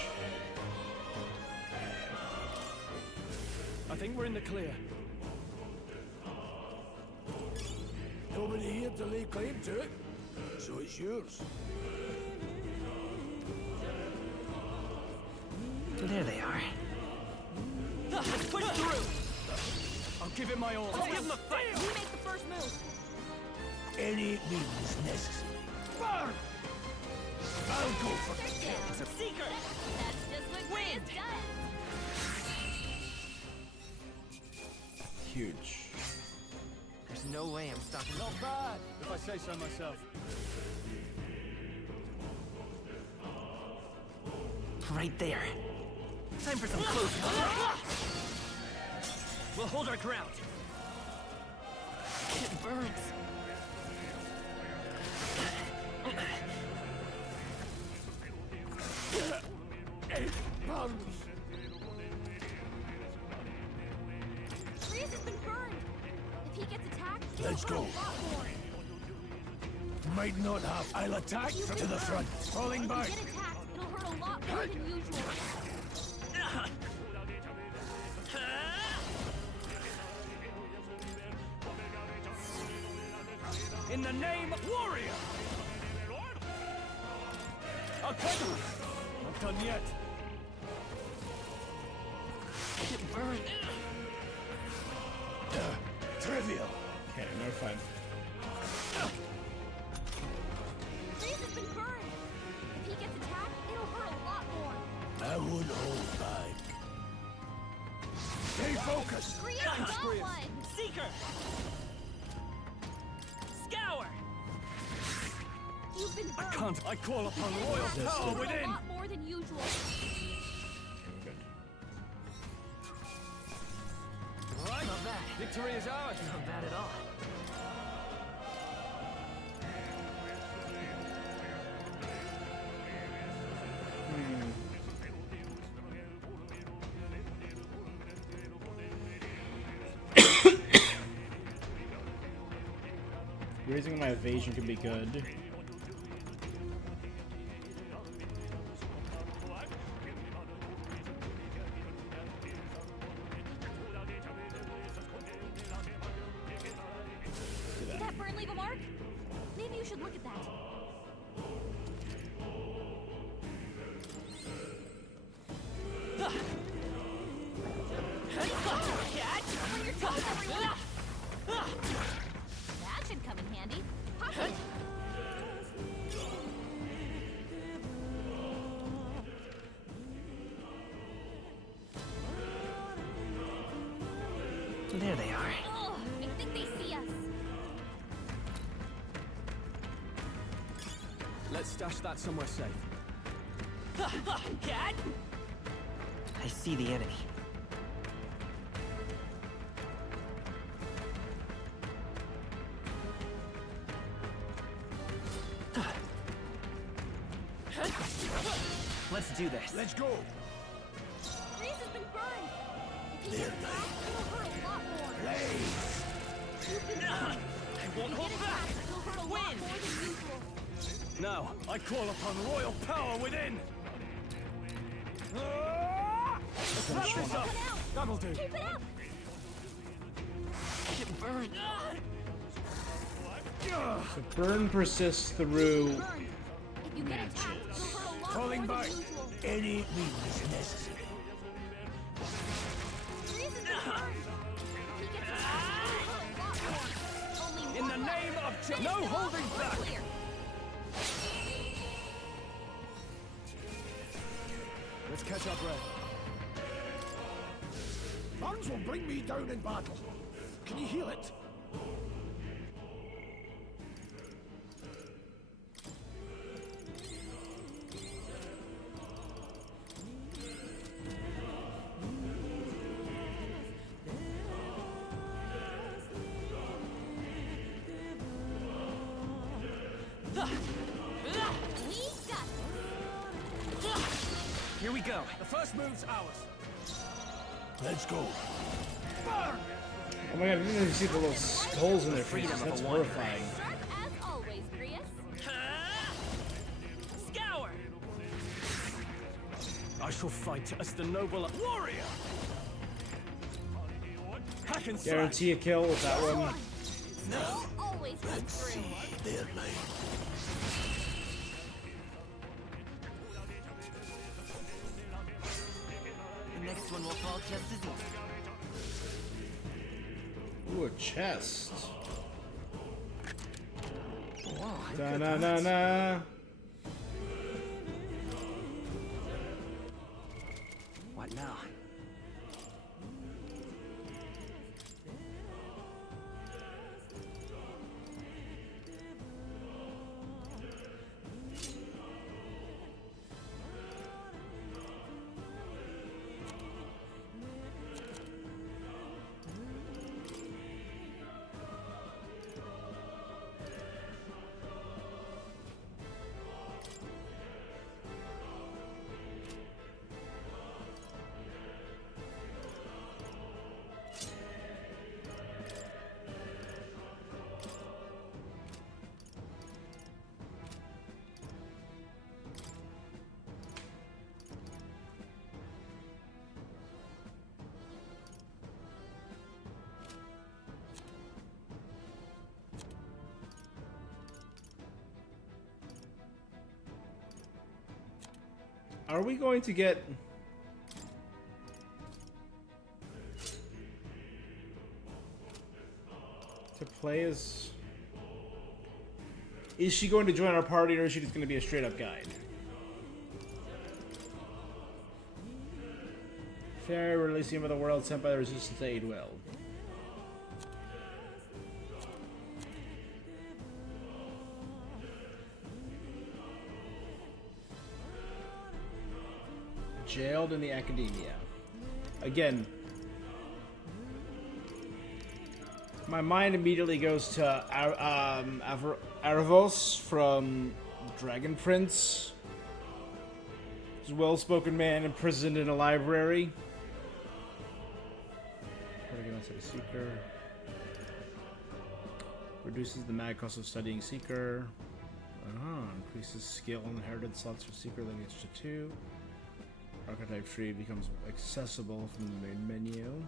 I think we're in the clear. Nobody here to lay claim to it, so it's yours. There they are. Let's push through. I'll give it my all. Let's give them a fight. Who makes the first move? Any means necessary. Burn! I'll go for They're down. Seeker. That's just what Grace does. Huge. There's no way I'm stopping. Not bad, if I say so myself. Right there. Time for some close combat. We'll hold our ground. It burns. Grace has been burned. If he gets attacked, Let's he'll go. hurt a lot more. Might not have. I'll attack You've to been the burned. front. Falling If back. you get attacked, it'll hurt a lot more than usual. In the name of warrior! I'll cut you! Not done yet. Get burned. Trivial. Okay, no fun. Grease has been burned. If he gets attacked, it'll hurt a lot more. I won't hold back. Stay focused. Grease got one. Seeker! Scour! You've been I burned. can't. I call upon royal power A within. lot more than usual. Right. Not bad. Victory is ours. Not bad at all. Raising my evasion could be good. Did that burn leave a mark? Maybe you should look at that. When you're told everyone. That should come in handy. Pop it. There they are. Oh, I think they see us. Let's stash that somewhere safe. Cat! I see the enemy. Let's do this. Let's go. Grease has been burned. If he There, gets attacked, it'll hurt a lot more. Blaze. You've been burned. I won't If you hold get back! attacked, it'll hurt a lot Win. more than usual. Now, I call upon royal power within. Let's wrap this up. That'll do. Keep it up. Get burned. So burn persists through Burned. If you get attacked, matches. it'll hurt a lot Falling more back. than usual. Any means necessary. Grease has been burned. If he gets attacked, it'll hurt a lot more. Only In one the left. name of Finish no them off. holding We're back. clear. Let's catch our breath. Burns will bring me down in battle. Can you heal it? We got it. Here we go. The first move's ours. Let's go. Oh my god, I didn't even see the little skulls in their faces. Freedom of That's a wanderer. horrifying. Sharp as always, Grease. Scour! I shall fight as the noble warrior. Hack and slash. Guarantee a kill with that one. No. Always come Let's through. see their light. The next one will fall just as easy. Ooh, a chest. Whoa. Da na na na. What now? Are we going to get... to play as... Is she going to join our party, or is she just going to be a straight-up guide? Fair, releasing him of the world sent by the resistance to aid well. Jailed in the academia. Again, my mind immediately goes to Aravos from Dragon Prince. He's a well-spoken man imprisoned in a library. Seeker. Reduces the mag cost of studying Seeker. Increases skill and inherited slots for Seeker lineage to 2. Archetype tree becomes accessible from the main menu.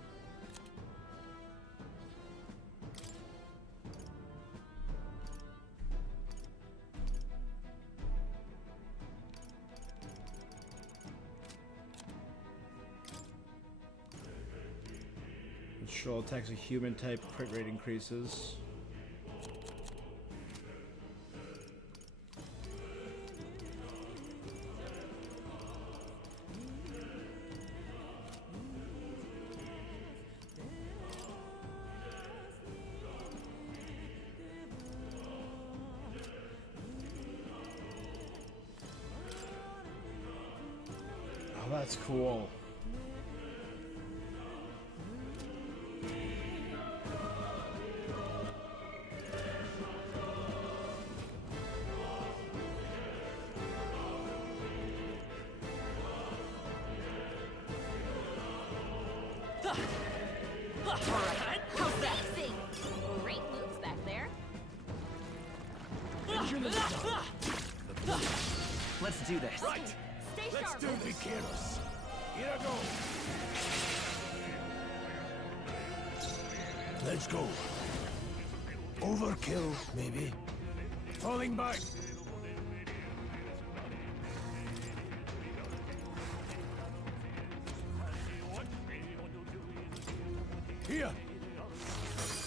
Control attacks a human type, crit rate increases. Oh, that's cool. Let's do this. Right. Stay Let's sharp. don't be careless. Here I go. Let's go. Overkill, maybe. Falling back. Here.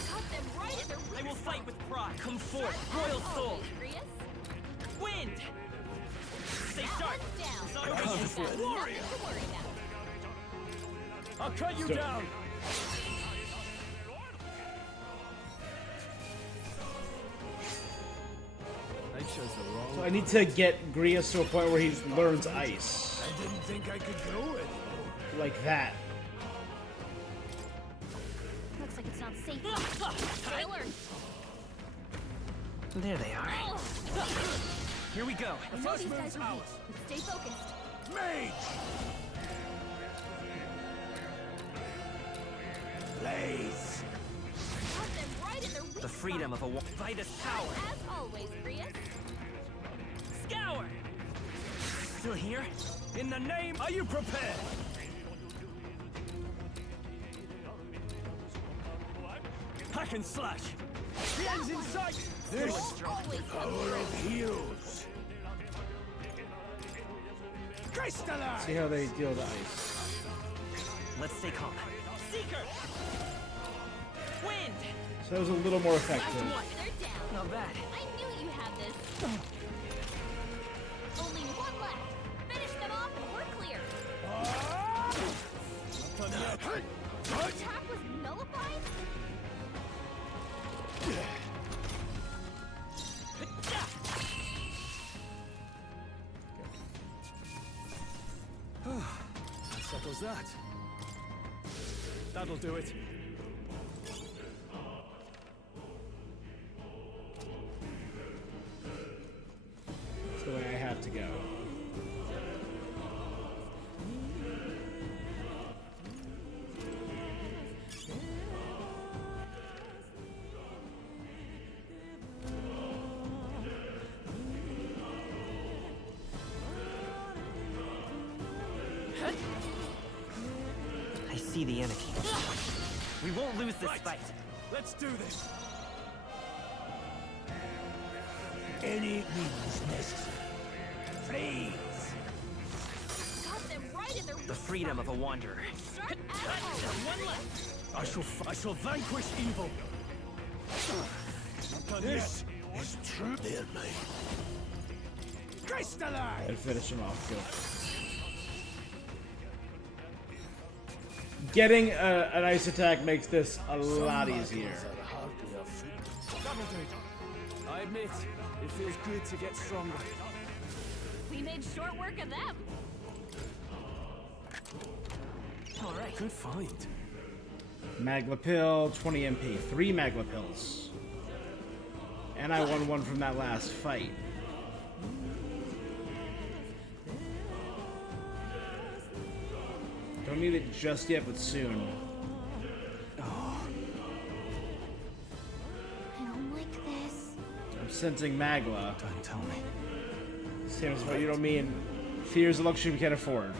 Cut them right in their I will fight with pride. Come forth, royal soul. Wind. Stay sharp. Warrior. I'll cut you down. I chose the wrong. So I need to get Grius to a point where he learns ice. I didn't think I could grow it. Like that. Looks like it's not safe. Taylor! There they are. Here we go. I know these guys are weak, but stay focused. Mage. Blaze. Cut them right in their weak The freedom of a Vitus power. As always, Grius. Scour. Still here? In the name, are you prepared? Hack and slash. The end's in sight. This power of heroes. Crystallize. See how they deal with ice. Let's stay calm. Seeker. Wind. So that was a little more effective. They're down. Not bad. I knew you had this. Only one left. Finish them off and we're clear. The attack was nullified? That settles that. That'll do it. That's the way I have to go. I see the enemy. We won't lose this fight. Let's do this. Any means necessary. Freeze. The freedom of a wanderer. One left. I shall vanquish evil. This is true, dear me. Crystallize! And finish him off. Good. Getting an ice attack makes this a lot easier. I admit, it feels good to get stronger. We made short work of them. All right. Good find. Magla pill, 20 MP, 3 Magla pills. And I won one from that last fight. Don't need it just yet, but soon. I don't like this. I'm sensing Magla. Don't tell me. Seems what you don't mean. Fear's a luxury we can't afford.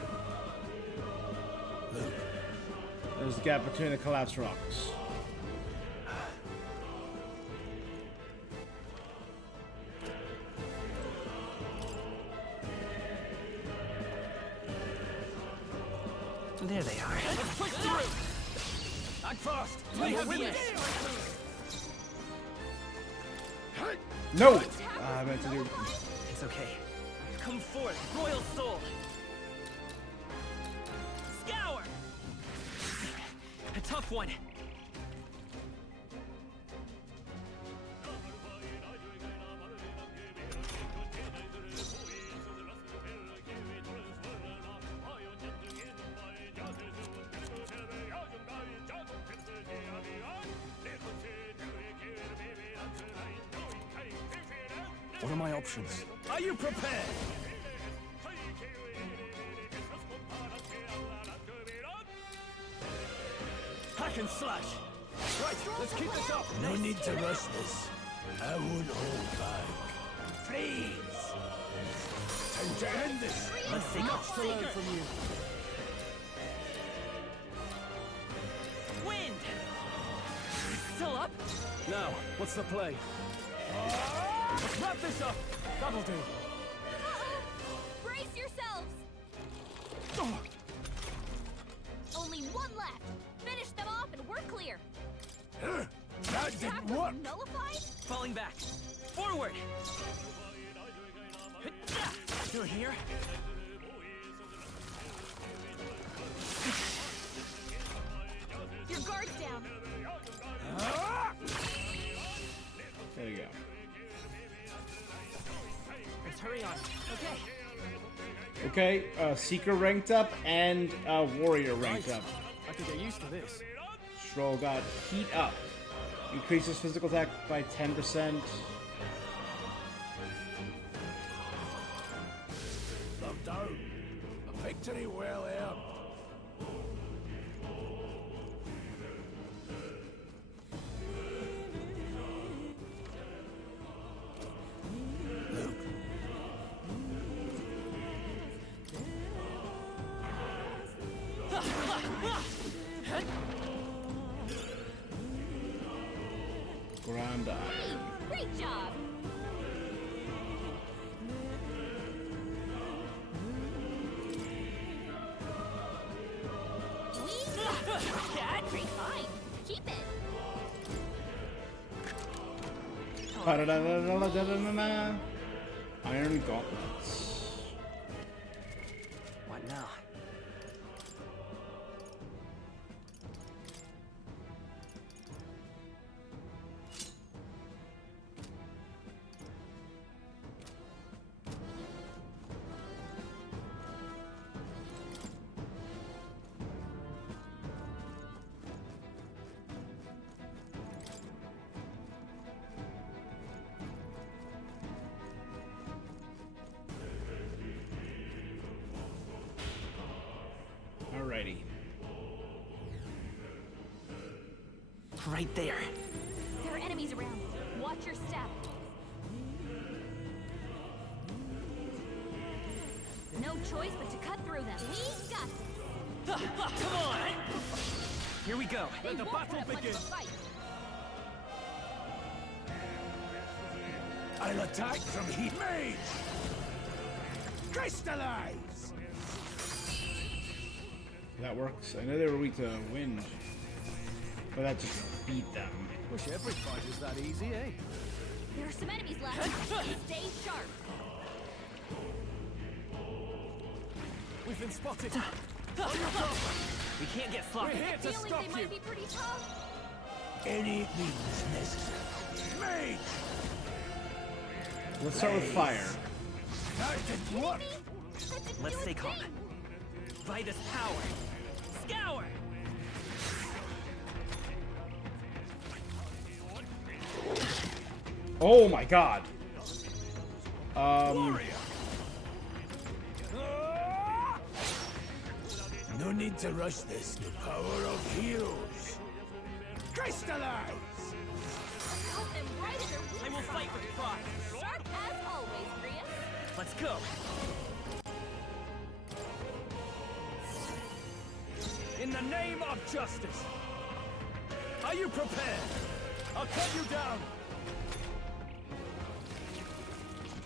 There's the gap between the collapsed rocks. There they are. Let's push through. Act fast. We have this. No! I meant to do... It's okay. Come forth, royal soul. Scour. A tough one. What are my options? Are you prepared? Hack and slash. Right, let's keep this up. No need to rush this. I won't hold back. Freeze! Time to end this. Let's see much to learn from you. Wind. Still up? Now, what's the play? Let's wrap this up. That'll do. Brace yourselves! Only one left. Finish them off and we're clear. That didn't work. Nullified? Falling back. Forward. Still here? Your guard's down. There you go. Let's hurry on. Okay, Okay. Seeker ranked up and Warrior ranked up. I could get used to this. Stroll got Heat Up. Increases physical attack by 10%. Locked down. A victory well earned. Grand Eye. Great job! That's pretty fine. Keep it. Pa-da-da-da-da-da-da-da-da. Iron Gauntlets. What now? Alrighty. Right there. There are enemies around. Watch your step. No choice but to cut through them. We got it. Come on! Here we go. They Let the won't battle put up much begin. of a fight. I'll attack from heat. Mage! Crystallize! That works. I know they were weak to wind, but that just beat them. Wish every fight was that easy, eh? There are some enemies left. Stay sharp. We've been spotted. We can't get sloppy. We're here to Feeling stop they you. might be pretty tough. Any means necessary. Mage! Let's start with fire. That didn't work. Let's stay calm. By this power. Scour! Oh my god. No need to rush this. The power of heroes. Crystallize! I will fight with pride. Sharp as always, Grius. Let's go. In the name of justice. Are you prepared? I'll cut you down.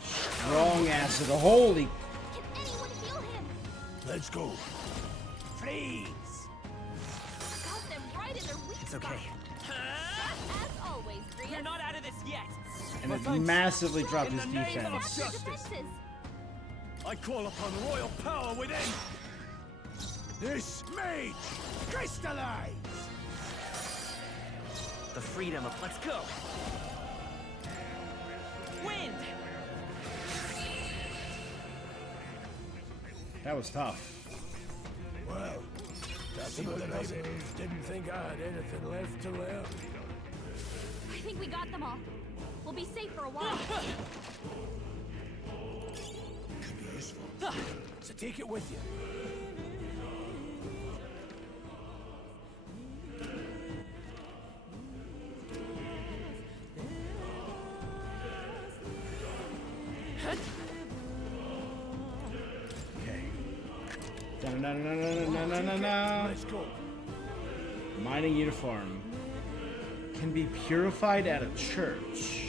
Strong acid. Holy. Can anyone heal him? Let's go. Freeze! Got them right in their weak It's okay. spot. As always, Grius. We're not out of this yet. And it massively dropped his In the name of defense. justice. I call upon royal power within. This mage! Crystallize! The freedom of let's go. Wind! That was tough. Well, that's about the right move. Didn't think I had anything left to learn. I think we got them all. We'll be safe for a while. Could be useful. So take it with you. Okay. No. Let's go. Mining uniform. Can be purified at a church.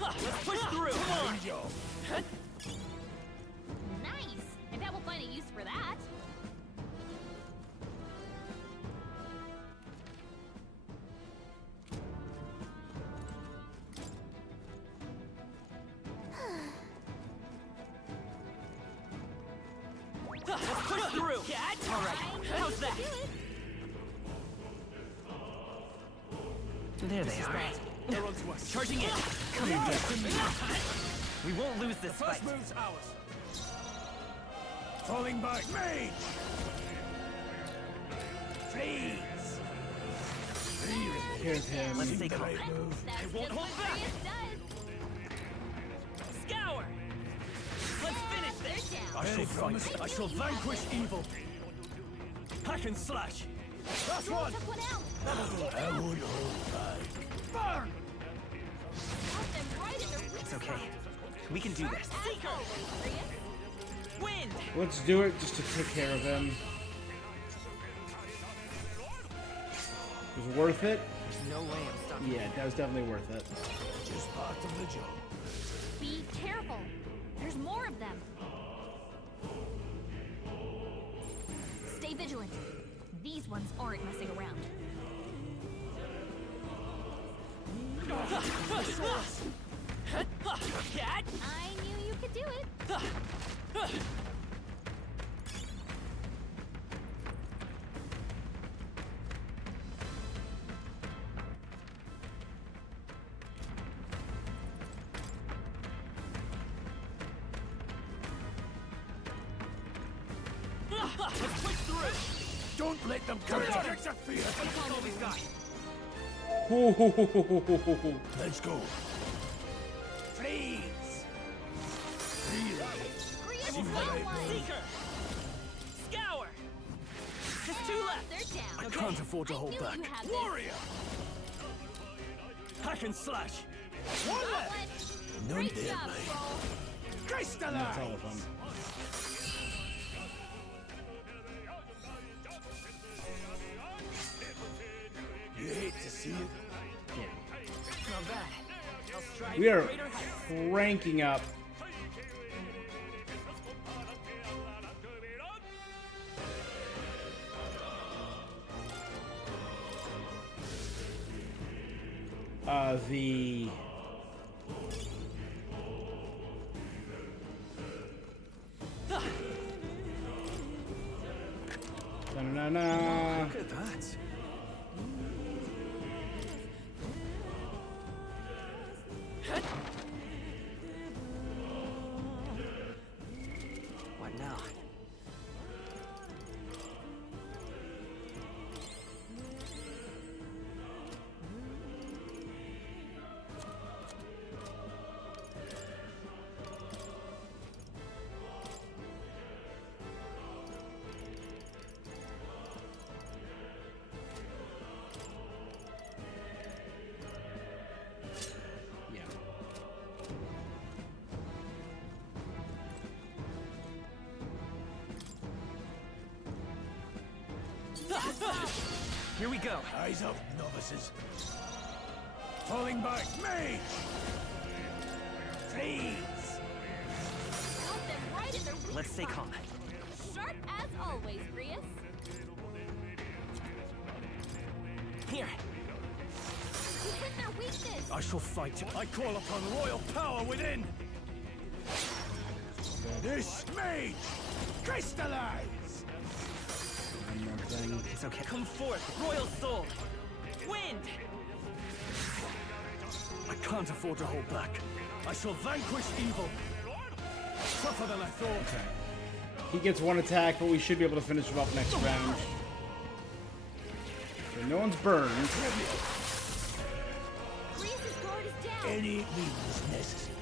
Let's push through. Come on. Nice. I bet we'll find a use for that. Let's push through. All right. How's that? There they are. They're onto us. Charging in. Come in, we won't lose this fight. First move's ours. Falling back. Mage! Freeze! Here's him. Let's stay The calm. right move. I won't hold back. Scour. Let's finish this. I shall fight. I shall vanquish evil. Hack and slash. That's one. Took one out. I won't hold back. Burn. Got them right in their weak It's okay. We can do this. Seeker. Wind. Let's do it just to take care of him. It was worth it? No way I'm stopping. Yeah, that was definitely worth it. Just part of the job. Be careful. There's more of them. Stay vigilant. These ones aren't messing around. Cat. I knew you could do it. Let's push through. Don't let them come to interfere. That's all we've got. Let's go. Freeze! Grius See is what I not one. mean? Seeker. Scour. Just two left. They're down. I can't afford to I hold knew back. you had this. Warrior! Hack and slash. One Got left! one. None Great there, job, mate. Troll. That's all of them. You hate to see it? Not bad. I'll strive We are for greater heights. cranking up. The na-na-na. Look at that. What now? Yeah. Here we go. Eyes up, novices. Falling back, mage! Freeze! Got them right in their weak Let's stay spot. calm. Sharp as always, Grius. Here. You hit their weakness. I shall fight. I call upon royal power within. This mage! Crystallize! One more thing. It's okay. Come forth, royal soul. Wind. I can't afford to hold back. I shall vanquish evil. Tougher than I thought. He gets one attack, but we should be able to finish him up next round. Okay, no one's burned. Grius's guard is down. Any means necessary.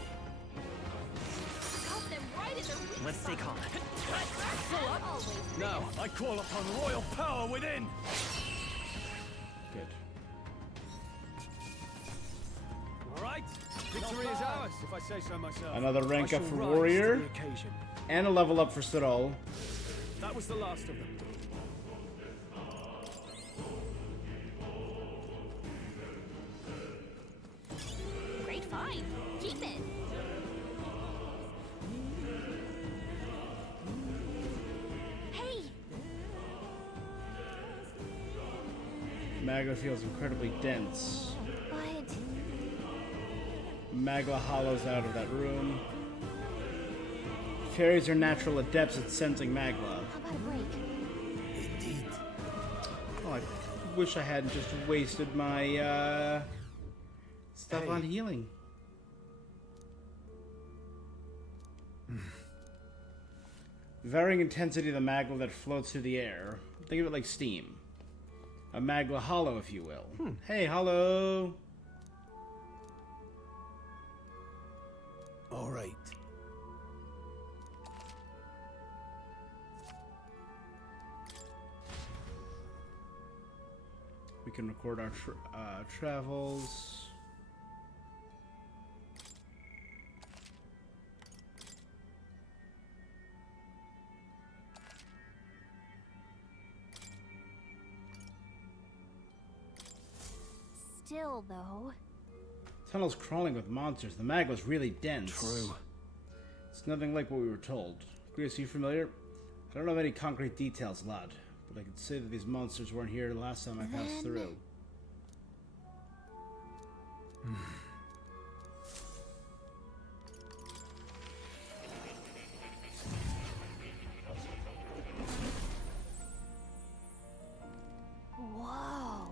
Got them right in their weak Let's stay calm. spot. As always. Now, I call upon royal power within. Good. All right. Victory is ours, if I say so myself. Another rank I up shall for rise warrior. to the occasion. And a level up for Sidol. That was the last of them. Great find. Keep it. Hey, Magla feels incredibly dense. but Magla hollows out of that room. Fairies are natural adepts at sensing Magla. how about a break? Indeed. Oh, I wish I hadn't just wasted my stuff on healing. Varying intensity of the Magla that floats through the air. Think of it like steam. A Magla hollow, if you will. Hey, hollow! All right. We can record our travels. Still, though. Tunnel's crawling with monsters. The Magla's really dense. True. It's nothing like what we were told. Grius, are you familiar? I don't have any concrete details, lad, but I can say that these monsters weren't here the last time I passed through. Whoa.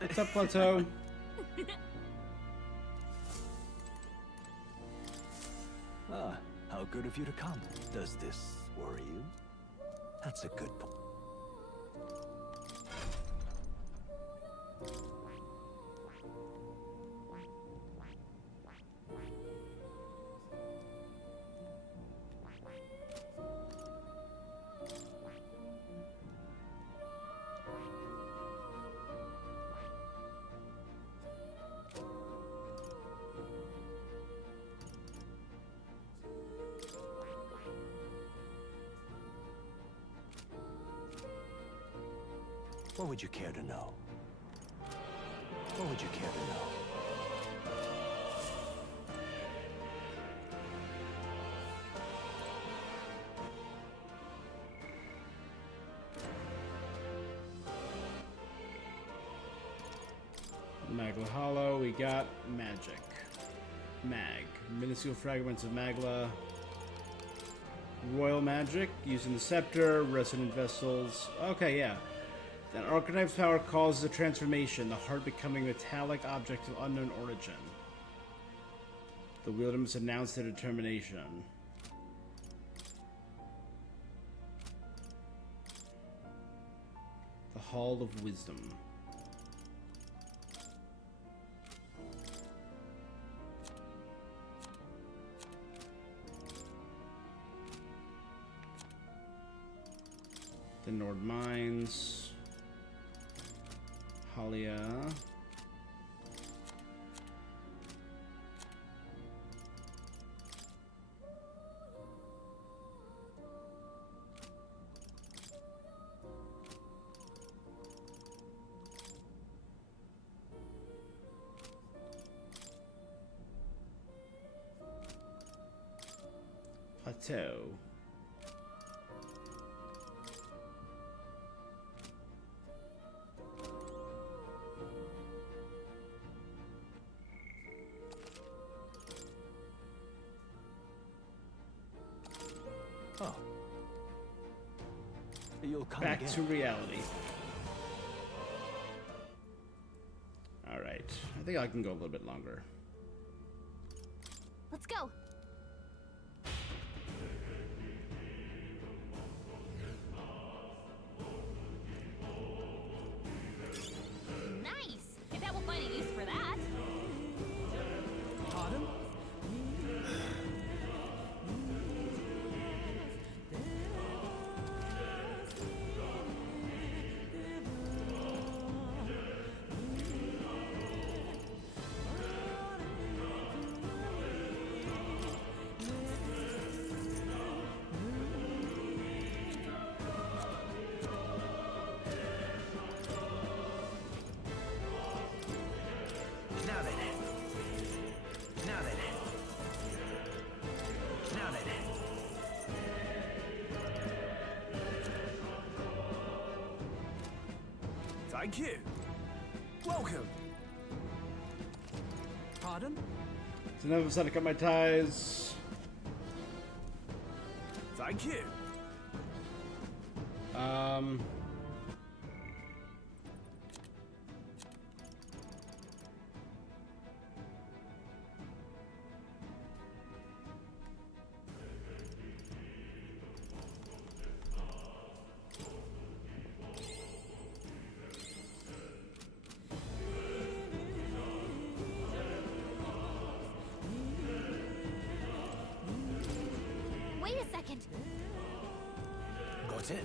What's up, Plateau? Ah, how good of you to come. Does this worry you? That's a good point. Or would you care to know? Or would you care to know? Magla Hollow, we got magic. Mag. Minuscule fragments of Magla. Royal magic, using the scepter, resonant vessels. Okay, yeah. An archetype's power causes a transformation, the heart becoming a metallic object of unknown origin. The wielder must announce their determination. The Hall of Wisdom. The Nord Mines. Halia. Plateau. Oh. You'll come Back again. to reality. Alright. I think I can go a little bit longer. Let's go. Nice. I bet we'll find a use for that. Pardon? Now then. Now then. Now then. Thank you. Welcome. Pardon? So now I've decided to cut my ties. Thank you. Wait a second. Got it?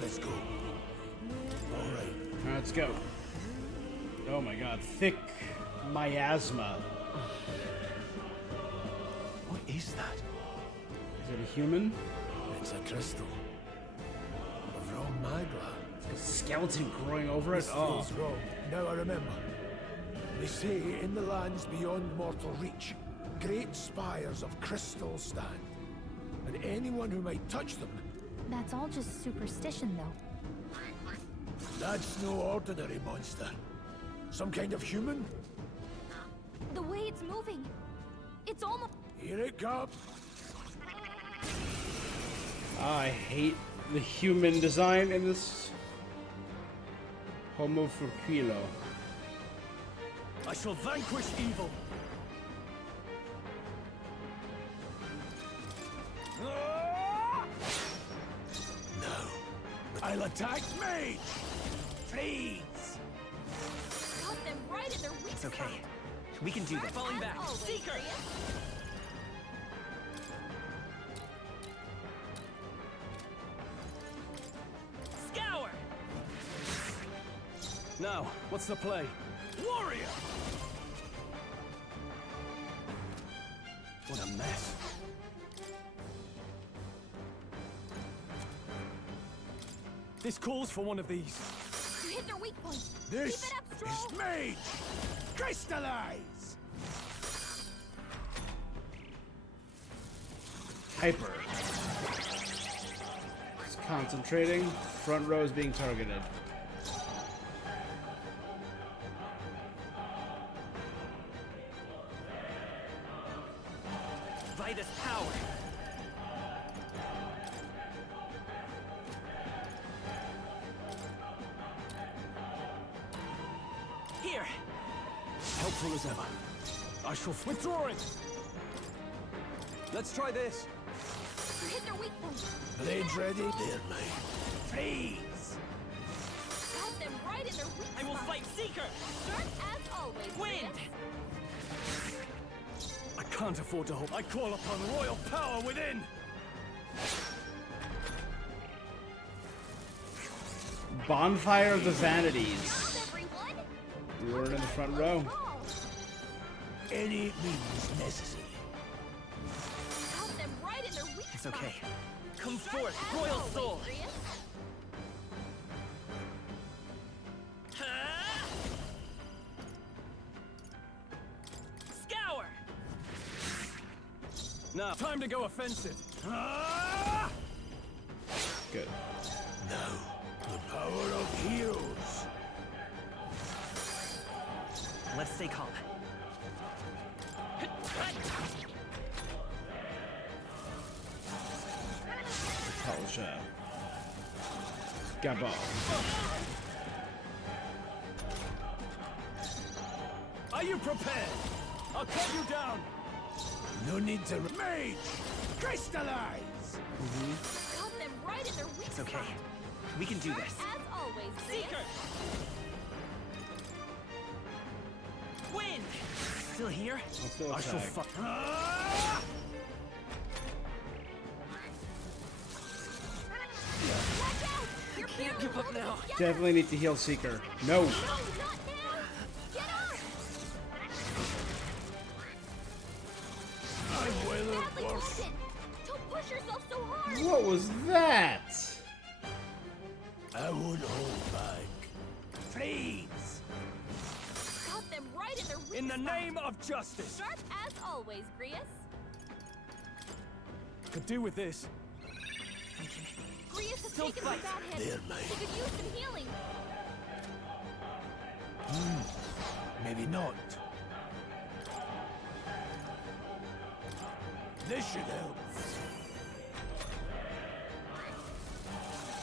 Let's go. Alright. Let's go. Oh my god. Thick miasma. What is that? Is it a human? It's a crystal. Of raw magla. A skeleton growing over it? This Oh. feels wrong. Now I remember. They say in the lands beyond mortal reach, great spires of crystal stand. And anyone who might touch them, That's all just superstition, though. that's no ordinary monster. Some kind of human? The way it's moving, it's almost. Here it comes. I hate the human design in this. Homo Furquilo. I shall vanquish evil. No. I'll attack mage! Freeze! Got them right in their weak It's okay. spot. We can do that. Falling back. Always Seeker! serious. Scour! Now, what's the play? Warrior! What a mess. This calls for one of these. You hit their weak point. This Keep it up, Stroll. is mage! Crystallize! Hyper. It's concentrating. Front row is being targeted. Vitus power. Here. Helpful as ever. I shall withdrawing. Let's try this. You hit their weak point. Blades ready? They're mine. Freeze! Got them right in their weak I will spot. fight Seeker. Sharp as always. Wind. I can't afford to hold. I call upon royal power within. Bonfire of the Vanities. Everyone. We weren't in the front row. Any means necessary. Got them right in their weak It's spot. okay. Come Sharp forth, as Royal always, Soul. Grius. Scour. Now, time to go offensive. Good. Now, the power of heroes. Let's stay calm. Talja. Gabba. Are you prepared? I'll cut you down. No need to... Mage! Crystallize! Got them right in their weak It's okay. spot. We can do Sharp this. as always, Seeker. Wind. Still here? I'll still I shall attack. fight. Watch out! You're Can't give up now. Definitely need to heal Seeker. No. No, not now! Get up! I'm well Badly worse. wounded! Don't push yourself so hard! What was that? I won't hold back. Freeze! Got them right in their weak In the spot. name of justice. Sharp as always, Grius. Could do with this. Grius has Still taken some fight. bad hits. They're mine. He could use some healing. Maybe not. This should help.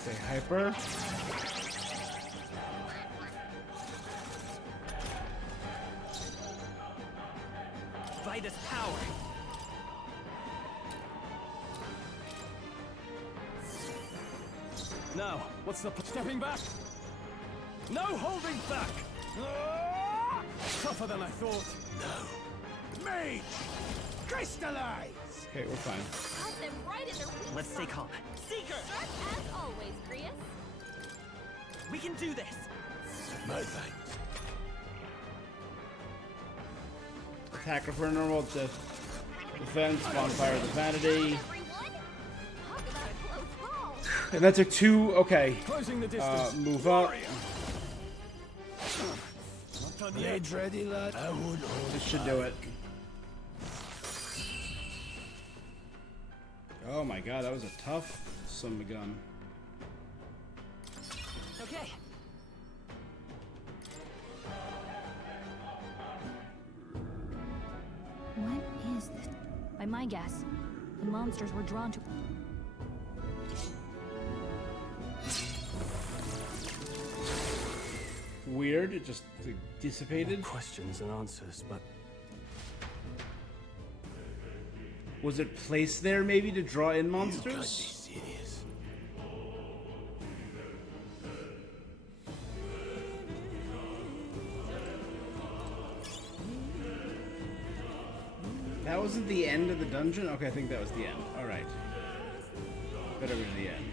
Okay, hyper. Vitus power. Now, what's the stepping back? No holding back. Ah! Tougher than I thought. No. Mage! Crystallize! Okay, we're fine. Got them right in their weak Let's stay spot. calm. Seeker. Sharp as always, Grius. We can do this. My thanks. Attacker for a normal defense. Bonfire of the Vanity. Everyone, talk about a close call. And that took two. Okay. Closing the distance. Move up. Not done yet. Blades ready, lad? I won't hold This should do it. Oh my god, that was a tough son of a gun. Okay. What is this? By my guess, the monsters were drawn to... Weird, it just dissipated. Questions and answers, but Was it placed there maybe to draw in You can't be monsters? serious. That wasn't the end of the dungeon? Okay, I think that was the end. Alright. Better be the end.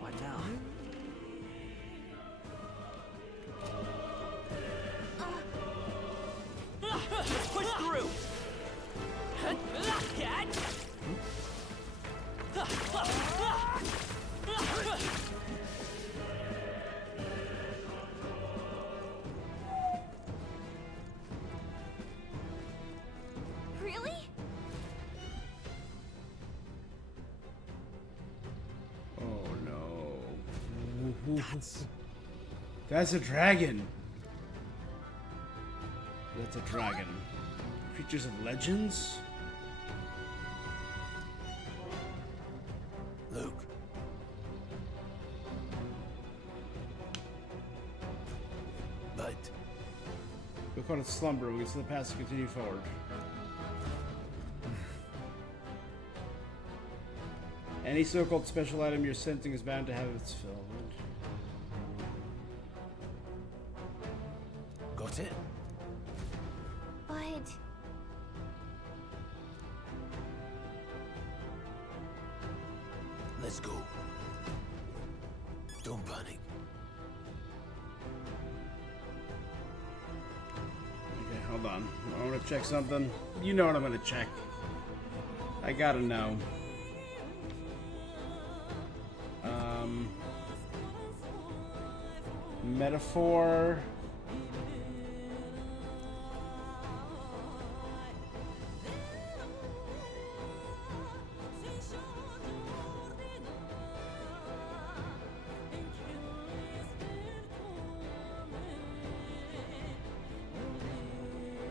What now? chance. That's a dragon. That's a dragon. Creatures of legends? Look. But We'll call it slumber. We can slip past and continue forward. Any so-called special item you're sensing is bound to have its fill. got it? But... Let's go. Don't panic. Okay, hold on. I want to check something. You know what I'm going to check. I gotta know. Metaphor.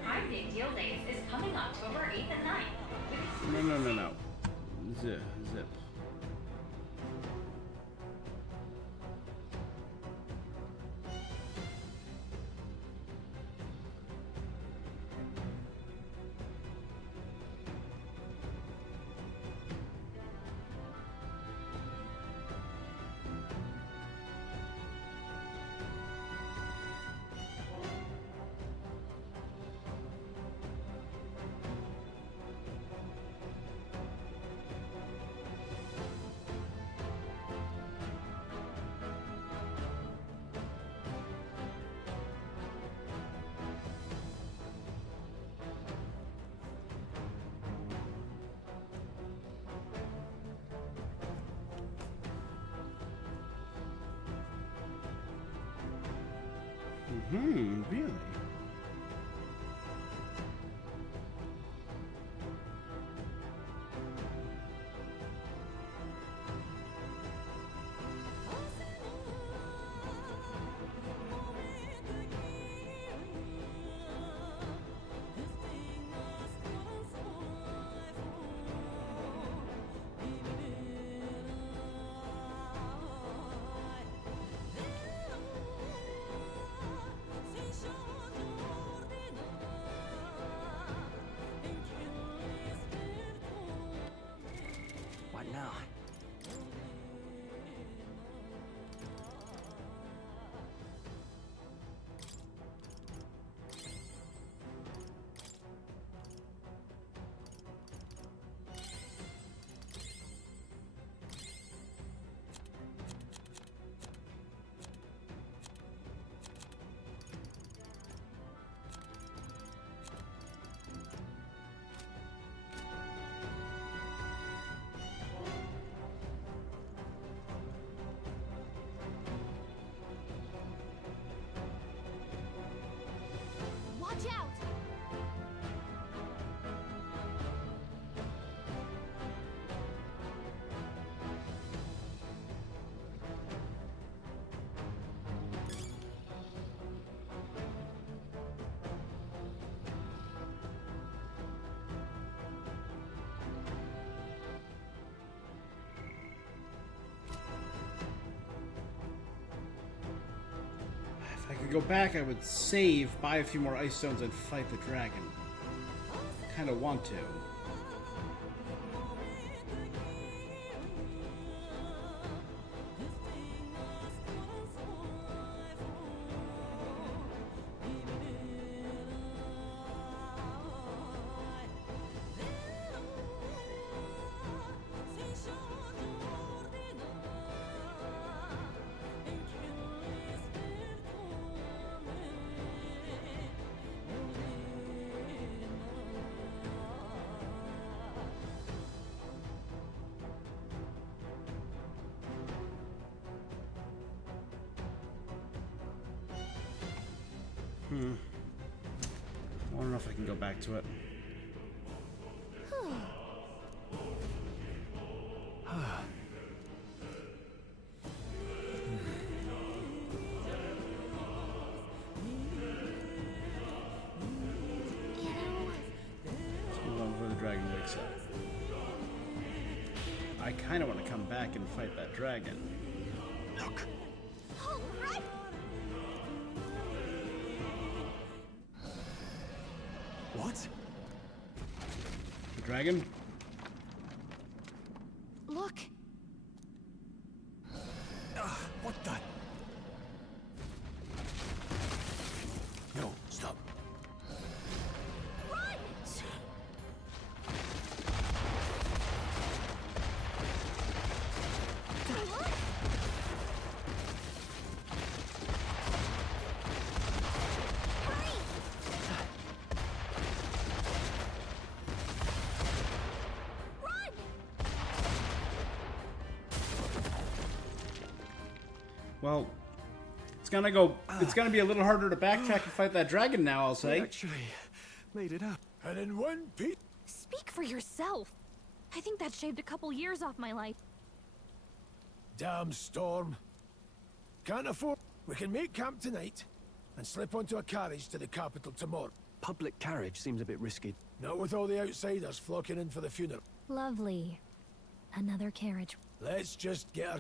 Prime Big Deal Days is coming October 8th and 9th. No. Zip. Really? What now? Watch out! If I could go back, I would save, buy a few more ice stones, and fight the dragon. I kind of want to. I don't know if I can go back to it. kind of want to come back and fight that dragon. Look. Oh, right. What? The dragon? Look. What the? No, stop. Run! Well, it's gonna be a little harder to backtrack and fight that dragon now, I'll say. We actually made it up. And in one piece. Speak for yourself. I think that shaved a couple years off my life. Damn storm. Can't afford. We can make camp tonight and slip onto a carriage to the capital tomorrow. Public carriage seems a bit risky. Not with all the outsiders flocking in for the funeral. Lovely. Another carriage. Let's just get our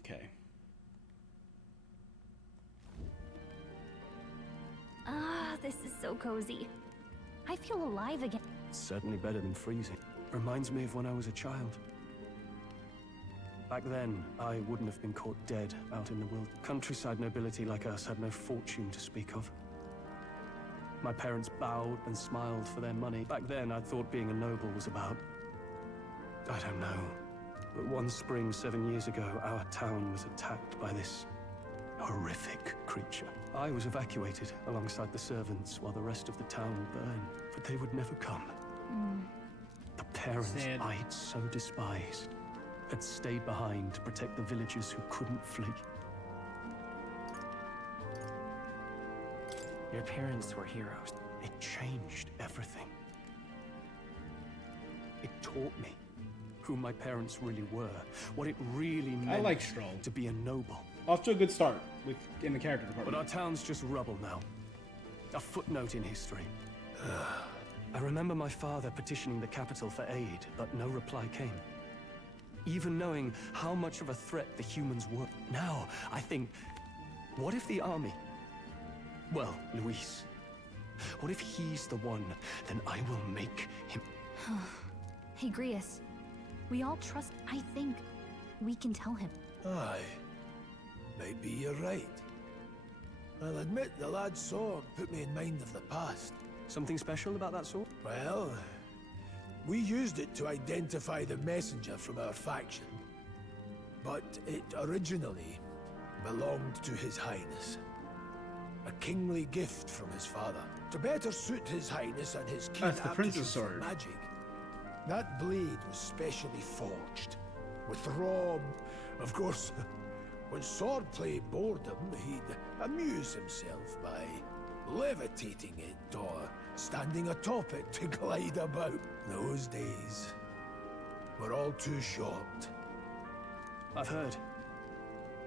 Okay. Ah, this is so cozy. I feel alive again. It's certainly better than freezing. Reminds me of when I was a child. Back then, I wouldn't have been caught dead out in the wild. Countryside nobility like us had no fortune to speak of. My parents bowed and smiled for their money. Back then, I thought being a noble was about... I don't know. But one spring 7 years ago, our town was attacked by this horrific creature. I was evacuated alongside the servants while the rest of the town burned. But they would never come. The parents Sad. I'd so despised had stayed behind to protect the villagers who couldn't flee. Your parents were heroes. It changed everything. It taught me who my parents really were, what it really meant I like Stroll. to be a noble. Off to a good start in the character department. But our town's just rubble now. A footnote in history. I remember my father petitioning the capital for aid, but no reply came. Even knowing how much of a threat the humans were. Now, I think, what if the army... Well, Luis. What if he's the one? Then I will make him... Hey, Grius. We all trust... I think we can tell him. Aye. Maybe you're right. I'll admit the lad's sword put me in mind of the past. Something special about that sword? Well, we used it to identify the messenger from our faction. But it originally belonged to His Highness. A kingly gift from his father. To better suit His Highness and his keen That's the aptitude prince's for sword. magic. That blade was specially forged. With raw... Of course, when swordplay bored him, he'd amuse himself by levitating it or standing atop it to glide about. Those days were all too short. I've heard.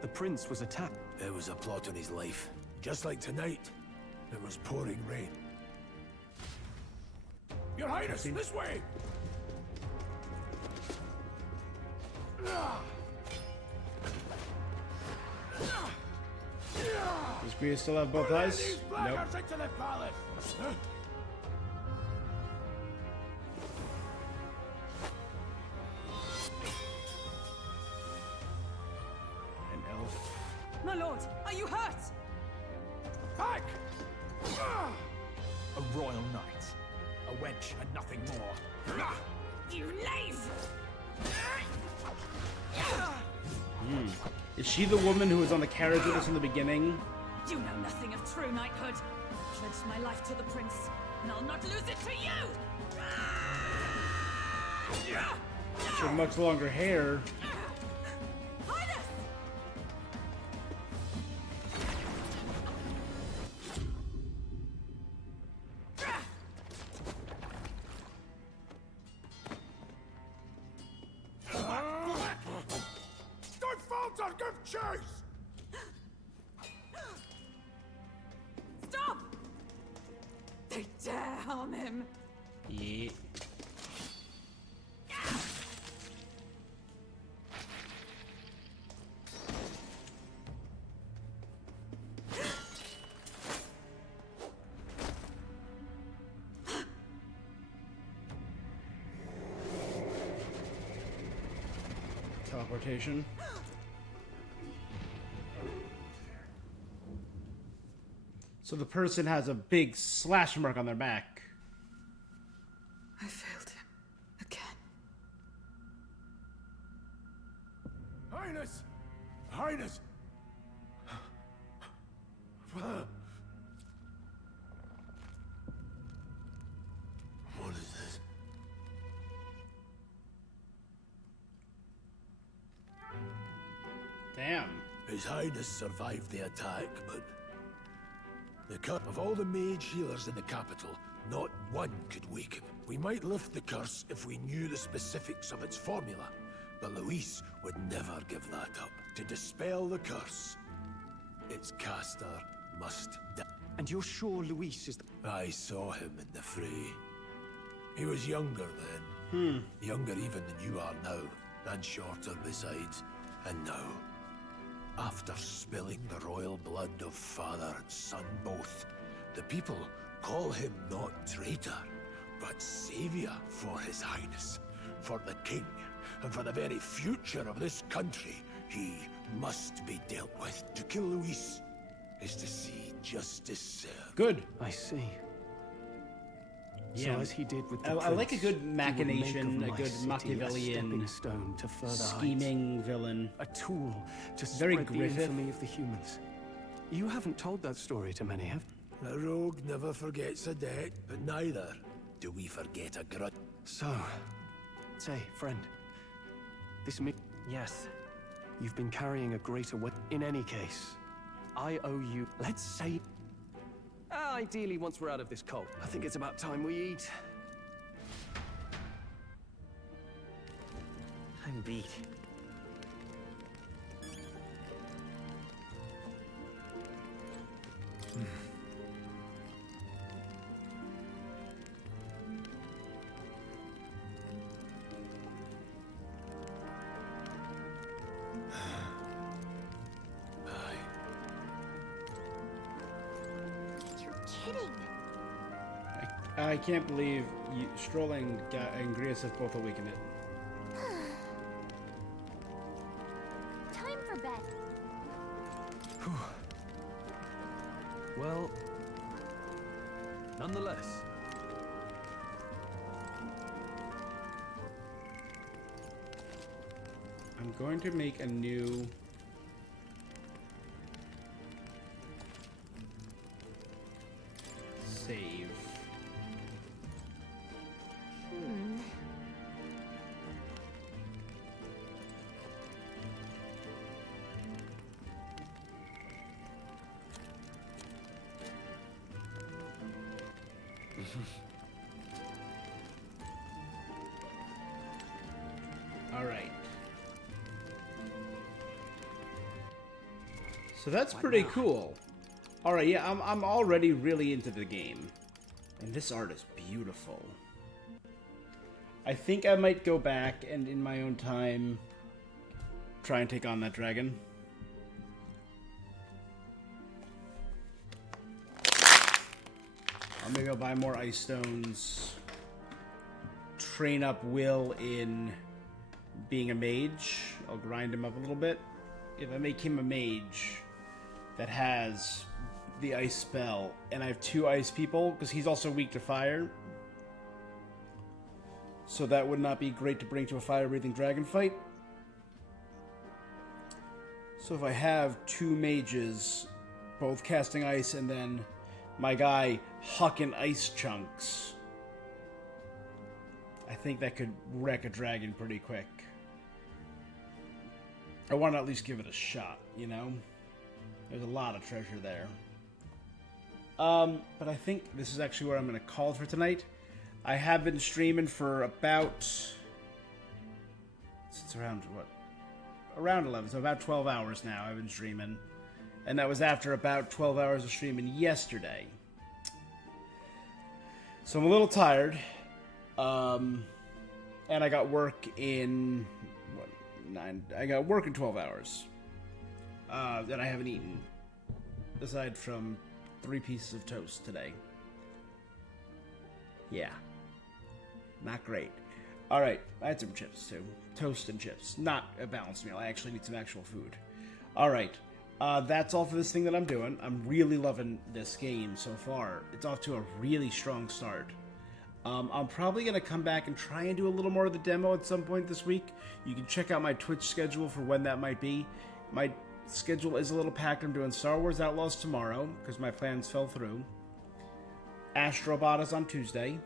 The prince was attacked. There was a plot on his life. Just like tonight, it was pouring rain. Your Highness, this way! Does Grius still have both eyes? Nope. Into the palace! An elf. My lord, are you hurt? Back! A royal knight. A wench and nothing more. You knave! Is she the woman who was on the carriage with us in the beginning? You know nothing of true knighthood. I pledged my life to the prince, and I'll not lose it to you! She had much longer hair. Highness! Don't falter! Give chase! Stop! They dare harm him. Yeah. Teleportation. So the person has a big slash mark on their back. I failed him. Again. Highness! Highness! What is this? Damn. His Highness survived the attack, but the curse of all the mage healers in the capital, not one could wake him. We might lift the curse if we knew the specifics of its formula, but Luis would never give that up. To dispel the curse, its caster must die. And you're sure Luis is... I saw him in the fray. He was younger then. Younger even than you are now, and shorter besides. And now, after spilling the royal blood of father and son both, the people call him not traitor, but savior for his highness, for the king, and for the very future of this country. He must be dealt with. To kill Luis is to see justice served. Good. I see. Yeah. So as he did with the I like a prince, good he would machination, make a of good my city Machiavellian, a stepping stone to further scheming villain. A tool to Very spread the Griffith. infamy of the humans. You haven't told that story to many, have you? A rogue never forgets a debt, but neither do we forget a grudge. So, say, friend, this Yes. You've been carrying a greater weight. In any case, I owe you, let's say... ideally, once we're out of this cult. I think it's about time we eat. I'm beat. You're kidding. I can't believe Strolling and Grias have both awakened it. Time for bed. Well, nonetheless. I'm going to make a new save. All right. So that's pretty cool. All right, yeah, I'm already really into the game, and this art is beautiful. I think I might go back and, in my own time, try and take on that dragon. Or maybe I'll buy more ice stones. Train up Will in being a mage. I'll grind him up a little bit. If I make him a mage that has the ice spell, and I have 2 ice people, because he's also weak to fire, so that would not be great to bring to a fire-breathing dragon fight. So if I have 2 mages, both casting ice, and then my guy hucking ice chunks, I think that could wreck a dragon pretty quick. I want to at least give it a shot, you know? There's a lot of treasure there. But I think this is actually where I'm going to call it for tonight. I have been streaming for about... It's around, what? Around 11, so about 12 hours now I've been streaming. And that was after about 12 hours of streaming yesterday. So I'm a little tired. And I got work in... What? 9... I got work in 12 hours. That I haven't eaten. Aside from 3 pieces of toast today. Yeah. Not great. All right, I had some chips too. Toast and chips. Not a balanced meal. I actually need some actual food. All right. That's all for this thing that I'm doing. I'm really loving this game so far. It's off to a really strong start. I'm probably going to come back and try and do a little more of the demo at some point this week. You can check out my Twitch schedule for when that might be. My schedule is a little packed. I'm doing Star Wars Outlaws tomorrow because my plans fell through. Astrobot is on Tuesday.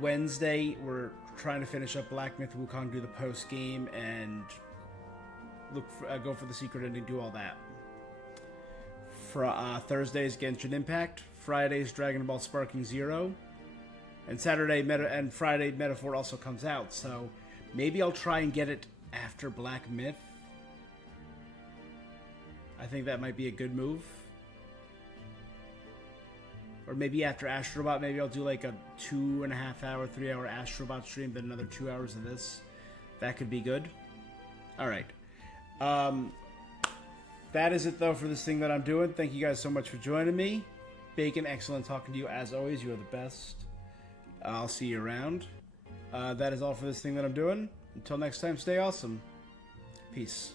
Wednesday, we're trying to finish up Black Myth Wukong, do the post game, and go for the secret ending, do all that. Thursday's Genshin Impact. Friday's Dragon Ball Sparking Zero. And Friday Metaphor also comes out, so maybe I'll try and get it after Black Myth. I think that might be a good move. Or maybe after Astrobot, maybe I'll do like a 2.5 hour, 3 hour Astrobot stream, then another 2 hours of this. That could be good. Alright. That is it though for this thing that I'm doing. Thank you guys so much for joining me. Bacon, excellent talking to you as always. You are the best. I'll see you around. That is all for this thing that I'm doing. Until next time, stay awesome. Peace.